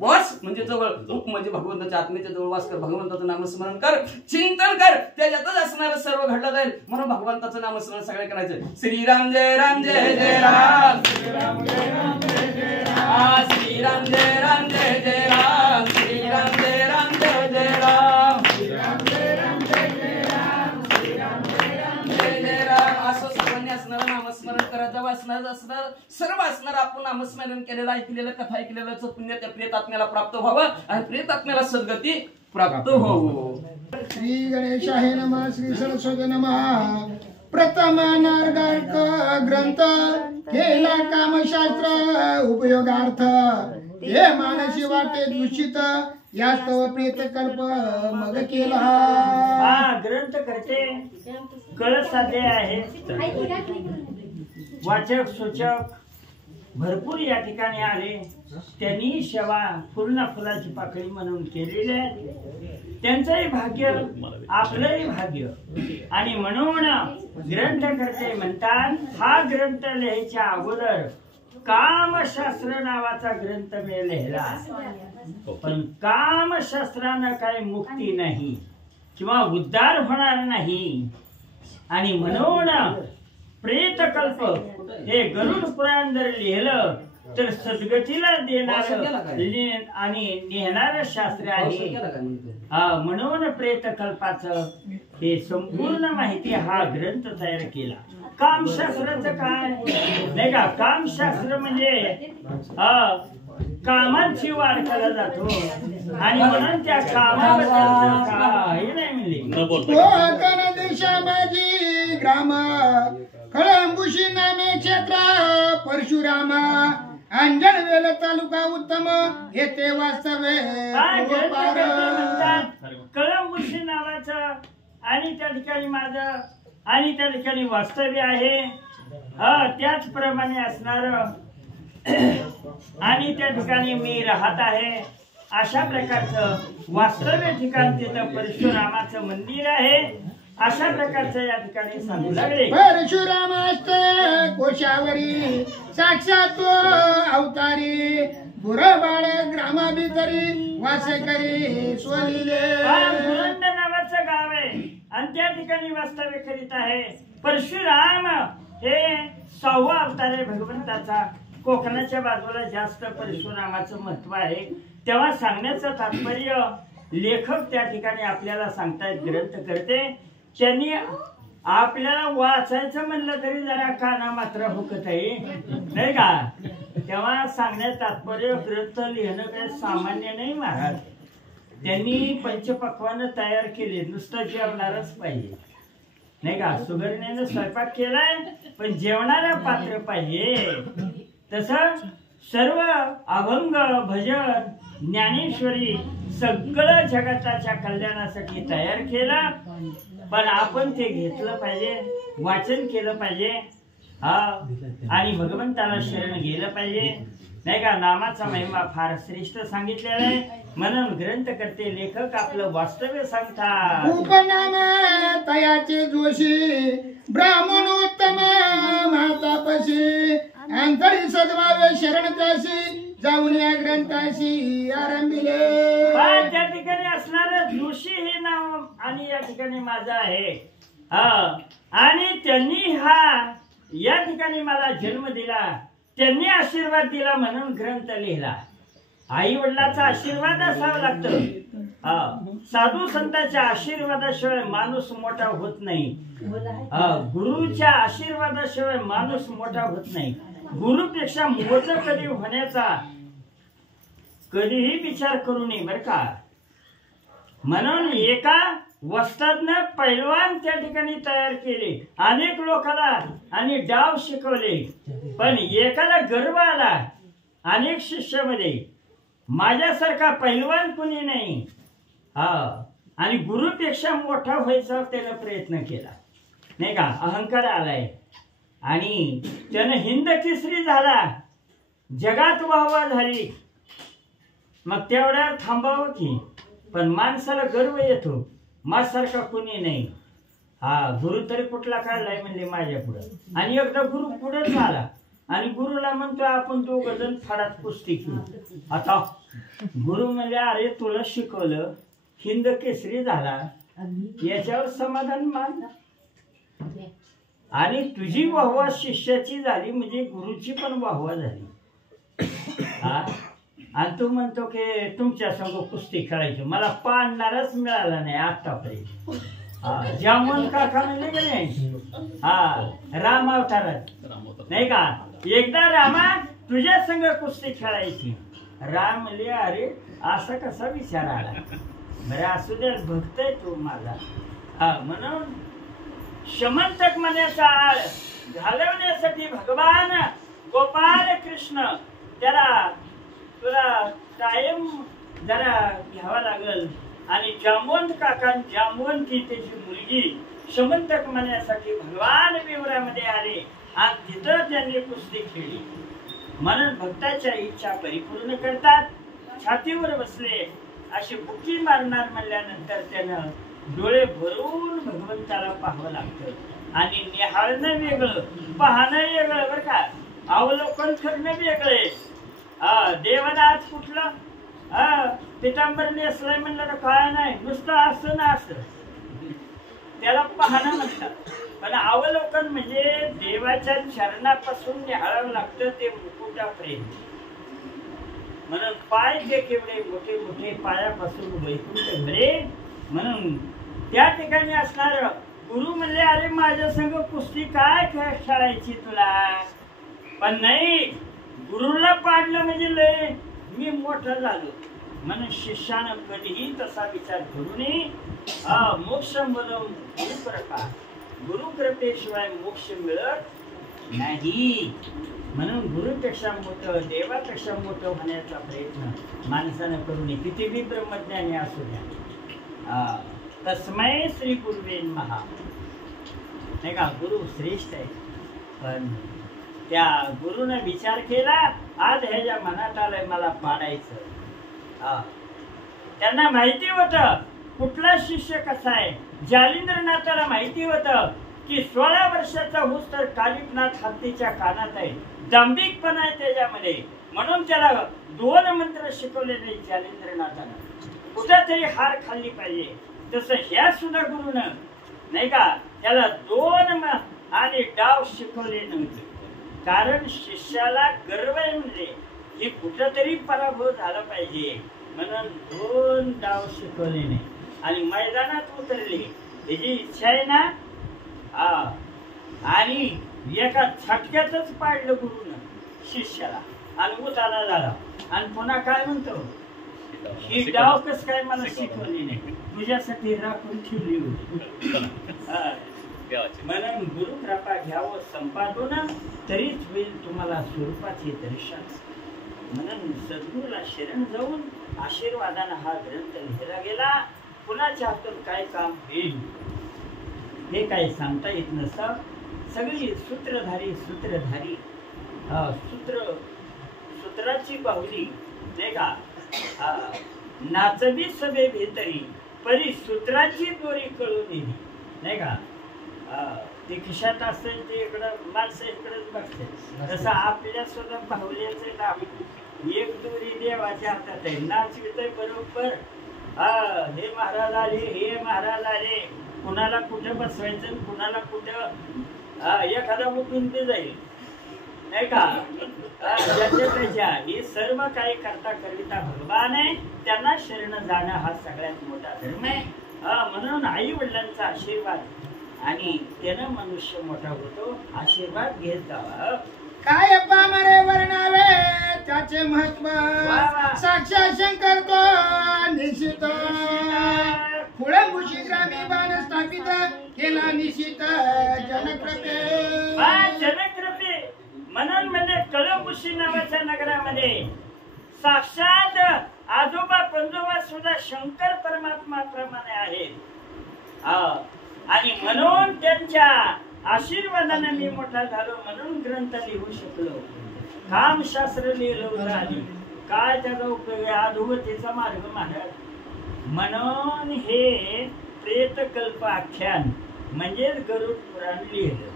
वास म्हणजे जवळ, उप म्हणजे भगवंताच्या आत्मेच्या जवळ वास कर. भगवंताचं नामस्मरण कर, चिंतन कर, त्याच्यातच असणारं सर्व घडलं जाईल. म्हणून भगवंताचं नामस्मरण सगळे करायचं. श्रीराम जय राम जय जय राम, श्रीराम जय राम जय जय राम, श्रीराम जय राम जय जय राम, श्रीराम जय राम जय जय राम, श्रीराम जय राम जय जय राम, श्रीराम जय राम जय जय राम. असं सर्वांनी असणारं नामस्मरण करत जावं. असणार सर्व असणार आपण नामस्मरण केलेलं, ऐकलेलं, कथा ऐकलेलं पुण्य त्या प्रेतात्म्याला प्राप्त व्हावं आणि प्रेतात्म्याला सद्गती प्राप्त व्हावं. श्री गणेशाय नमः, श्री सरस्वती नमः. प्रथम नारदार्क ग्रंथ केला कामशास्त्र उपयोगार्थ. हे मानसी वाटे दूषित यास्तव प्रेतकल्प मग केला. हा ग्रंथ करते कळत साधे आहे. वाचक सूचक भरपूर या ठिकाणी आले. त्यांनी सेवा पूर्ण फुलाची पाकळी म्हणून केलेली आहे. त्यांचंही भाग्य आपलंही भाग्य. आणि म्हणून ग्रंथकर्ते म्हणतात हा ग्रंथ लिहायच्या अगोदर कामशास्त्र नावाचा ग्रंथ मी लिहिला. पण कामशास्त्रानं काही मुक्ती नाही किंवा उद्धार होणार नाही. आणि म्हणून प्रेतकल्प हे गरुड पुराण जर लिहिलं तर सद्गतीला देणार आणि नेहणार शास्त्र आहे. म्हणून प्रेतकल्पाचं हे संपूर्ण माहिती हा ग्रंथ तयार केला. कामशास्त्राचं काय नाही का, कामशास्त्र म्हणजे कामाची वाढ केला जातो आणि म्हणून त्या कामाबद्दल काही नाही म्हणले. देशा माझी ग्राम कळंबुशी नामे क्षेत्र परशुराम अंजनवेल तालुका उत्तम येथे वास्तव्य. कळंबुशी नावाचं आणि त्या ठिकाणी माझं आणि त्या ठिकाणी वास्तव्य आहे. त्याचप्रमाणे असणार आणि त्या ठिकाणी मी राहत आहे. अशा प्रकारचं वास्तव्य ठिकाण तिथं परशुरामाचं मंदिर आहे. अशा प्रकारचं या ठिकाणी सांगू लागले. परशुरामाष्ट कोशावरी साक्षात अवतारी बुरबाळ ग्रामाभितरी वासे करी स्वलिले. बुलंद नावाचं गाव आहे आणि त्या ठिकाणी वास्तव्य करीत आहे. परशुराम हे 6वा अवतार आहे भगवंताचा. कोकणाच्या बाजूला जास्त परशुरामाचं महत्व आहे. तेव्हा सांगण्याचं तात्पर्य लेखक त्या ठिकाणी आपल्याला सांगतायत. ग्रंथ करते त्यांनी आपल्याला वाचायचं म्हणलं तरी जरा काना मात्र हुकत आहे नाही का. तेव्हा सांगण्याचं तात्पर्य ग्रंथ लिहिणं काही सामान्य नाही महाराज. त्यांनी पंचपक्वानं तयार केले, नुसतं जेवणारच पाहिजे. नाही का. सुगरणीने स्वयंपाक केलाय पण जेवणारा पात्र पाहिजे. तसं सर्व अभंग भजन ज्ञानेश्वरी सगळं जगताच्या कल्याणासाठी तयार केलं. पण आपण ते घेतलं पाहिजे, वाचन केलं पाहिजे. हा, आणि भगवंताला शरण गेलं पाहिजे. नाही का. नामाचा महिमा फार श्रेष्ठ सांगितलेला आहे. म्हणून ग्रंथकर्ते लेखक आपलं वास्तव्य सांगतात. उपनाम तयाचे जोशी ब्राह्मणोत्तम मातापशी अंतरी सद्भावे शरण त्याशी जाऊन या ग्रंथाशी आरंभिले. त्या ठिकाणी असणारं जोशी हे नाव आणि या ठिकाणी माझं आहे. आणि त्यांनी हा या ठिकाणी मला जन्म दिला, त्यांनी आशीर्वाद दिला म्हणून ग्रंथ लिहिला. आई वडिलाचा आशीर्वाद असावा लागतो. साधू संतांच्या आशीर्वादाशिवाय माणूस मोठा होत नाही. गुरुच्या आशीर्वादाशिवाय माणूस मोठा होत नाही. गुरुपेक्षा मोठं कधी होण्याचा कधीही विचार करू नये बर का. म्हणून एका वस्तादनं पैलवान त्या ठिकाणी तयार केले, अनेक लोकांना आणि डाव शिकवले. पण एकाला गर्व आला अनेक शिष्यामध्ये, माझ्यासारखा पैलवान कुणी नाही. आणि गुरुपेक्षा मोठा व्हायचा त्यानं प्रयत्न केला. नाही का. अहंकार आलाय आणि त्यानं हिंद केसरी झाला, जगात वाहवा झाली. मग तेवढ्या थांबावं की. पण माणसाला गर्व येतो, माझ्यासारखा कोणी नाही. गुरु तरी कुठला काढलाय म्हणले माझ्या पुढं. आणि एकदा गुरु पुढे झाला आणि गुरुला म्हणतो आपण दोघं जण फडात कुस्ती खेळू. आता गुरु म्हणजे अरे तुला शिकवलं, हिंद केसरी झाला, याच्यावर समाधान मान. आणि तुझी वाहवा शिष्याची झाली म्हणजे गुरुची पण वाहवा झाली. आणि तू म्हणतो की तुमच्या संग कुस्ती खेळायची, मला पाडणारच मिळाला नाही आतापर्यंत. जामवंत काका म्हणले की नाही, राम अवतारात नाही का. एकदा रामा तुझ्या संग कुस्ती खेळायची. राम म्हणले अरे असा कसा विचार आला. बरं असू द्या, भक्त आहे तू माझा. म्हणून शमंतक मनाचा आळ घालवण्यासाठी भगवान गोपाल कृष्ण त्याला तुला कायम जरा घ्यावा लागल. आणि जांबवंत काका जांबवंती त्याची मुलगी शमंतक म्हणण्यासाठी भगवान विवरामध्ये आले आणि तिथं त्यांनी कुस्ती खेळली. म्हणून भक्ताच्या इच्छा परिपूर्ण करतात. छातीवर बसले अशी बुकी मारणार म्हणल्यानंतर त्यानं डोळे भरून भगवंताला पाहावं लागतं. आणि निहाळणं वेगळं, पाहणं वेगळं बर का. अवलोकन करणं वेगळे. देवाला आज कुठलं पितांबर नेसलाय म्हणलं तर काय नाही, नुसतं असं ना असं त्याला पाहणं म्हणतात. पण अवलोकन म्हणजे देवाच्या चरणापासून निहाळावं लागतं ते मुकुटापर्यंत. म्हणून पाय ते केवढे मोठे मोठे, पायापासून वैकुंठ घरे. म्हणून त्या ठिकाणी असणार गुरु म्हणले अरे माझ्या संग कुस्ती काय खेळायची तुला. पण नाही, गुरुला पाडलं म्हणजे लय मी मोठा झालो. म्हणून शिष्यानं कधीही तसा विचार करू नये. मोक्ष म्हणून गुरुकृपा, गुरुकृपेशिवाय मोक्ष मिळत नाही. म्हणून गुरुपेक्षा मोठं, देवापेक्षा मोठं होण्याचा प्रयत्न माणसानं करू नये, कितीही ब्रह्मज्ञानी असू द्या. तस्मै श्री गुरुवे नमः. नाही का. गुरु श्रेष्ठ आहे. पण त्या गुरुने विचार केला, आज ह्याच्या मनात आलंय मला पाडायचं. त्यांना माहिती होतं कुठला शिष्य कसा आहे. जालिंद्रनाथाला माहिती होतं की 16 वर्षाचा होस तर कालिकनाथ हत्तीच्या कानात आहे, दांभिकपणा आहे त्याच्यामध्ये. म्हणून त्याला 2 मंत्र शिकवले नाही जालिंद्रनाथानं. कुठेतरी हार खाल्ली पाहिजे. तसं ह्या सुद्धा गुरुनं नाही का त्याला 2 आणि डाव शिकवले नव्हते. कारण शिष्याला गर्व आहे म्हणजे हे कुठंतरी पराभव झाला पाहिजे. म्हणून 2 डाव शिकवले नाही आणि मैदानात उतरले. त्याची इच्छा आहे ना. आणि एका झटक्यातच पाडलं गुरुनं शिष्याला आणि उतारा झाला. आणि पुन्हा काय म्हणतो, ही डाव कस काय मला शिकवली नाही, तुझ्यासाठी राखून ठेवली होती. म्हणून गुरुकृपा घ्यावं संपादून तरीच होईल तुम्हाला स्वरूपाचे दर्शन. म्हणून सद्गुरूला शरण जाऊन आशीर्वादानं हा ग्रंथ लिहिला गेला. कुणाच्या हातून काय काम होईल हे काही सांगता येत नसतं. सगळी सूत्रधारी सूत्राची बाहुली नाही का, नाचबी सभे भेतरी परी सूत्राची दोरी कळून येईल नाही का. ते खिशात असेल ते इकडं माणसं इकडंच बघते. तसं आपल्या सुद्धा बाहुल्याचं नाव एक दोरी देवाच्या हातात आहे. नाचवितय बरोबर हे महाराज आले, हे महाराज आले. कुणाला कुठं बसवायचं, कुणाला कुठं एखादा उठून ते जाईल नाही का. ज्याच्या हे सर्व काही करता करिता भगवान आहे. त्यांना शरण जाणं हा सगळ्यात मोठा धर्म आहे. म्हणून आई वडिलांचा आशीर्वाद आणि त्यानं मनुष्य मोठा होतो. आशीर्वाद घेत जावा. काय पामरे वर्णावे त्याचे महत्व साक्षात शंकर तो निश्चित. फुळंभुशी ग्रामी बाण स्थापित केला निश्चित जनकृपे. जनकृपे म्हणून म्हणजे कळंबुशी नावाच्या नगरामध्ये साक्षात आजोबा पंजोबा सुद्धा शंकर परमात्मा प्रमाणे आहेत. आणि म्हणून त्यांच्या आशीर्वादाने मी मोठा झालो. म्हणून ग्रंथ लिहू शकलो. कामशास्त्र लिहिलं आली काय त्याचा उपयोग आहे. अधोगतीचा मार्ग महाराज. म्हणून हे प्रेतकल्प आख्यान म्हणजे गरुड पुराण लिहिलं.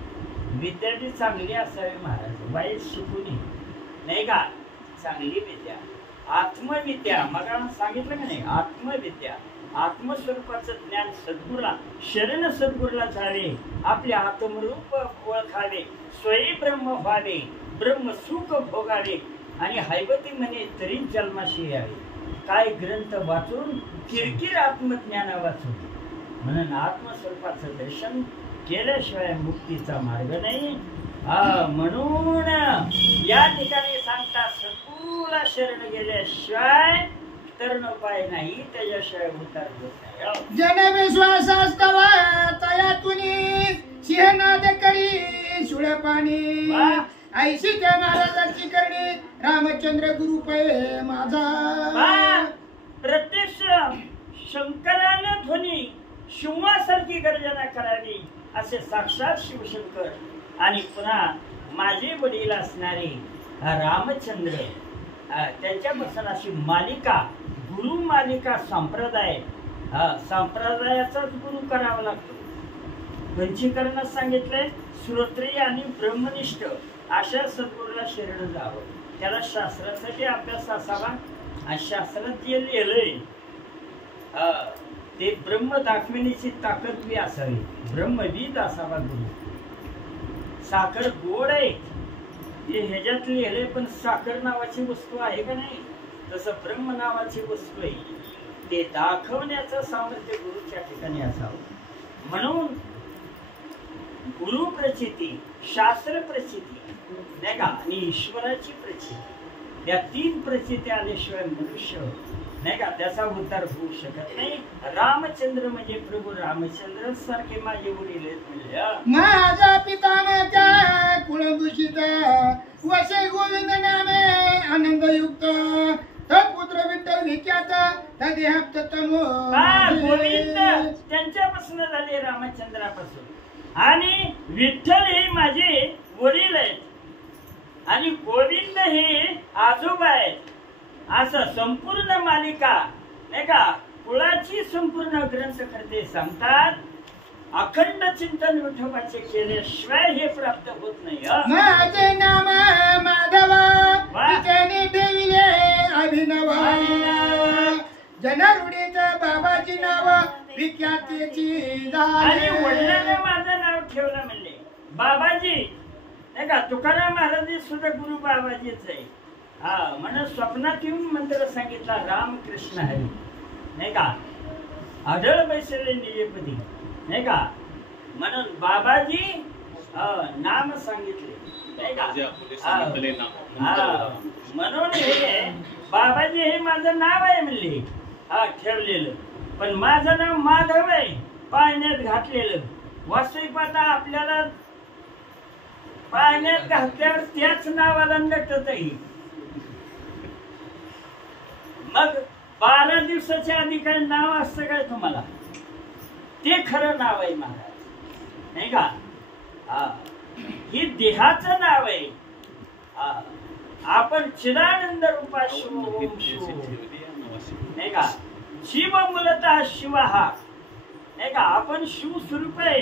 विद्यार्थी चांगली असावी महाराज, वाईट शिकू नये नाही का. चांगली विद्या आत्मविद्या मग सांगितलं का नाही. आत्मविद्या आत्मस्वरूपाचं ज्ञान सद्गुरूला शरण सद्गुरूला जावे. आपले आत्मरूप ओळखावे. स्वयं ब्रह्म व्हावे. ब्रह्मसुख भोगावे. आणि हैवती म्हणे तरी जन्माशी यावे. काय ग्रंथ वाचून किरकिर आत्मज्ञाना वाचून. म्हणून आत्मस्वरूपाचं दर्शन केल्याशिवाय मुक्तीचा मार्ग नाही. म्हणून या ठिकाणी सांगतात सद्गुरूला शरण गेल्याशिवाय तरण उपाय नाही. त्याच्याशिवाय उतार होत नाही. जन विश्वास असतावा तयातून सिंहनाद करी सुळ पाणी. ऐशी त्या महाराजाची करणी रामचंद्र गुरु पै माझा. प्रत्यक्ष शंकरानं ध्वनी शिवासारखी गर्जना करावी असे साक्षात शिवशंकर. आणि पुन्हा माझे वडील असणारे रामचंद्र त्यांच्यापासून अशी मालिका गुरु मालिका संप्रदाय संप्रदायाचाच गुरु करावा लागतो. पंचीकरणात सांगितलंय श्रोत्रिय आणि ब्रह्मनिष्ठ अशा सद्गुरूला शरण जावं. त्याला शास्त्रासाठी अभ्यास असावा. आणि शास्त्रात जे लिहिलंय ते ब्रह्म दाखविण्याची ताकद बी असावी. ब्रह्मविद असावा गुरु. साखर गोड आहे ते ह्याच्यात लिहिले पण साखर नावाची वस्तू आहे का नाही. तसं ब्रह्म नावाची वस्तू आहे ते दाखवण्याचं सामर्थ्य गुरुच्या ठिकाणी असावं. म्हणून गुरु प्रचिती शास्त्र प्रचिती नाही का आणि ईश्वराची प्रचिती या तीन प्रचिती आल्याशिवाय मनुष्य नाही का त्याचा उद्धार होऊ शकत नाही. रामचंद्र म्हणजे प्रभू रामचंद्र सारखे माझे वडील आहेत. माझा पिता माझ्या कुळभूषित वसे गोविंद नामे आनंदयुक्त पुत्र विठ्ठल विख्यात देहाप्त तमो. गोविंद त्यांच्यापासून झाले रामचंद्रापासून. आणि विठ्ठल हे माझे वडील आहेत आणि गोविंद हे आजोबा आहेत. असं संपूर्ण मालिका नाही का कुळाची संपूर्ण ग्रंथ करते सांगतात. अखंड चिंतन विठोबाचे केल्याशिवाय हे प्राप्त होत नाही. माझे नाम माधव तिच्याने ठेविले अभिनव. जनरुडीच बाबाजी नाव विख्यातीची आणि वडिलांनी माझं नाव ठेवलं म्हणले बाबाजी नाही का. तुकाराम महाराज सुद्धा गुरु बाबाजीच आहे. म्हणून स्वप्नात येऊन मंत्र सांगितला रामकृष्ण हरी नाही का. आढळ बैसले निजेपदी नाही का. म्हणून बाबाजी नाम सांगितले नाही का. म्हणून हे बाबाजी हे माझं नाव आहे म्हणले ठेवलेलं. पण माझं नाव माधव आहे पाळण्यात घातलेलं वास्तविक पाहता आपल्याला पाण्यात घातल्यावर त्याच नावाला नटत आहे. मग 12 दिवसाच्या आधी काय नाव असतं काय तुम्हाला? ते खरं नाव आहे महाराज, नाही का? ही देहाचं नाव आहे. आपण चिदानंद रूपा शिव ओम शिव, नाही का? शिव मूलतः शिव हा, नाही का? आपण शिव स्वरूप आहे,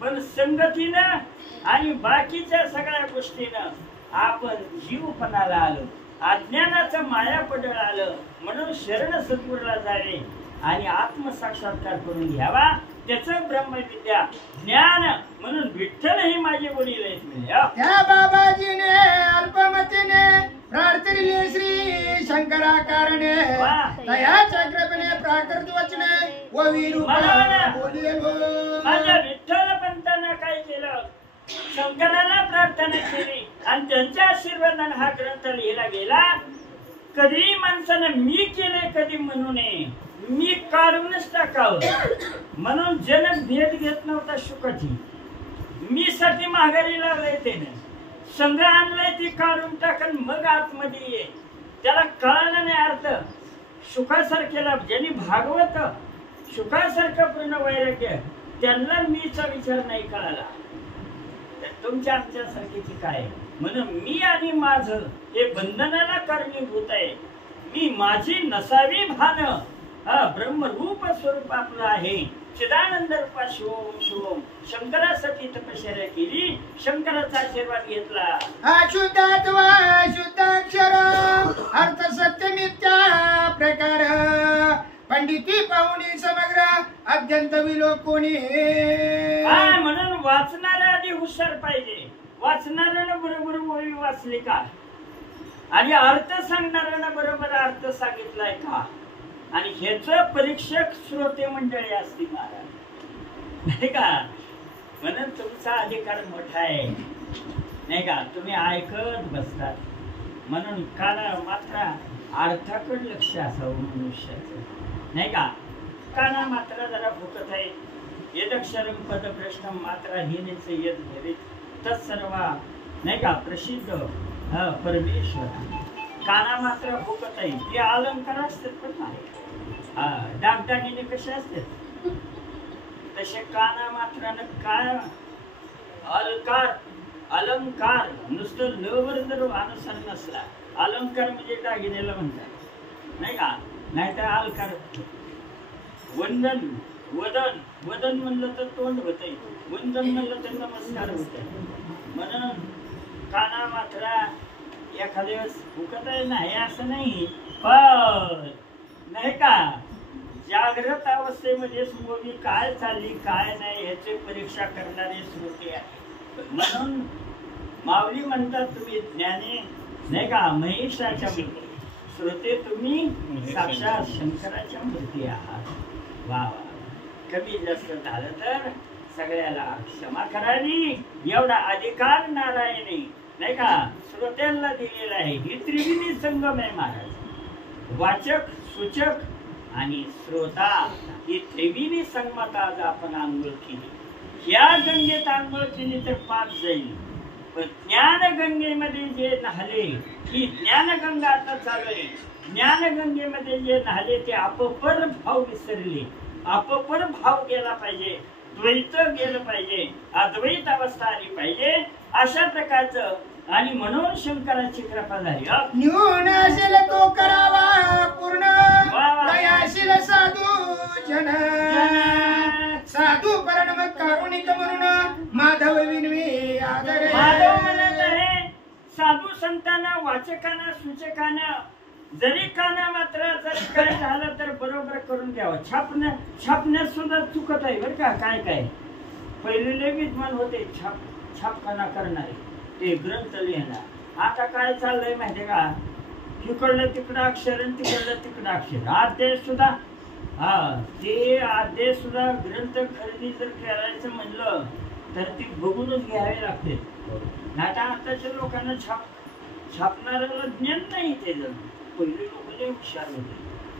पण संगतीनं आणि बाकीच्या सगळ्या गोष्टीनं आपण जीवपणाला आलो, अज्ञानाचं माया पडळ आलं. म्हणून शरण सद्गुरूला जावे आणि आत्मसाक्षात्कार करून घ्यावा, त्याचं ब्रह्मविद्या ज्ञान. म्हणून विठ्ठल ही माझे वडील आहेत. त्या बाबाजीने अल्पमतीने प्रार्थिले श्री शंकराकारणे तयाच्या कृपेने प्राकृत वचने व माझ्या विठ्ठल पंतांना काय केलं? शंकराला प्रार्थना केली आणि त्यांच्या आशीर्वादाने हा ग्रंथ लिहिला गेला. कधी माणसानं मी केले कधी म्हणू नये, मी काढूनच टाकावं. म्हणून जनक भेट घेत नव्हता शुकाची, मी साठी माघारी लावलंय त्याने. संघ आणलंय ती काढून टाकन मग आतमध्ये ये. त्याला कळलं नाही अर्थ. शुकासारखेला ज्यांनी भागवत शुकासारखं पूर्ण वैराग्य, त्यांना मीचा विचार नाही कळाला. तुमच्या आमच्यासारखीची काय? म्हणून मी आणि माझं हे बंधनाला कारणीभूत आहे. मी माझी नसावी भान ब्रह्मरूप स्वरूप आपलं आहे. चिदानंद रूपा शिवोम शिवोम. शंकरासाठी तपश्चर्या केली, शंकराचा आशीर्वाद घेतला. अशुद्धात्वा शुद्धाक्षर अर्थ सत्य मिथ्या प्रकार पंडिती पाहुणी समग्र अत्यंत विलोकोणी. म्हणून वाचणारा आधी हुशार पाहिजे. वाचणाऱ्यानं बरोबर ओळी वाचली का, आणि अर्थ सांगणाऱ्यानं बरोबर अर्थ सांगितलाय का, आणि ह्याच परीक्षक श्रोते मंडळी असते महाराज, नाही का? म्हणून तुमचा अधिकार मोठा आहे, नाही का? तुम्ही ऐकत बसतात. म्हणून काना मात्र अर्थाकडे लक्ष असावं मनुष्याचं, नाही का? काना मात्रा जरा फुकत आहे. यदक्षरम पदभ्रष्टम मात्रा हीनेच यद भवेत तत्सर्वा, नाही का? प्रसिद्ध परमेश्वर. काना मात्र फुकत आहे. ते अलंकार असतात पण नाही, डागडागिने कसे असतात तसे काना मात्रानं काय अलंकार अलंकार. नुसतं लवर जर अनुसार नसला, अलंकार म्हणजे दागिनेला म्हणतात, नाही का? नाहीतर अलंकार. वंदन वदन, वदन म्हणलं तर तोंड होतंय, वंदन म्हणलं तर नमस्कार होतंय. म्हणून काना मात्रा एखाद्या वेळेस फुकत आहे नाही असं नाही, पण नाही का जागृत अवस्थेमध्ये स्मोगी काय चालली काय नाही ह्याची परीक्षा करणारे श्रोते आहे. म्हणून माऊली म्हणतात तुम्ही ज्ञानी, नाही का? महेशाच्या मूर्ती. श्रोते तुम्ही साक्षात शंकराच्या मूर्ती आहात. वा वा. कमी जास्त झालं तर सगळ्याला क्षमा करावी, एवढा अधिकार नारायणी, नाही का? श्रोत्यांना दिलेला आहे. ही त्रिवेणी संगम आहे महाराज. वाचक, सूचक आणि श्रोता ही त्रिवेणी संगमात आज आपण आंघोळ केली. या गंगेत आंघोळ केली तर पाप जाईल, पण ज्ञानगंगेमध्ये जे न्हाले, ही ज्ञानगंगा आता चालू आहे. ज्ञानगंगेमध्ये जे न्हाले ते अपपर भाव विसरले. अपपर भाव गेला पाहिजे, द्वैत गेलं पाहिजे, अद्वैत अवस्था आली पाहिजे, अशा प्रकारचं. आणि म्हणून शंकराची कृपा झाली. न्यून असेल तो करावा पूर्ण, दयाशील साधू जन साधू परण कारुणिक म्हणून माधव विनवी आदरे. माधव म्हणत आहे साधू संतांना, वाचकांना, सूचकांना जरी काना मात्र जरी काय झालं तर बरोबर करून द्यावं. छापण्यात सुद्धा चुकत आहे बरं का. काय काय पहिले विद्वान होते छापखाना करणारे, ते ग्रंथ लिहिणार. आता काय चाललंय माहितीये का? तिकडलं तिकडं अक्षर आणि तिकडलं तिकडं अक्षर. आदेश सुद्धा ते आदेश सुद्धा ग्रंथ खरेदी जर करायचं म्हणलं तर ती बघूनच घ्यावे लागते. आता आताच्या लोकांना छापणाऱ्याला ज्ञान नाही. ते जर पहिले लोक लय हुशार होते,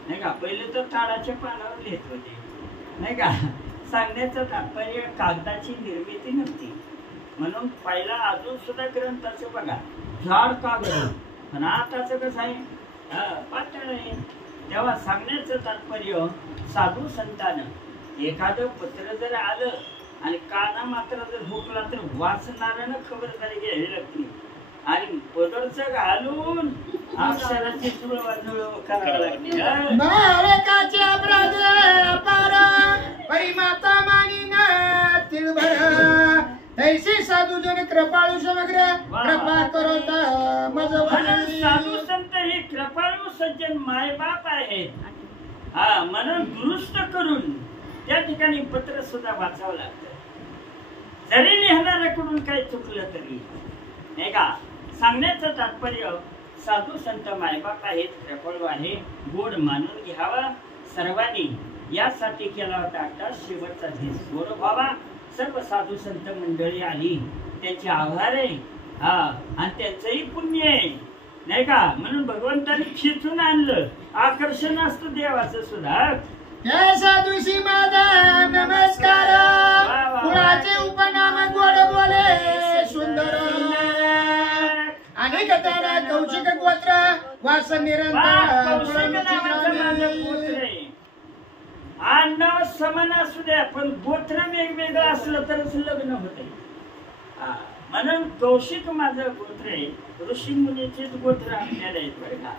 नाही का? पहिले तर ताडाच्या पानावर लिहित होते, नाही का? सांगण्याचं तात्पर्य कागदाची निर्मिती नव्हती, म्हणून पहिला अजून सुद्धा ग्रंथाचं बघा झाड कागद, पण आताच कसं आहे पातळ आहे. तेव्हा सांगण्याचं तात्पर्य साधू संतानं एखादं पत्र जर आलं आणि काना मात्र जर हुकला तर वाचणाऱ्यानं खबरदारी घ्यावी लागते आणि पदरचं घालून अक्षराची जुळवाजुळव करावी लागते. बालकाचे अपराध अपार परिमाता मानिन तिळभर तैसे साधू जन कृपाळू समग्र कृपा करोत मज साधू संत हे कृपाळू सज्जन मायबाप आहेत. हा म्हणून दुरुस्त करून त्या ठिकाणी पत्र सुद्धा वाचावं लागतं. जरी लिहिणाऱ्याकडून काही चुकलं तरी नाही का. सांगण्याचं तात्पर्य साधू संत मायबाप आहेत, कृपाळू आहे, गोड मानून घ्यावा सर्वांनी यासाठी केला होता. आता शेवटचा दिवस गोड व्हावा. सर्व साधू संत मंडळी आली, त्यांचे आभार आहे हा आणि त्यांचंही पुण्य आहे नाही का. म्हणून भगवंताने खिचून आणलं. आकर्षण असतं देवाचं सुद्धा. जय साधूशी माझा नमस्कार कुळाचे उपनाम गोड बोले सुंदर अनेक तारा कौशिक गोत्र वास निरंतर आडनाव समान असू द्या पण गोत्र वेगवेगळं असलं तरच लग्न होते. म्हणून कौशिक माझं गोत्र आहे. ऋषी मुनीचेच गोत्र आपल्याला आहेत बरं का.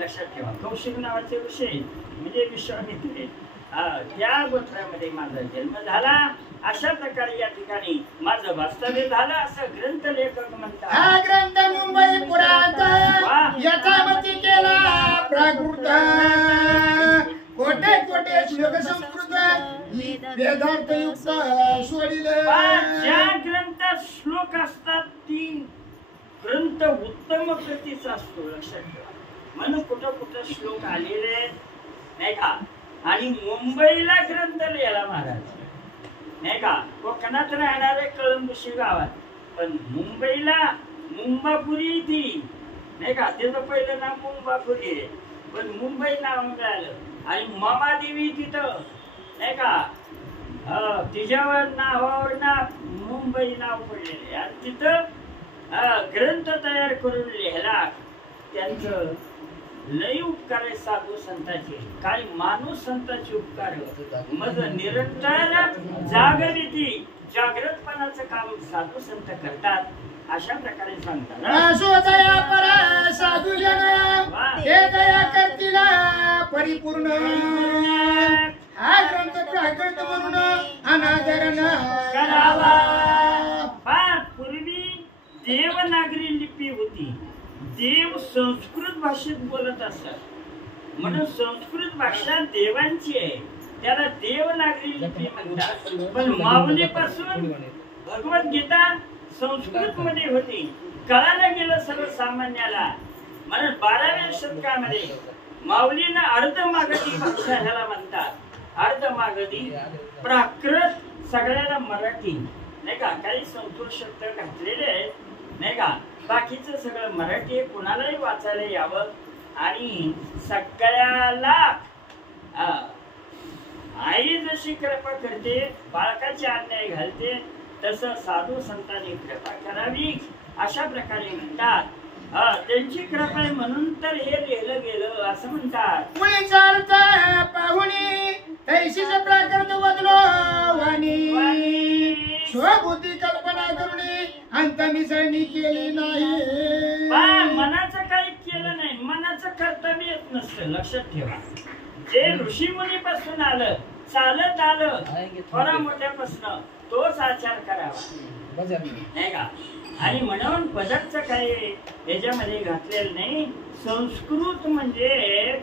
लक्षात ठेवा. कौशिक नावाचे ऋषी म्हणजे विश्वामित्र त्या गोत्रामध्ये माझा जन्म झाला. अशा प्रकारे या ठिकाणी माझं वास्तव्य झालं असं ग्रंथ लेखक म्हणतात. हा ग्रंथ मुंबई पुरात यथामती केला प्राकृत कोटे कोटे श्लोक संस्कृत वेदार्थ युक्त सोडिले. ज्या ग्रंथात श्लोक असतात ती ग्रंथ उत्तम प्रतीचा असतो. लक्षात ठेवा. म्हणून कुठं कुठं श्लोक आलेले नाही का. आणि मुंबईला ग्रंथ लिहिला महाराज नाही का. कोकणात राहणारे कळंबुशी गावात, पण मुंबईला मुंबापुरी ती नाही का. त्याचं पहिलं नाव मुंबापुरी आहे पण मुंबई नाव मिळालं. आणि ममादेवी तिथं नाही का तिच्यावर नावावर ना मुंबई नाव पडलेले आणि तिथं ग्रंथ तयार करून लिहिला. त्यांचं लई उपकार आहे साधू संतांचे. काय माणूस संतांचे उपकार मग निरंतर जागृती जागृतपणाचं काम साधू संत करतात. अशा प्रकारे सांगतात. साधू जन हे दया करतील परिपूर्ण हा ग्रंथ प्राकृत म्हणून अनादरण करावा. पूर्वी देवनागरी लिपी होती. देव संस्कृत भाषेत बोलत असतात म्हणून संस्कृत भाषा देवांची आहे. त्याला देवनागरी लिपी म्हणतात. पण माऊलीपासून भगवद्गीता संस्कृत मध्ये होती. कळायला गेलं सर्वसामान्याला. म्हणून 12व्या शतकामध्ये माऊलीनं अर्धमागधी भाषा ह्याला म्हणतात. अर्धमागधी प्राकृत सगळ्याला मराठी नाही का. काही संस्कृत शब्द घातलेले आहेत नाही का. बाकीचं सगळं मराठी आहे. कुणालाही वाचायला यावं आणि सगळ्याला आई जशी कृपा करते बाळकाची अन्याय घालते तसं साधू संतांनी कृपा करावी अशा प्रकारे म्हणतात. त्यांची कृपा आहे म्हणून तर हे लिहिलं गेलं असं म्हणतात. मुळे चालत पाहुणी तैशीच प्राकृत बदलो वाणी स्वबुद्धी कल्पना करून अंत मिसळणी केली नाही. मनाचं काही केलं नाही. मनाचं कर्तव्य येत नसतं. लक्षात ठेवा. जे ऋषीमुनी पासून आलं चालत आलं थोडा मोठ्यापासून तोच आचार करावा नाही का. आणि म्हणून पदकचं काही याच्यामध्ये घातलेलं नाही. संस्कृत म्हणजे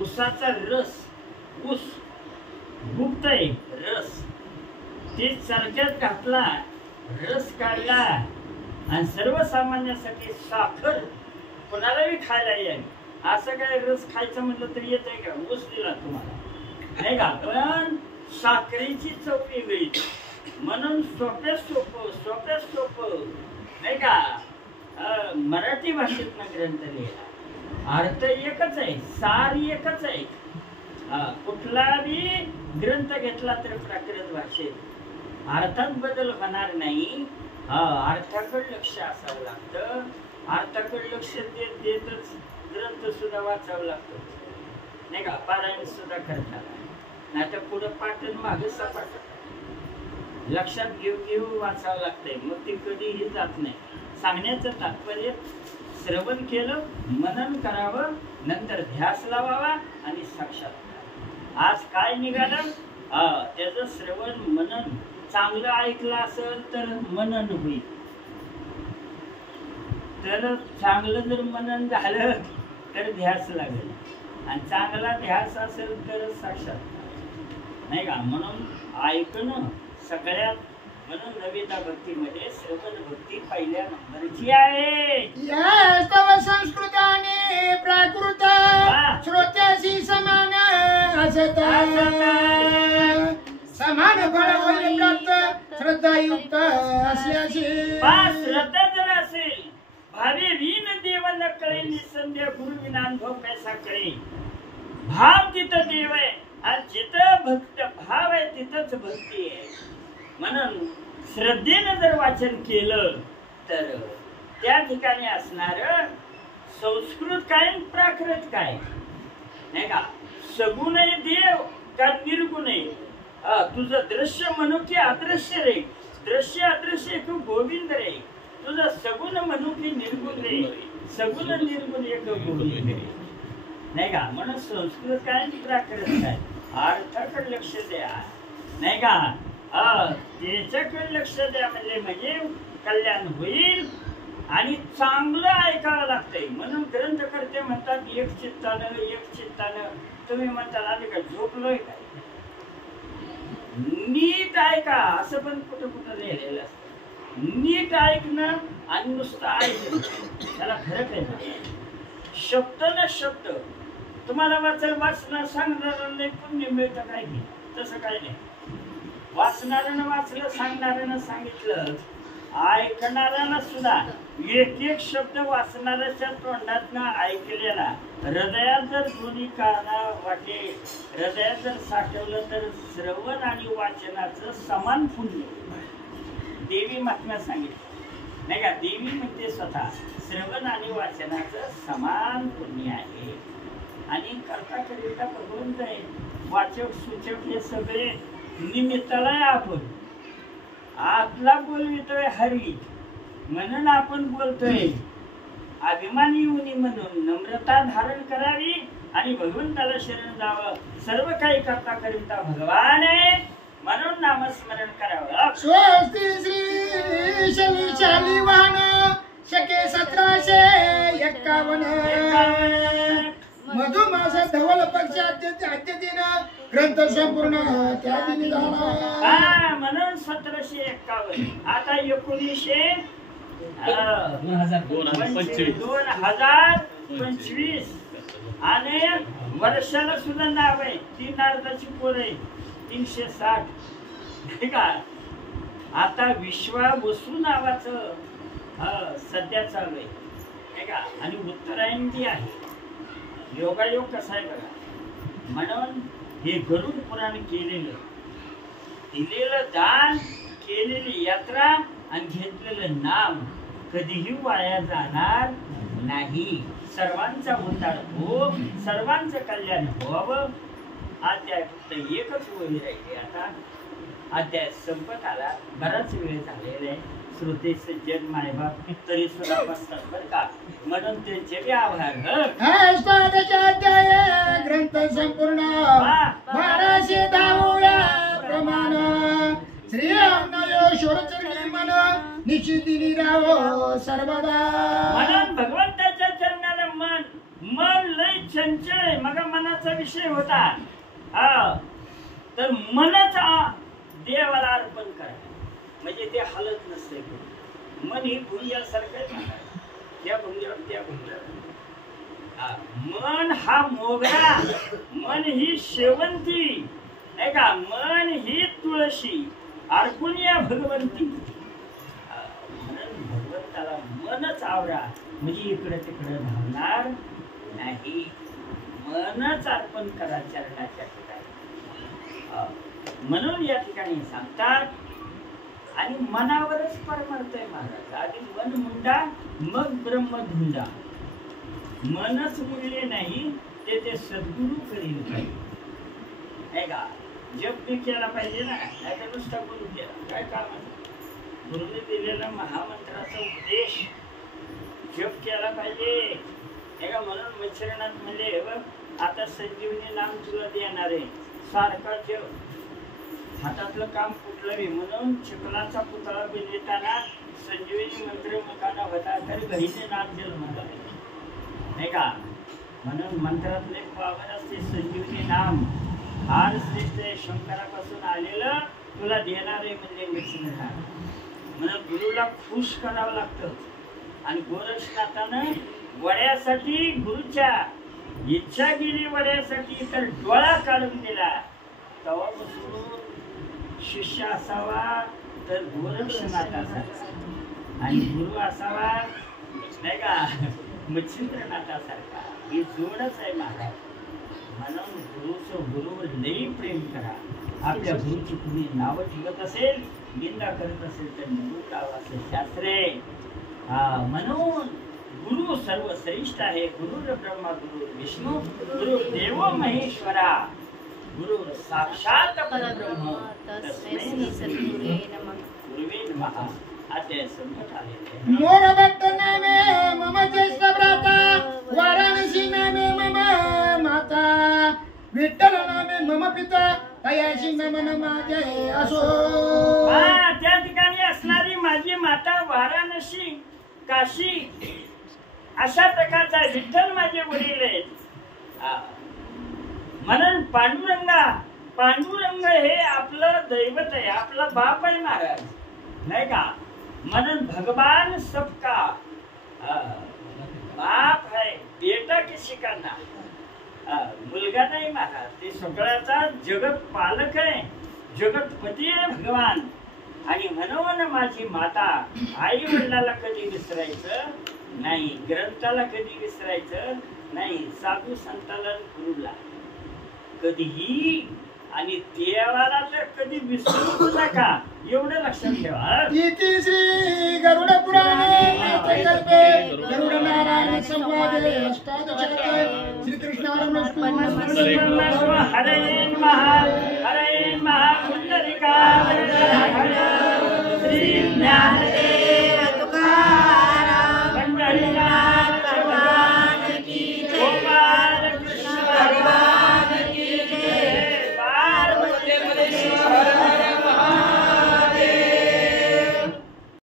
ऊसाचा रस. ऊस गुप्त आहे रस. ते चरक्यात घातला रस काढला आणि सर्वसामान्यासाठी साखर कोणालाही खायला येईल असं काय रस खायचं म्हटलं तरी येत आहे का. ऊस दिला तुम्हाला नाही का. पण साखरेची चव वेगळी म्हणून सोप्या सोपं नाही का. मराठी भाषेतनं ग्रंथ लिहिला. अर्थ एकच आहे. सार एकच आहे कुठलाही ग्रंथ घेतला तर प्राकृत भाषेत अर्थात बदल होणार नाही. अर्थाकडे लक्ष असावं लागतं. अर्थाकडे लक्ष देतच ग्रंथ सुद्धा वाचावं लागतो नाही का. पारायण सुद्धा करतात नाही तर पुढं पाठन मागे सपाट लक्षात घेऊ वाचावं लागतंय. मग ते कधीही जात नाही. सांगण्याचं तात्पर्य श्रवण केलं, मनन करावं, नंतर ध्यास लावावा आणि साक्षात. आज काय निघालं त्याचं श्रवण मनन चांगलं ऐकलं असेल तर मनन होईल. तर चांगलं जर मनन झालं तर ध्यास लागेल आणि चांगला ध्यास असेल तर साक्षात नाही का. म्हणून ऐकणं सगळ्यात म्हणून नविता भक्तीमध्ये श्रवण भक्ती पहिल्या नंबरची आहे. तव संस्कृत आणि प्राकृत श्रोत्याशी समान असत समान फळ होईल प्राप्त श्रद्धायुक्त असल्याची. श्रद्धा जर असेल भावे विन देव न कळे निसंदेह गुरु विना अनुभव कैसा कळे. भाव तिथं देव आहे आणि जिथं भक्त भाव आहे तिथंच भक्ती आहे. म्हणून श्रद्धेनं जर वाचन केलं तर त्या ठिकाणी असणार संस्कृत काय प्राकृत काय नाही का. सगुण आहे देव का निर्गुण आहे. तुझं दृश्य म्हणू की अदृश्य रे. दृश्य अदृश्य तू गोविंद रे. तुझं सगुण म्हणू की निर्गुण रे. सगुण निर्गुण एक गोविंद रे नाही का. म्हणून संस्कृत काय प्राकृत काय अर्थाकडे लक्ष द्या नाही का. त्याच्याकडे लक्ष द्या म्हणजे कल्याण होईल आणि चांगलं ऐकावं लागतंय. म्हणून ग्रंथकर्ते म्हणतात एक चित्तानं. तुम्ही म्हणताल आले का झोपलोय काय. नीट ऐका असं पण कुठं लिहिलेलं असतं. नीट ऐकणं आणि नुसतं ऐकणं त्याला फरक आहे ना. शब्द न शब्द तुम्हाला वाचणं सांगणार नाही पुण्य मिळतं काय की तसं काय नाही. वाचणाऱ्यानं वाचलं, सांगणाऱ्यानं सांगितलं, ऐकणाऱ्यानं सुद्धा एक एक शब्द वाचणाऱ्याच्या तोंडातनं ऐकलेला हृदयात जर दोन्ही काना वाटे हृदयात जर साठवलं तर श्रवण आणि वाचनाचं समान पुण्य. देवी महात्म्यात सांगितलं नाही का. देवी म्हणते स्वतः श्रवण आणि वाचनाचं समान पुण्य आहे. आणि करता करिता भगवंत आहे. वाचक सूचक हे सगळे निमित्ताला आपण आतला बोलवितोय हरी म्हणून आपण बोलतोय. अभिमानी उनी म्हणून नम्रता धारण करावी आणि भगवंताला शरण जावं. सर्व काही करता करिता भगवान आहे म्हणून नामस्मरण करावं. स्वस्ति श्री शनिशाली वाहन शके 1751 मधुमास धवल पक्ष दिन ग्रंथ संपूर्ण त्या दिनी झाला. म्हणून 1751 आता 2025 आणि वर्षाला सुद्धा नाव आहे. 3 अर्धाची पोर आहे 360 ठीक आहे. आता विश्वावसू नावाचं सध्या चालू आहे नाही का. आणि उत्तरायण ती आहे. योगायोग कसा आहे बघा. म्हणून हे गरुड पुराण केलेलं दिलेलं दान केलेली यात्रा आणि घेतलेलं नाम कधीही वाया जाणार नाही. सर्वांचा उद्धार हो, सर्वांचं कल्याण व्हावं. अध्याय फक्त एकच वही राहिली. आता अध्याय संपत आला. बराच वेळ झालेला आहे. श्रोते सज्जन मायबाप तरी सुद्धा बसतात बरं का. म्हणून त्यांचे बी आभार. अध्याय ग्रंथ संपूर्ण 1210 प्रमाण श्री रामनायोश्वर चरणी मन निश्चिती राहो सर्वदा. म्हणून भगवंताच्या चरणाला मन लय चंचल आहे. मग मनाचा विषय होता तर मनचा देवाला अर्पण करा म्हणजे ते हलत नसते. मन ही भुंग्यासारखं त्या भुंग्यावर त्या भुंग्यावर. मन हा मोगरा, मन ही शेवंती नाही का. मन ही तुळशी अर्पण या भगवंती. म्हणून भगवंताला मनच आवडा म्हणजे इकडे तिकडे धावणार नाही. मनच अर्पण करा चरणाच्या ठिकाणी. म्हणून या ठिकाणी सांगतात आणि मनावरच परमार्थ आहे महाराज. आधी मन मुंडा मग ब्रह्म धुंडा. मनच मुळले नाही ते सद्गुरु करील पाहिजे का. जप बी केला पाहिजे ना, नाही तर नुसता गुरु केला काय काम. गुरुने दिलेला महामंत्राचा उपदेश जप केला पाहिजे का. म्हणून मच्छरनाथ म्हणले बघ आता संजीवनी नाम तुला देणार आहे सारखा जप. हातातलं काम कुठलंही म्हणून चिखलाचा पुतळा बनविताना संजीवनी मंत्र मुखाना होता तर घरीचे नाम जन्माला नाही का. म्हणून मंत्रातले पावर असते संजीवनी नाम फार श्रेष्ठ आहे. शंकरापासून आलेलं तुला देणार आहे म्हणजे मच्छरनाथ. म्हणून गुरुला खुश करावं लागतं. आणि गोरक्षनाथानं वड्यासाठी गुरुच्या इच्छा गेली वड्यासाठी तर डोळा काढून दिला. तेव्हापासून शिष्य असावा तर गोरक्षनाथ असावा आणि गुरु असावा नाही का मच्छिंद्रनाथासारखा. ही जोडच आहे महाराज. म्हणून गुरुवर लई प्रेम करा. आपल्या गुरुची तुम्ही नावं ठेवत असेल निंदा करत असेल तर निवड लावा असं शास्त्र आहे. म्हणून गुरु सर्वश्रेष्ठ आहे. गुरु ब्रह्मा गुरु विष्णू गुरु देव महेश्वरा गुरु साक्षात परब्रह्म तस्मै सद्गुरुवे नमः. अध्याय संपत आलेले. मोर भक्त नामे मम ज्येष्ठ भ्राता वाराणसी नामे मम माता विठ्ठल नामे मम पिता तयाशी नमन माझे असो. त्या ठिकाणी असणारी माझी माता वाराणसी काशी अशा प्रकारचा विठ्ठल माझे वडील आहेत. म्हणून पांडुरंग हे आपलं दैवत आहे आपला बाप आहे महाराज नाही का. म्हणून भगवान सबका बाप है बेटा किसी का ना. मुलगा नाही महाराज. ते सगळ्याचा जगत पालक आहे जगतपती आहे भगवान. आणि म्हणून माझी माता आई वडिलाला कधी विसरायचं नाही ग्रंथाला कधी विसरायचं नाही साधू संताला गुरुला कधीही आणि देवाला तर कधी विसरूच नका एवढं लक्षात ठेवा. इति श्री गरुड पुराणे कल्पे गरुड नारायण संवादे अष्टादशके श्री कृष्णार्पणमस्तु. हरे महा पुंडलिका श्री ज्ञानदेव